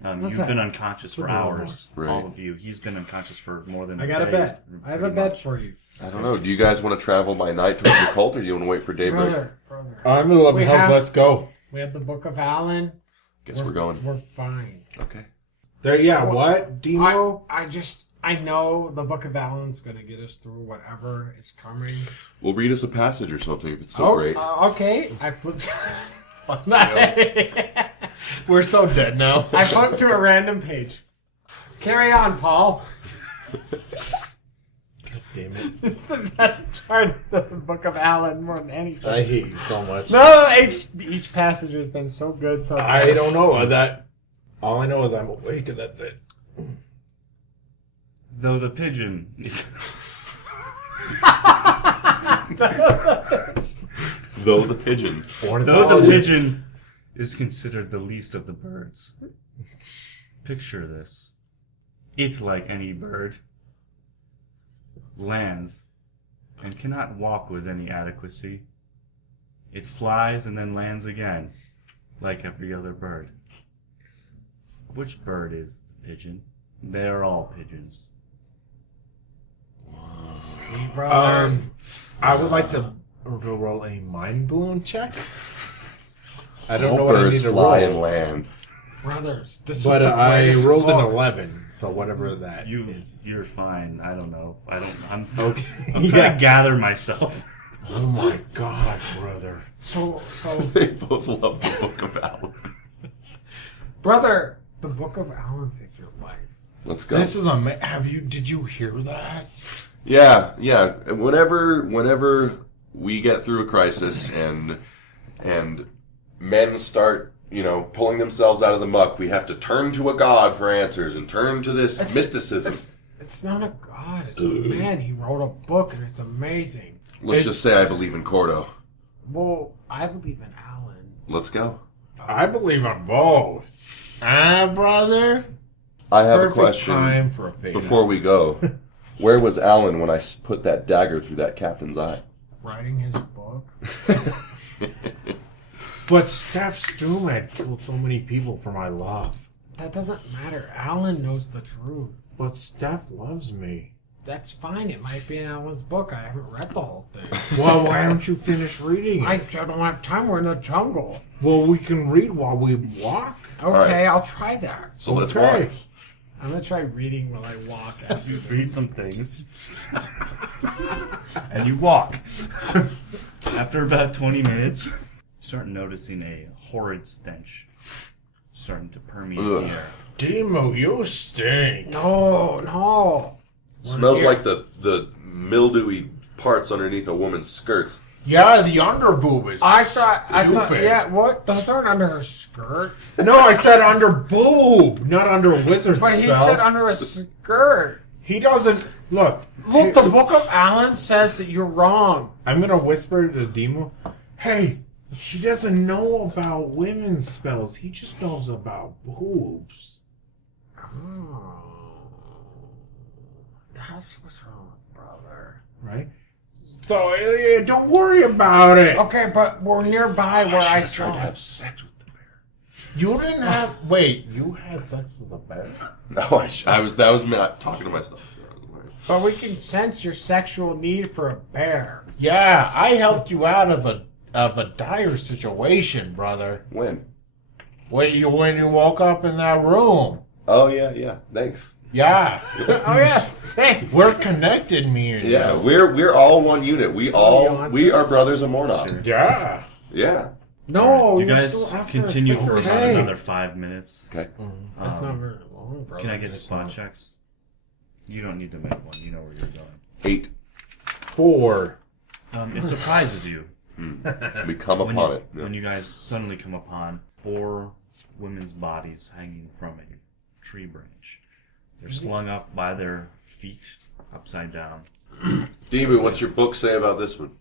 What's You've that? been unconscious for hours, Right. all of you. He's been unconscious for more than I got a day, bed. I have a pretty bed much. for you. I don't know. Do you guys want to travel by night towards the cult, or do you want to wait for daybreak? Brother. I'm 11 We health. have- Let's go. We have the Book of Alan. Guess we're going. We're fine. Okay. There, yeah, what? Demo? I know the Book of Alan's gonna get us through whatever is coming. Well, read us a passage or something if it's so great. Okay. I flipped. We're so dead now. I flipped to a random page. Carry on, Paul. God damn it. This is the best part of the Book of Alan more than anything. I hate you so much. No, each passage has been so good. So I don't know that. All I know is I'm awake and that's it. Though the pigeon is Though the pigeon. Though the pigeon is considered the least of the birds. Picture this. It's like any bird. Lands and cannot walk with any adequacy. It flies and then lands again, like every other bird. Which bird is the pigeon? They are all pigeons. See, brothers. I would like to roll a mind balloon check. I don't know All what I need birds to fly roll. and land. Brothers, this But is the I greatest rolled an book. 11, so whatever that You, is. you're fine. I don't know. I'm Okay. I'm trying Yeah. to gather myself. Oh my god, brother. So, They both love the Book of Alan. brother, the Book of Alan saved your life. Let's go. This is did you hear that? Yeah. Whenever we get through a crisis and men start, pulling themselves out of the muck, we have to turn to a god for answers and turn to this mysticism. It's not a god, it's a man. He wrote a book and it's amazing. Let's just say I believe in Cordo. Well, I believe in Alan. Let's go. I believe in both. Brother? I have Perfect a question time for a fade before we go. Where was Alan when I put that dagger through that captain's eye? Writing his book. But Steph Stumad killed so many people for my love. That doesn't matter. Alan knows the truth. But Steph loves me. That's fine. It might be in Alan's book. I haven't read the whole thing. Well, why don't you finish reading I it? don't have time. We're in the jungle. Well, we can read while we walk. Okay, I'll try that. So let's Okay. walk. I'm gonna try reading while I walk after You read some things, and you walk. After about 20 minutes, you start noticing a horrid stench starting to permeate Ugh. the air. Demo, you stink. No. Smells here. like the mildewy parts underneath a woman's skirts. Yeah, the underboob is I thought, stupid. yeah, what? Those aren't under her skirt. No, I said under boob, not under wizard But he spell. said under a skirt. He doesn't. Look, Look, the Book of Alan says that you're wrong. I'm gonna whisper to Demo. Hey, he doesn't know about women's spells. He just knows about boobs. Oh. That's what's wrong with brother. Right? So don't worry about it. Okay, but we're nearby where I Tried saw to have it. sex with the bear. You didn't have. Wait, you had sex with a bear? No, I was. That was me talking to myself. But we can sense your sexual need for a bear. Yeah, I helped you out of a dire situation, brother. When? When you woke up in that room. Oh yeah. Thanks. Yeah, Oh yeah, thanks. we're connected, me and Yeah, you. we're all one unit. We you want are this? brothers of Mornock. Sure. Yeah. Yeah. No, You you're guys still after continue us. for about Okay. another 5 minutes. Okay. That's not very long, bro. Can I get spot checks? You don't need to make one. You know where you're going. 8. 4. It surprises you We come when upon you, it. Yeah. when you guys suddenly come upon 4 women's bodies hanging from a tree branch. They're slung up by their feet, upside down. Demu, what's your book say about this one?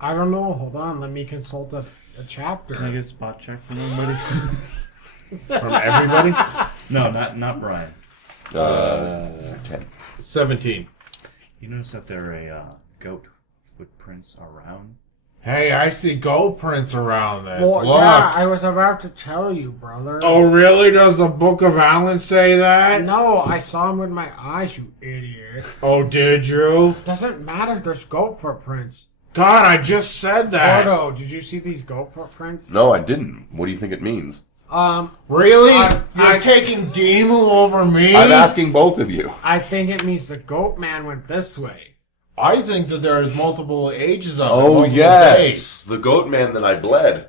I don't know. Hold on. Let me consult a chapter. Can I get a spot check from everybody? From everybody? No, not Brian. 10. 17. You notice that there are goat footprints around? Hey, I see gold prints around this. Well, Look. yeah, I was about to tell you, brother. Oh, really? Does the Book of Alan say that? No, I saw him with my eyes, you idiot. Oh, did you? Doesn't matter. There's goat footprints. God, I just said that. Gordo, did you see these goat footprints? No, I didn't. What do you think it means? Really? I- You're taking Demu over me? I'm asking both of you. I think it means the goat man went this way. I think that there's multiple ages of it. Oh, multiple yes. days. The goat man that I bled.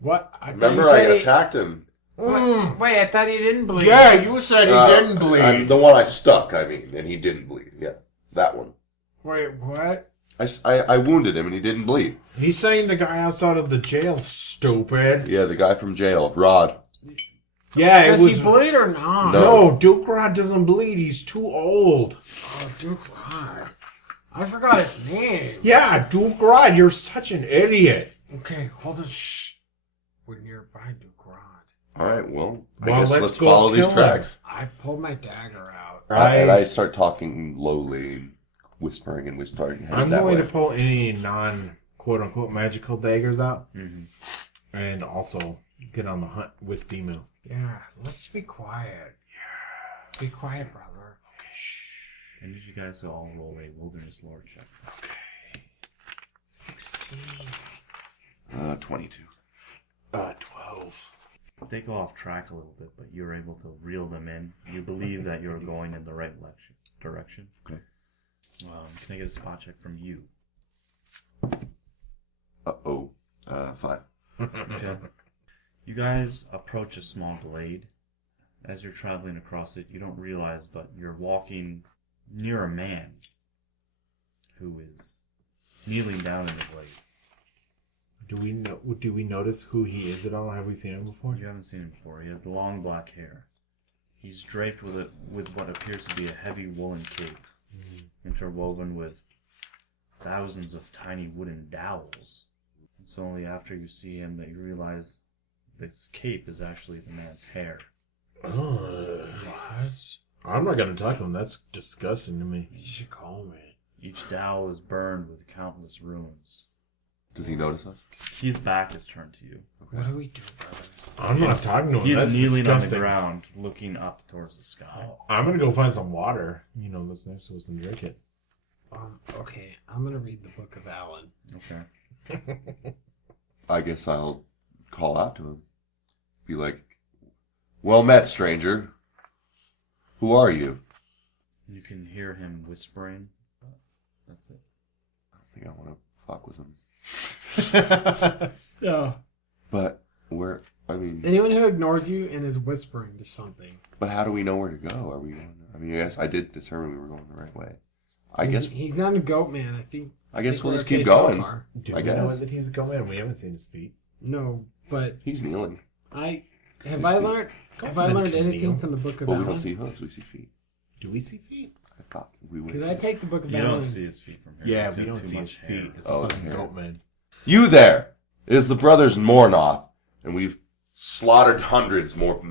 What? Remember I attacked him? Wait, I thought he didn't bleed. Yeah, you said he didn't bleed. The one I stuck, I mean, and he didn't bleed. Yeah, that one. Wait, what? I wounded him and he didn't bleed. He's saying the guy outside of the jail, stupid. Yeah, the guy from jail, Rod. Yeah, Does it was. he bleed or not? No, Duke Rod doesn't bleed. He's too old. Oh, Duke Rod. I forgot his name. Yeah, Duke Rod, you're such an idiot. Okay, hold on. Shh. We're nearby Duke Rod. All right, well, I Well, guess let's let's go follow these kill him. tracks. I pulled my dagger out. And I start talking lowly, whispering, and we start heading I'm that going way. to pull any non quote unquote magical daggers out, Mm-hmm. and also get on the hunt with Demu. Yeah, let's be quiet. Yeah. Be quiet, brother. I need you guys to all roll a wilderness lore check. 16. 22. 12. They go off track a little bit, but you're able to reel them in. You believe that you're going in the right direction. Okay. Can I get a spot check from you? 5. Okay. You guys approach a small glade. As you're traveling across it, you don't realize, but you're walking near a man who is kneeling down in the glade. Do we notice who he is at all? Have we seen him before? You haven't seen him before. He has long black hair. He's draped with what appears to be a heavy woolen cape, interwoven with thousands of tiny wooden dowels. It's only after you see him that you realize this cape is actually the man's hair. What? I'm not gonna talk to him. That's disgusting to me. You should call me. Each dowel is burned with countless runes. Does he notice us? His back is turned to you. What do we do, brothers? I'm not talking to him. He's That's kneeling disgusting. on the ground, looking up towards the sky. I'm gonna go find some water. That's next to us and drink it. Okay, I'm gonna read the Book of Alan. Okay. I guess I'll call out to him. Be like, well met, stranger. Who are you? You can hear him whispering, but that's it. I don't think I want to fuck with him. Yeah. But where, I mean, Anyone who ignores you and is whispering to something. but how do we know where to go? Are we going, I mean, yes, I did determine we were going the right way. I He's- guess he's not a goat man. I think we'll we're just okay keep so going. far. Do I we know guess. that he's a go man? We haven't seen his feet. No, but He's kneeling. have I learned can anything kneel. from the Book of But we Alan? don't see hooves, we see feet. Do we see feet? I thought we would. Because I take the Book of You Alan. don't see his feet from here. Yeah, He's we got don't too see his much hair. feet. It's Oh, a fucking hair. goat man. You there! It is the brothers Mornoth, and we've slaughtered hundreds more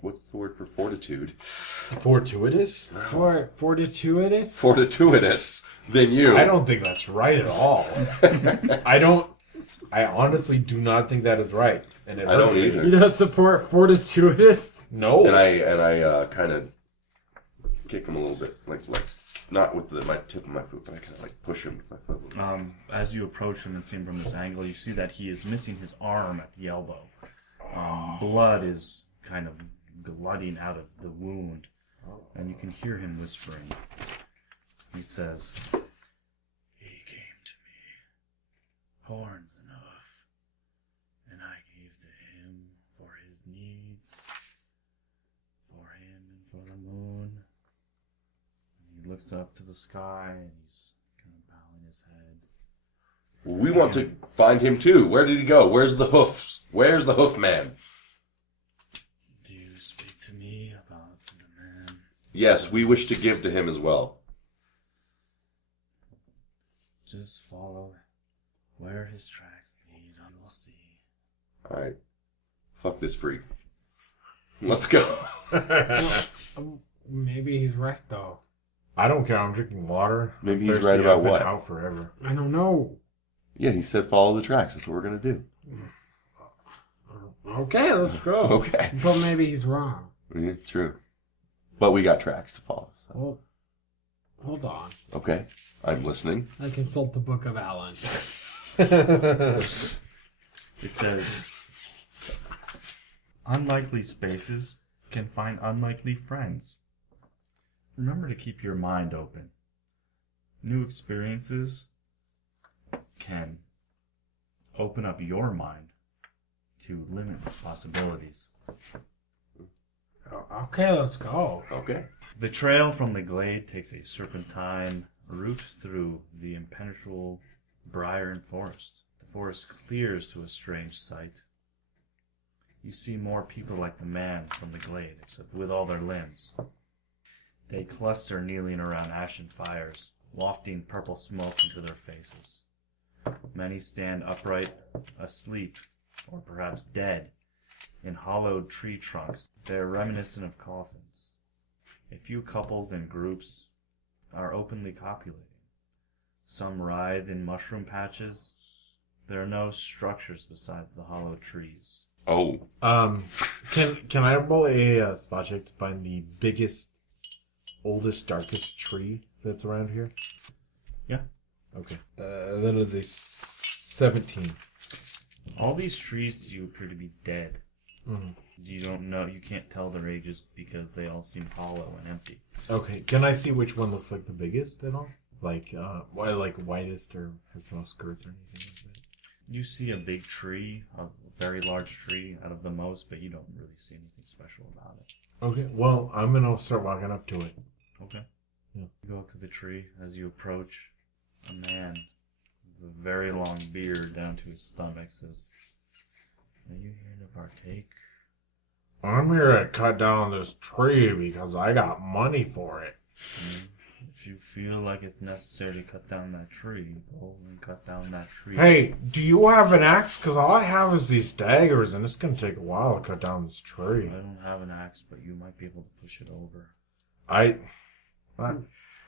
what's the word for fortitude? Fortuitous? Fortuitous? Fortuitous than you. I don't think that's right at all. I honestly do not think that is right. And it I don't hurts me. either. You don't support fortuitous? No. And I kind of kick him a little bit, like not with my tip of my foot, but I kind of like push him with my foot. A little bit. As you approach him and see him from this angle, you see that he is missing his arm at the elbow. Blood is kind of glutting out of the wound, and you can hear him whispering. He says, "He came to me, horns and hoof, and I gave to him for his needs, for him and for the moon." And he looks up to the sky, and he's kind of bowing his head. We want to find him too. Where did he go? Where's the hoofs? Where's the hoof man? Do you speak to me about the man? Yes, we wish to give to him as well. Just follow where his tracks lead, and you'll see. Alright. Fuck this freak. Let's go. Maybe he's wrecked though. I don't care. I'm drinking water. Maybe I'm he's thirsty. right about I've been what? out forever. I don't know. Yeah, he said follow the tracks. That's what we're gonna do. Okay, let's go. Okay. But maybe he's wrong. Yeah, true. But we got tracks to follow. So. Well, hold on. Okay. I'm listening. I consult the Book of Alan. It says, "Unlikely spaces can find unlikely friends. Remember to keep your mind open. New experiences can open up your mind to limitless possibilities." Okay, let's go. Okay. The trail from the glade takes a serpentine route through the impenetrable briar and forest. The forest clears to a strange sight. You see more people like the man from the glade, except with all their limbs. They cluster kneeling around ashen fires, wafting purple smoke into their faces. Many stand upright, asleep, or perhaps dead, in hollowed tree trunks. They are reminiscent of coffins. A few couples and groups are openly copulating. Some writhe in mushroom patches. There are no structures besides the hollow trees. Oh. Can I roll a spot check to find the biggest, oldest, darkest tree that's around here? Yeah. Okay. That is a 17. All these trees to you appear to be dead. Mm-hmm. You don't know, you can't tell their ages because they all seem hollow and empty. Okay. Can I see which one looks like the biggest at all? Like widest or has the most girth or anything like that? You see a big tree, a very large tree out of the most, but you don't really see anything special about it. Okay. Well, I'm gonna start walking up to it. Okay. Yeah. You go up to the tree. As you approach, a man with a very long beard down to his stomach says, "Are you here to partake?" I'm here to cut down this tree because I got money for it. If you feel like it's necessary to cut down that tree, go and cut down that tree. Hey, do you have an axe? Because all I have is these daggers, and it's going to take a while to cut down this tree. I don't have an axe, but you might be able to push it over.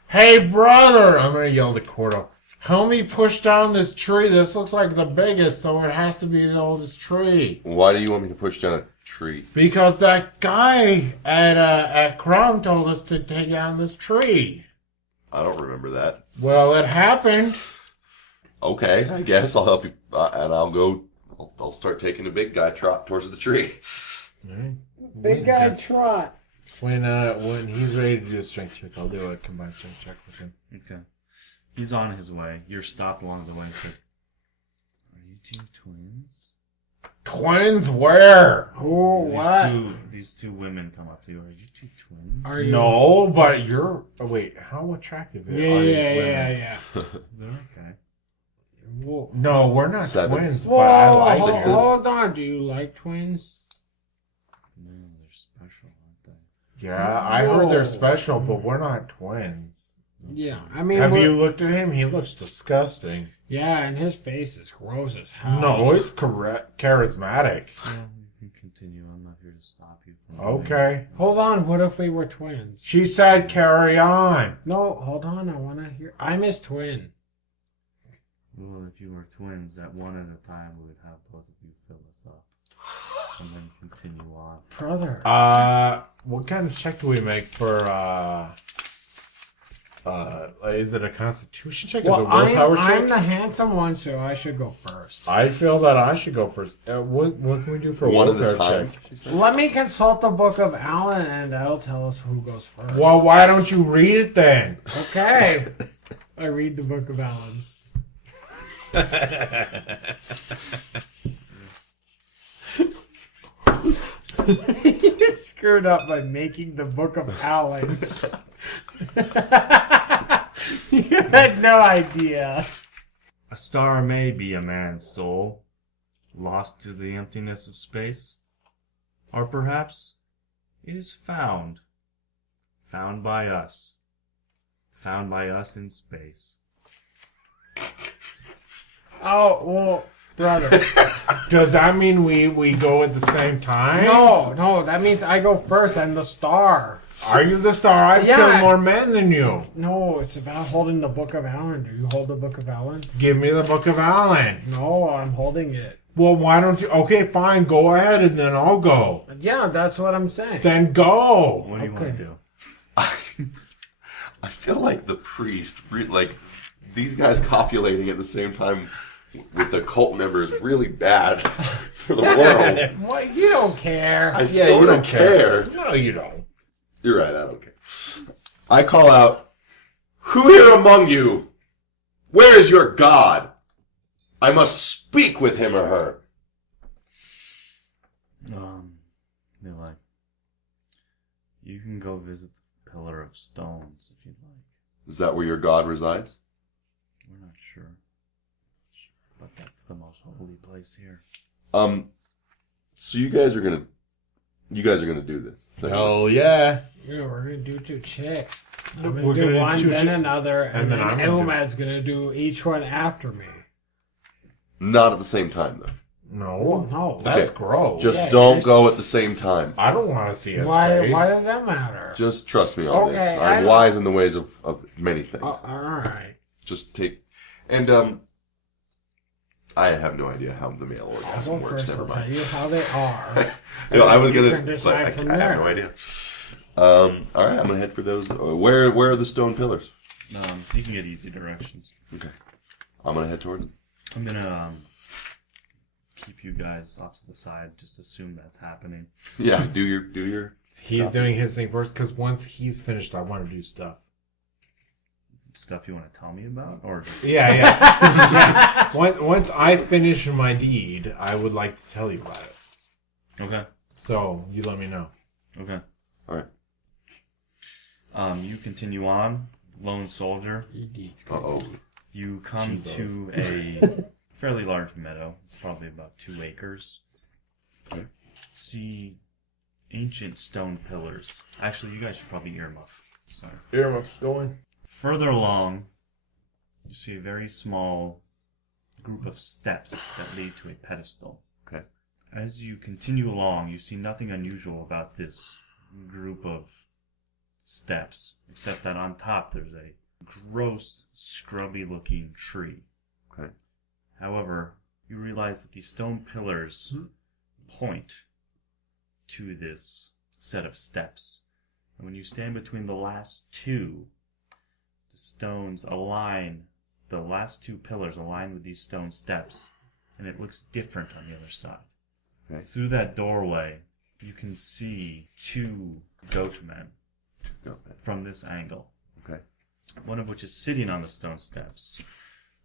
Hey, brother! I'm going to yell to Cordo. Help me push down this tree. This looks like the biggest, so it has to be the oldest tree. Why do you want me to push down a tree? Because that guy at Crown told us to take down this tree. I don't remember that. Well, it happened. Okay, I guess I'll help you, and I'll go. I'll start taking the big guy trot towards the tree. Big guy trot. When he's ready to do a strength check, I'll do a combined strength check with him. Okay. He's on his way. You're stopped along the way and said, "Are you two twins?" Twins? Where? Oh, what? These two women come up to you. Are you two twins? Are you? No, but you're. Oh, wait, how attractive are these women? Yeah. They're okay. Whoa. No, we're not Sevens. twins, Whoa, but I like hold, them. Sixes. hold on. Do you like twins? No, they're special, aren't they? Yeah, I heard they're Whoa. special, but we're not twins. Yeah, I mean, Have we're- you looked at him? He looks disgusting. Yeah, and his face is gross as hell. No, it's charismatic. Well, you can continue. I'm not here to stop you from Okay. Hold on. What if we were twins? She said carry on. No, hold on. I want to hear. I'm his twin. Well, if you were twins, at one at a time, we would have both of you fill us up. And then continue on. Brother. What kind of check do we make for, is it a constitution check? Well, is it a willpower check? I'm the handsome one, so I should go first. I feel that I should go first. What can we do for a One at willpower a time. check? Let me consult the Book of Allen, and that'll tell us who goes first. Well, why don't you read it then? Okay. I read the Book of Allen. You screwed up by making the Book of Allen. You had no idea. A star may be a man's soul, lost to the emptiness of space. Or perhaps it is found. Found by us. Found by us in space. Oh, well, brother. Does that mean we go at the same time? No, that means I go first. I'm the star. Are you the star? I've Yeah. killed more men than you. No, it's about holding the Book of Allen. Do you hold the Book of Allen? Give me the Book of Allen. No, I'm holding it. Well, why don't you? Okay, fine. Go ahead, and then I'll go. Yeah, that's what I'm saying. Then go. What do you want Okay. to do? I feel like the priest, like these guys copulating at the same time with the cult member is really bad for the world. What? You don't care. I Yeah, sort you of don't care. No, you don't. You're right, I don't care. I call out, "Who here among you? Where is your God? I must speak with him or her." They're like, you can go visit the Pillar of Stones if you'd like. Is that where your God resides? We're not sure. But that's the most holy place here. So you guys are gonna do this. Oh yeah. Yeah, we're gonna do two chicks. We're I'm gonna do gonna do one, two then chicks. another, and then then I'm gonna do- Umad's gonna do each one after me. Not at the same time though. No. No. That's Okay. gross. Just Yeah, don't you're go s- at the same time. I don't want to see his Why? face. Why does that matter? Just trust me on this. Okay, I I'm don't- wise in the ways of many things. All right. Just take. And I have no idea how the male I'll orgasm go works. first. Never I'll tell mind. you how they are. I was You gonna, can but decide I from have there. no idea. All right, I'm gonna head for those. Where are the stone pillars? You can get easy directions. Okay, I'm gonna head toward them. I'm gonna keep you guys off to the side. Just assume that's happening. Yeah, do your. He's doing his thing first because once he's finished, I want to do stuff. Stuff you want to tell me about, or just... Yeah. Yeah. Once I finish my deed, I would like to tell you about it. Okay. So you let me know. Okay. All right. You continue on, lone soldier. Uh-oh. You come to a fairly large meadow. It's probably about 2 acres. Okay. See ancient stone pillars. Actually, you guys should probably earmuff. Sorry. Earmuffs going. Further along, you see a very small group of steps that lead to a pedestal. Okay. As you continue along, you see nothing unusual about this group of steps, except that on top there's a gross, scrubby-looking tree. Okay. However, you realize that these stone pillars point to this set of steps. And when you stand between the last 2, the stones align, the last 2 pillars align with these stone steps, and it looks different on the other side. Okay. Through that doorway, you can see 2 goat men from this angle. Okay. One of which is sitting on the stone steps,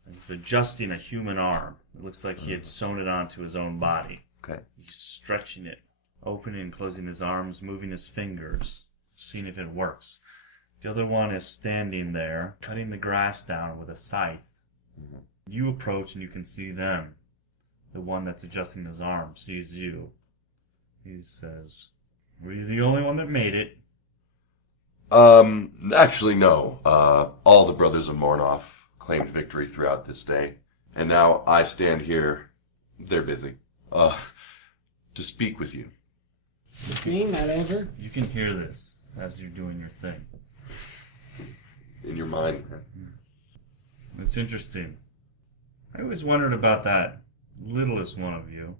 and he's adjusting a human arm. It looks like he had sewn it onto his own body. Okay. He's stretching it, opening and closing his arms, moving his fingers, seeing if it works. The other one is standing there, cutting the grass down with a scythe. Mm-hmm. You approach and you can see them. The one that's adjusting his arm sees you. He says, "Were you the only one that made it?" Actually, no. All the brothers of Mornoff claimed victory throughout this day, and now I stand here. They're busy. To speak with you. Being that ever? You can hear this as you're doing your thing. In your mind. It's interesting. I always wondered about that littlest one of you.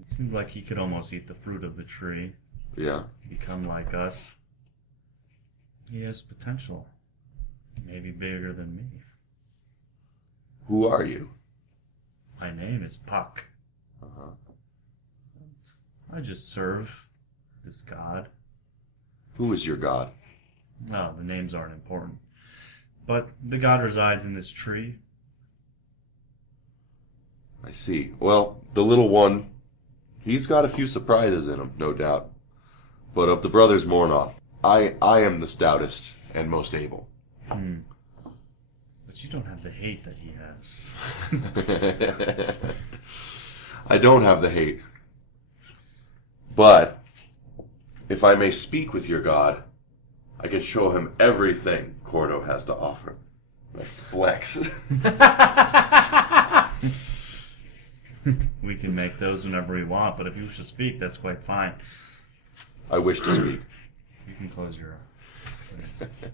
It seemed like he could almost eat the fruit of the tree, Yeah. become like us. He has potential. Maybe bigger than me. Who are you? My name is Puck. Uh-huh. I just serve this god. Who is your god? Well, the names aren't important. But the god resides in this tree. I see. Well, the little one, he's got a few surprises in him, no doubt. But of the brothers Mornoff, I am the stoutest and most able. But you don't have the hate that he has. I don't have the hate. But if I may speak with your god, I can show him everything Cordo has to offer. Like flex. We can make those whenever we want, but if you wish to speak, that's quite fine. I wish to speak. You can close your...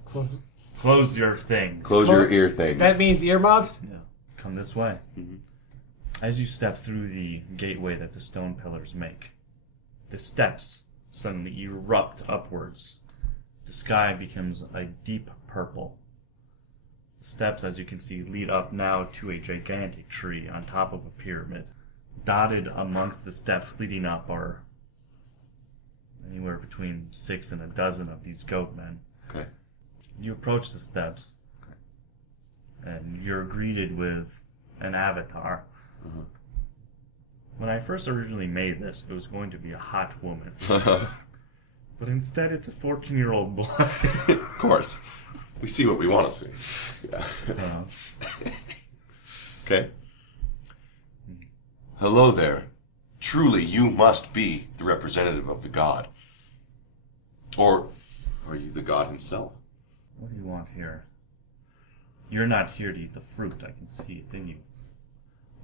Close. Close your things. Close your ear things. That means earmuffs? Yeah. Come this way. As you step through the gateway that the stone pillars make, the steps suddenly erupt upwards. The sky becomes a deep purple. The steps, as you can see, lead up now to a gigantic tree on top of a pyramid. Dotted amongst the steps leading up are anywhere between 6 and a dozen of these goat men. Okay. You approach the steps, and you're greeted with an avatar. When I first originally made this, it was going to be a hot woman. But instead, it's a 14-year-old boy. Of course. We see what we want to see. Yeah. Okay. Hello there. Truly, you must be the representative of the god. Or are you the god himself? What do you want here? You're not here to eat the fruit. I can see it in you.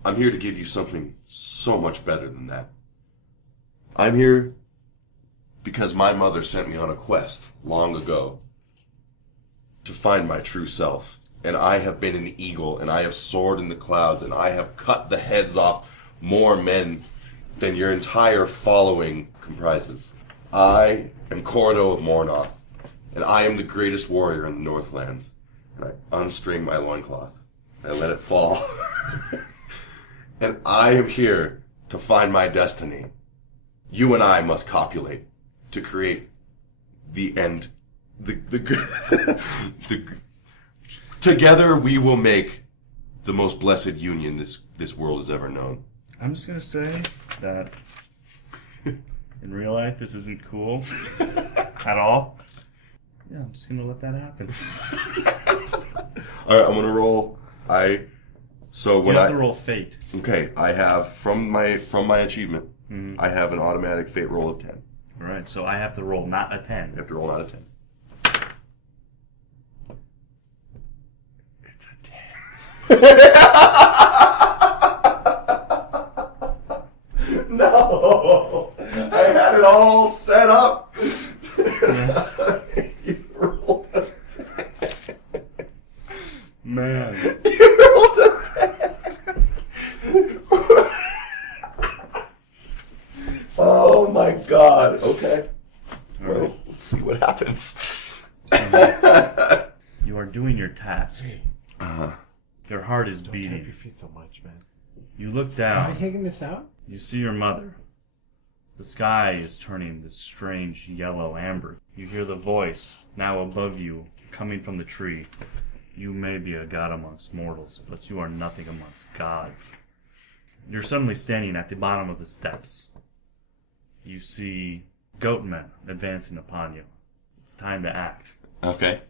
I'm here to give you something so much better than that. I'm here because my mother sent me on a quest long ago to find my true self and I have been an eagle, and I have soared in the clouds, and I have cut the heads off more men than your entire following comprises. I am Cordo of Mornoth, and I am the greatest warrior in the Northlands. And I unstring my loincloth. I let it fall. And I am here to find my destiny. You and I must copulate to create the end. Together we will make the most blessed union this world has ever known. I'm just gonna say that in real life this isn't cool at all. Yeah, I'm just gonna let that happen. All right, I'm gonna roll. So when You have to roll fate. Okay, I have from my achievement, I have an automatic fate roll of 10. All right, so I have to roll not a 10. You have to roll out of 10. It's a 10. No! I had it all set up! You rolled a 10. Man. You rolled a 10! Oh my god. Okay. Well, let's see what happens. You are doing your task. Your heart is Tap beating. your feet so much, man. You look Am I down. taking this out? You see your mother. The sky is turning this strange yellow amber. You hear the voice, now above you, coming from the tree. You may be a god amongst mortals, but you are nothing amongst gods. You're suddenly standing at the bottom of the steps. You see goatmen advancing upon you. It's time to act. Okay.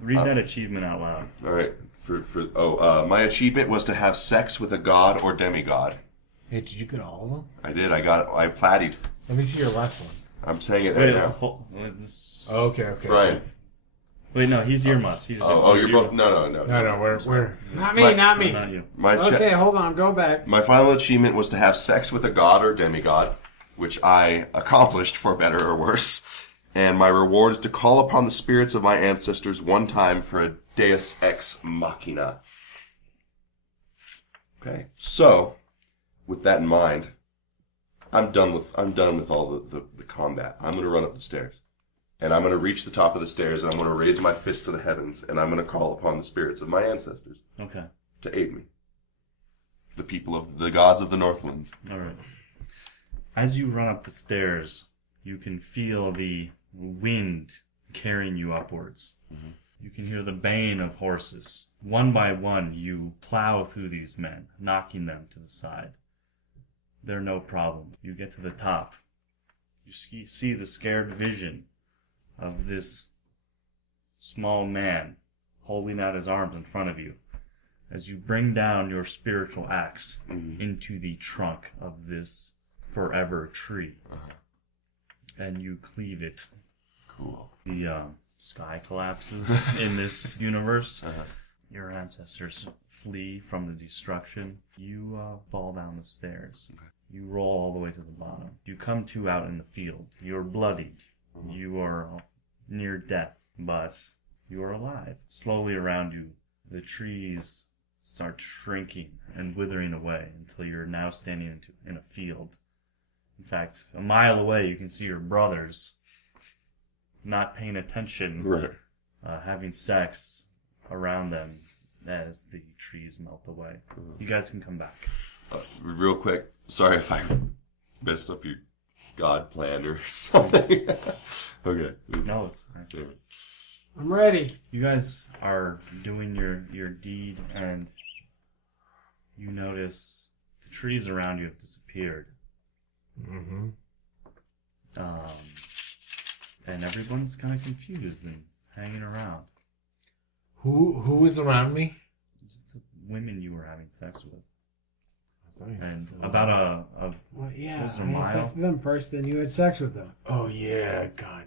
Read that achievement out loud. All right. My achievement was to have sex with a god or demigod. Hey, did you get all of them? I did. I plattied. Let me see your last one. I'm saying it right now. Okay. Brian. Wait, no, he's your must. You're both. No. No, we're Not me, My- not me. Not you. Okay, hold on, go back. My final achievement was to have sex with a god or demigod, which I accomplished for better or worse. And my reward is to call upon the spirits of my ancestors one time for a Deus Ex Machina. Okay. So, with that in mind, I'm done with all the combat. I'm gonna run up the stairs. And I'm gonna reach the top of the stairs and I'm gonna raise my fist to the heavens and I'm gonna call upon the spirits of my ancestors Okay. to aid me. The gods of the Northlands. All right. As you run up the stairs, you can feel the wind carrying you upwards. Mm-hmm. You can hear the baying of horses. One by one, you plow through these men, knocking them to the side. They're no problem. You get to the top. You see the scared vision of this small man holding out his arms in front of you as you bring down your spiritual axe into the trunk of this forever tree. And you cleave it. Cool. The sky collapses in this universe. Your ancestors flee from the destruction. You fall down the stairs. You roll all the way to the bottom. You come to out in the field. You're bloodied. You are near death, but you are alive. Slowly around you, the trees start shrinking and withering away until you're now standing in a field. In fact, a mile away, you can see your brothers not paying attention, Right. having sex around them as the trees melt away. You guys can come back. Real quick, sorry if I messed up your god plan or something. Okay. No, it's fine. I'm ready. You guys are doing your deed, and you notice the trees around you have disappeared. Mm-hmm. And everyone's kind of confused and hanging around. Who is around me? Just the women you were having sex with. Sorry, And so- about a Well, yeah, Was it I a had mile? sex with them first, then you had sex with them. Oh yeah, god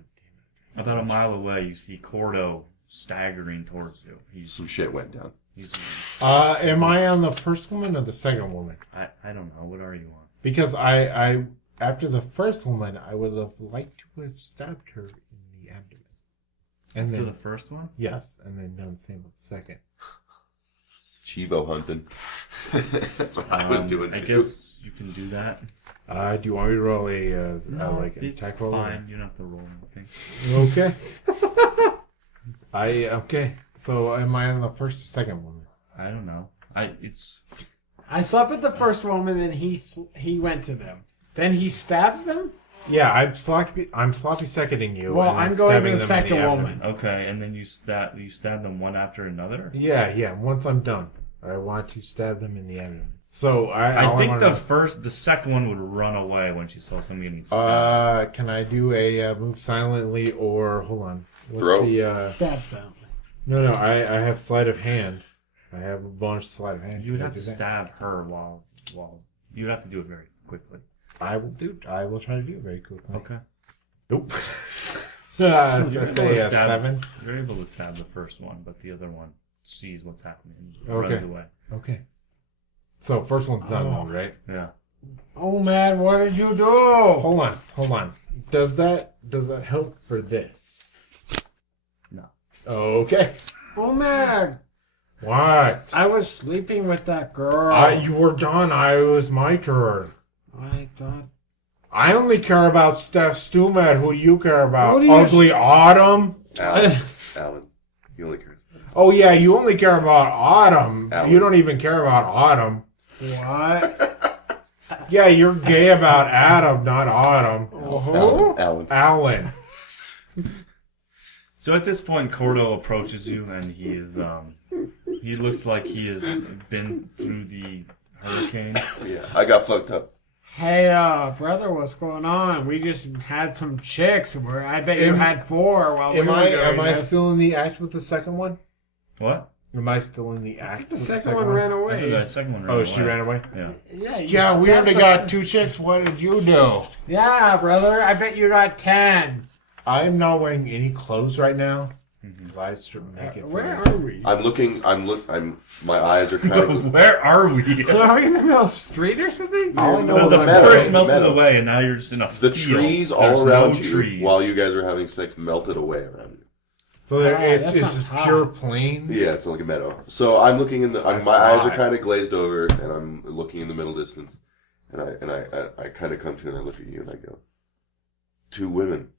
damn about a mile away, you see Cordo staggering towards you. Some shit went down. He's it. Am I on the first woman or the second woman? I don't know, what are you on? Because I after the first woman, I would have liked to have stabbed her in the abdomen. And To then the first one? yes, and then done the same with the second. Chivo hunting. That's what I was doing. I too. guess you can do that. Do you want me to roll a like an It's attack roll? fine. You don't have to roll anything. Okay. Okay. So am I on the first or second one? I don't know. It's I slept with the first woman, and he went to them. Then he stabs them. Yeah, I'm sloppy seconding you. Well, and I'm then going stabbing to the them in second abdomen. woman. okay, and then you stab them one after another. Yeah. Once I'm done, I want to stab them in the abdomen. So I think the second one would run away when she saw somebody getting stabbed. Can I do a move silently or hold on? What's Throw. the Stab sound. No, I have sleight of hand. I have a bonus sleight of hand. You would Can I have to do that? stab her while you would have to do it very quickly. I will try to do it very quickly. Okay. Nope. That's You're a able to stab- 7. You're able to stab the first one, but the other one sees what's happening and Okay. runs away. Okay. So first one's done though, right? Yeah. Oh man, what did you do? Hold on. Does that help for this? No. Okay. Oh man, What? I was sleeping with that girl. You were done. It was my turn. I thought. I only care about Steph Stumet. Who you care about? What do you- Ugly Autumn? Alan. You only care. Oh yeah, you only care about Autumn. Alan. You don't even care about Autumn. What? Yeah, you're gay about Adam, not Autumn. Oh. Alan. Alan. So at this point, Cordo approaches you, and he looks like he has been through the hurricane. Yeah, I got fucked up. Hey, brother, what's going on? We just had some chicks. I bet you Am- had 4 while we Am were I doing this. still in the act with the second one? What? Am I still in the act? The with second one ran I think away. that second one ran Oh, away. she ran away. Yeah. Yeah, you Yeah, we stabbed only the- got 2 chicks. What did you do? Yeah, brother, I bet you got 10. I'm not wearing any clothes right now. Because I strip naked for Where this. are we? My eyes are kind of. Where are we? Are we in the middle of the street or something? All I know is The the I'm meadow. forest melted Meadow. away, and now you're just in a The field. trees There's all around no you trees. while you guys were having sex melted away around you. So it's that just sounds pure hot. plains. Yeah, it's like a meadow. So I'm looking in the. That's my eyes are hot. kind of glazed over, and I'm looking in the middle distance, and I kind of come to and I look at you and I go, 2 women.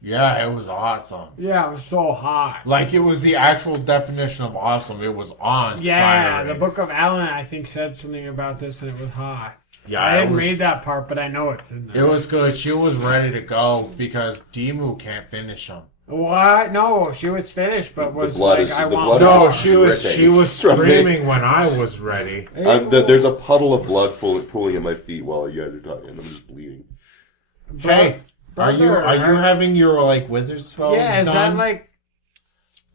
Yeah, it was awesome. Yeah, it was so hot. Like it was the actual definition of awesome. It was awe-inspiring. Yeah, the Book of Allen, I think, said something about this, and it was hot. Yeah, I it didn't was, read that part, but I know it's in it there. was good. She was ready to go because Demu can't finish him. What? No, she was finished, but was blood like, is- I the want blood No, is she was dripping from me. screaming when I was ready. There's a puddle of blood pooling at my feet while you guys are talking, and I'm just bleeding. Hey, are you brother, having your like wizard spell Yeah, is done? that like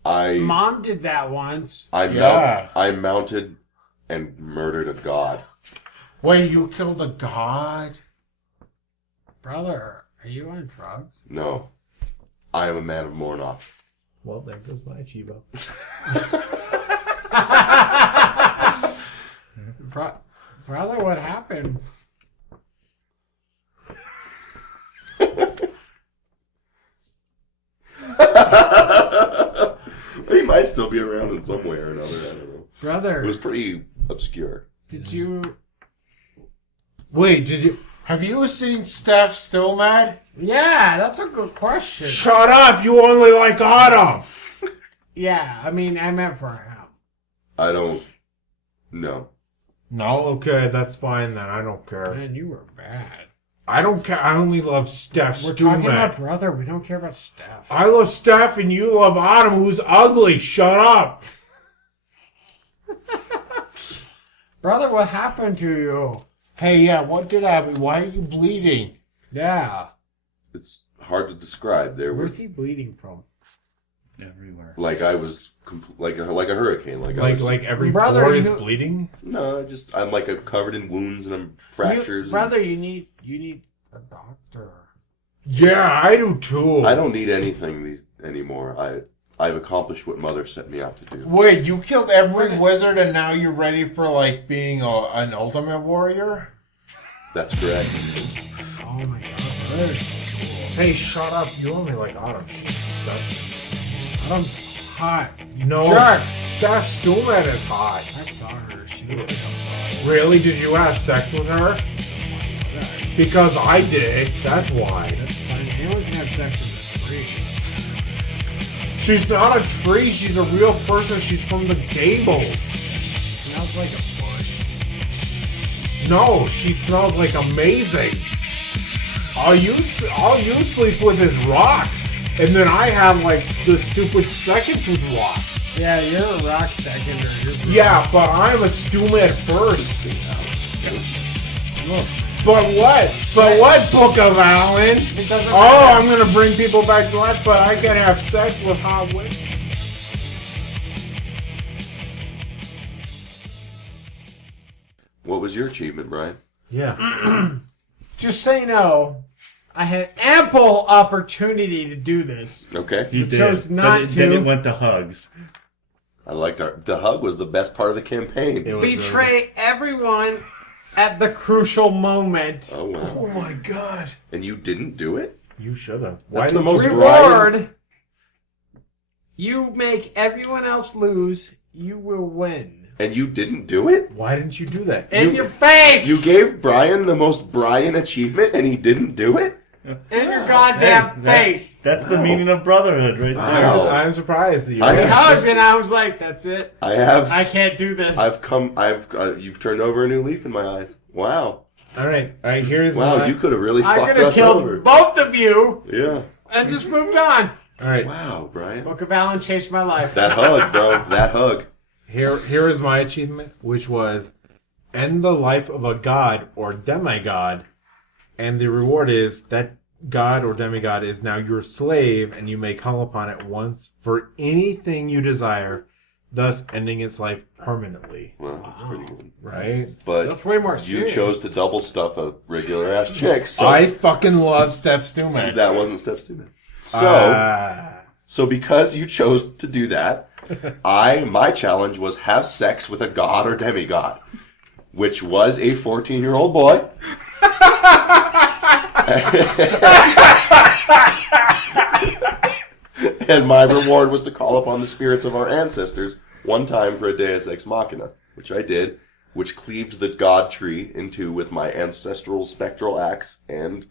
I Mom did that once? Yeah. I mounted and murdered a god. Wait, you killed a god? Brother, are you on drugs? No, I am a man of Mornoth. Well, there goes my Chivo. Brother, what happened? He might still be around in some way or another. I don't know. It Brother, was pretty obscure. did you... Wait, have you seen Steph Still Mad? Yeah, that's a good question. Shut up! You only like Autumn. Yeah, I mean, I meant for him. I don't know. No, okay, that's fine then. I don't care. Man, you were bad. I don't care. I only love Steph We're Still talking about Mad. brother. We don't care about Steph. I love Steph and you love Autumn, who's ugly. Shut up. Brother, what happened to you? Hey, yeah, what did happen? Why are you bleeding? Yeah. It's hard to describe. There Where's was he bleeding from? Everywhere. like I was like a hurricane. I was, Like every Brother, pore you is know- bleeding? no, I'm like covered in wounds and I'm fractures. Brother, you need a doctor. Yeah, I do too. I don't need anything anymore. I've accomplished what Mother set me out to do. Wait, you killed every What? wizard and now you're ready for like being an ultimate warrior? That's correct. Oh my god. Brother. Hey, shut up. You only like Autumn. That's... I'm hot. No. Jerk. Steph Stuman is hot. I saw her. She was Really? Did you have sex with her? Because I did. That's why. That's fine. Anyone can have sex with a tree. She's not a tree. She's a real person. She's from the Gables. Smells like a bush. No, she smells like amazing. All you sleep with is rocks, and then I have like the stupid seconds with rocks. Yeah, you're a rock second. Yeah, but I'm a Stuman first. Look, But what? But what, Book of Allen? it doesn't Oh, matter. I'm gonna bring people back to life, but I can have sex with hot women. What was your achievement, Brian? Yeah. Just so you know, I had ample opportunity to do this. Okay. He You did. chose not but then to. it went to hugs. I liked the hug was the best part of the campaign. It was Betray everyone at the crucial moment. Oh wow. Oh my god. And you didn't do it? You should have. That's Why the didn't most you- Reward. You make everyone else lose. You will win. And you didn't do it? Why didn't you do that? In your face. You gave Brian the most Brian achievement and he didn't do it? In your goddamn face. That's the meaning of brotherhood right Wow. I'm surprised that you. I He have- hugged and I was like, "That's it. I have. I can't do this." You've turned over a new leaf in my eyes. Wow. All right. Here's Wow, my. you could have really I fucked could have us killed over. both of you Yeah. and just moved on. All right. Wow, Brian. Book of Allen changed my life. That hug, bro. That hug. Here is my achievement, which was end the life of a god or demigod, and the reward is that god or demigod is now your slave, and you may call upon it once for anything you desire, thus ending its life permanently. Wow, that's pretty good. Right? But That's way more you serious. chose to double stuff a regular ass chick, so I fucking love Steph Stuman. that wasn't steps to it. So, So because you chose to do that, my challenge was have sex with a god or demigod, which was a 14-year-old boy. And my reward was to call upon the spirits of our ancestors one time for a deus ex machina, which I did, which cleaved the god tree in two with my ancestral spectral axe and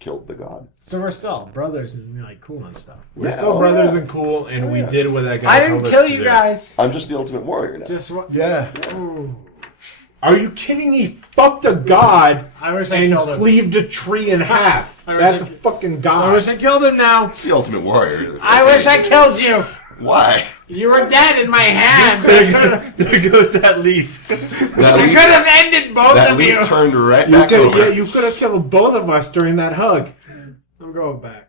killed the god. So we're still brothers and like cool and stuff. we're Yeah, still oh, brothers yeah. and cool, and we did what that guy I didn't told us kill to you do. guys. I'm just the ultimate warrior now. Just what? Yeah. Ooh. Are you kidding me? Fucked a god I wish I and killed him. cleaved a tree in half. I wish That's I- a fucking I god. wish I killed him now. It's the ultimate warrior. I wish I killed you. Why? You were dead in my hands. There goes that leaf. That I leaf, could have ended both that of leaf you. turned right You back could, over. yeah, you could have killed both of us during that hug. I'm going back.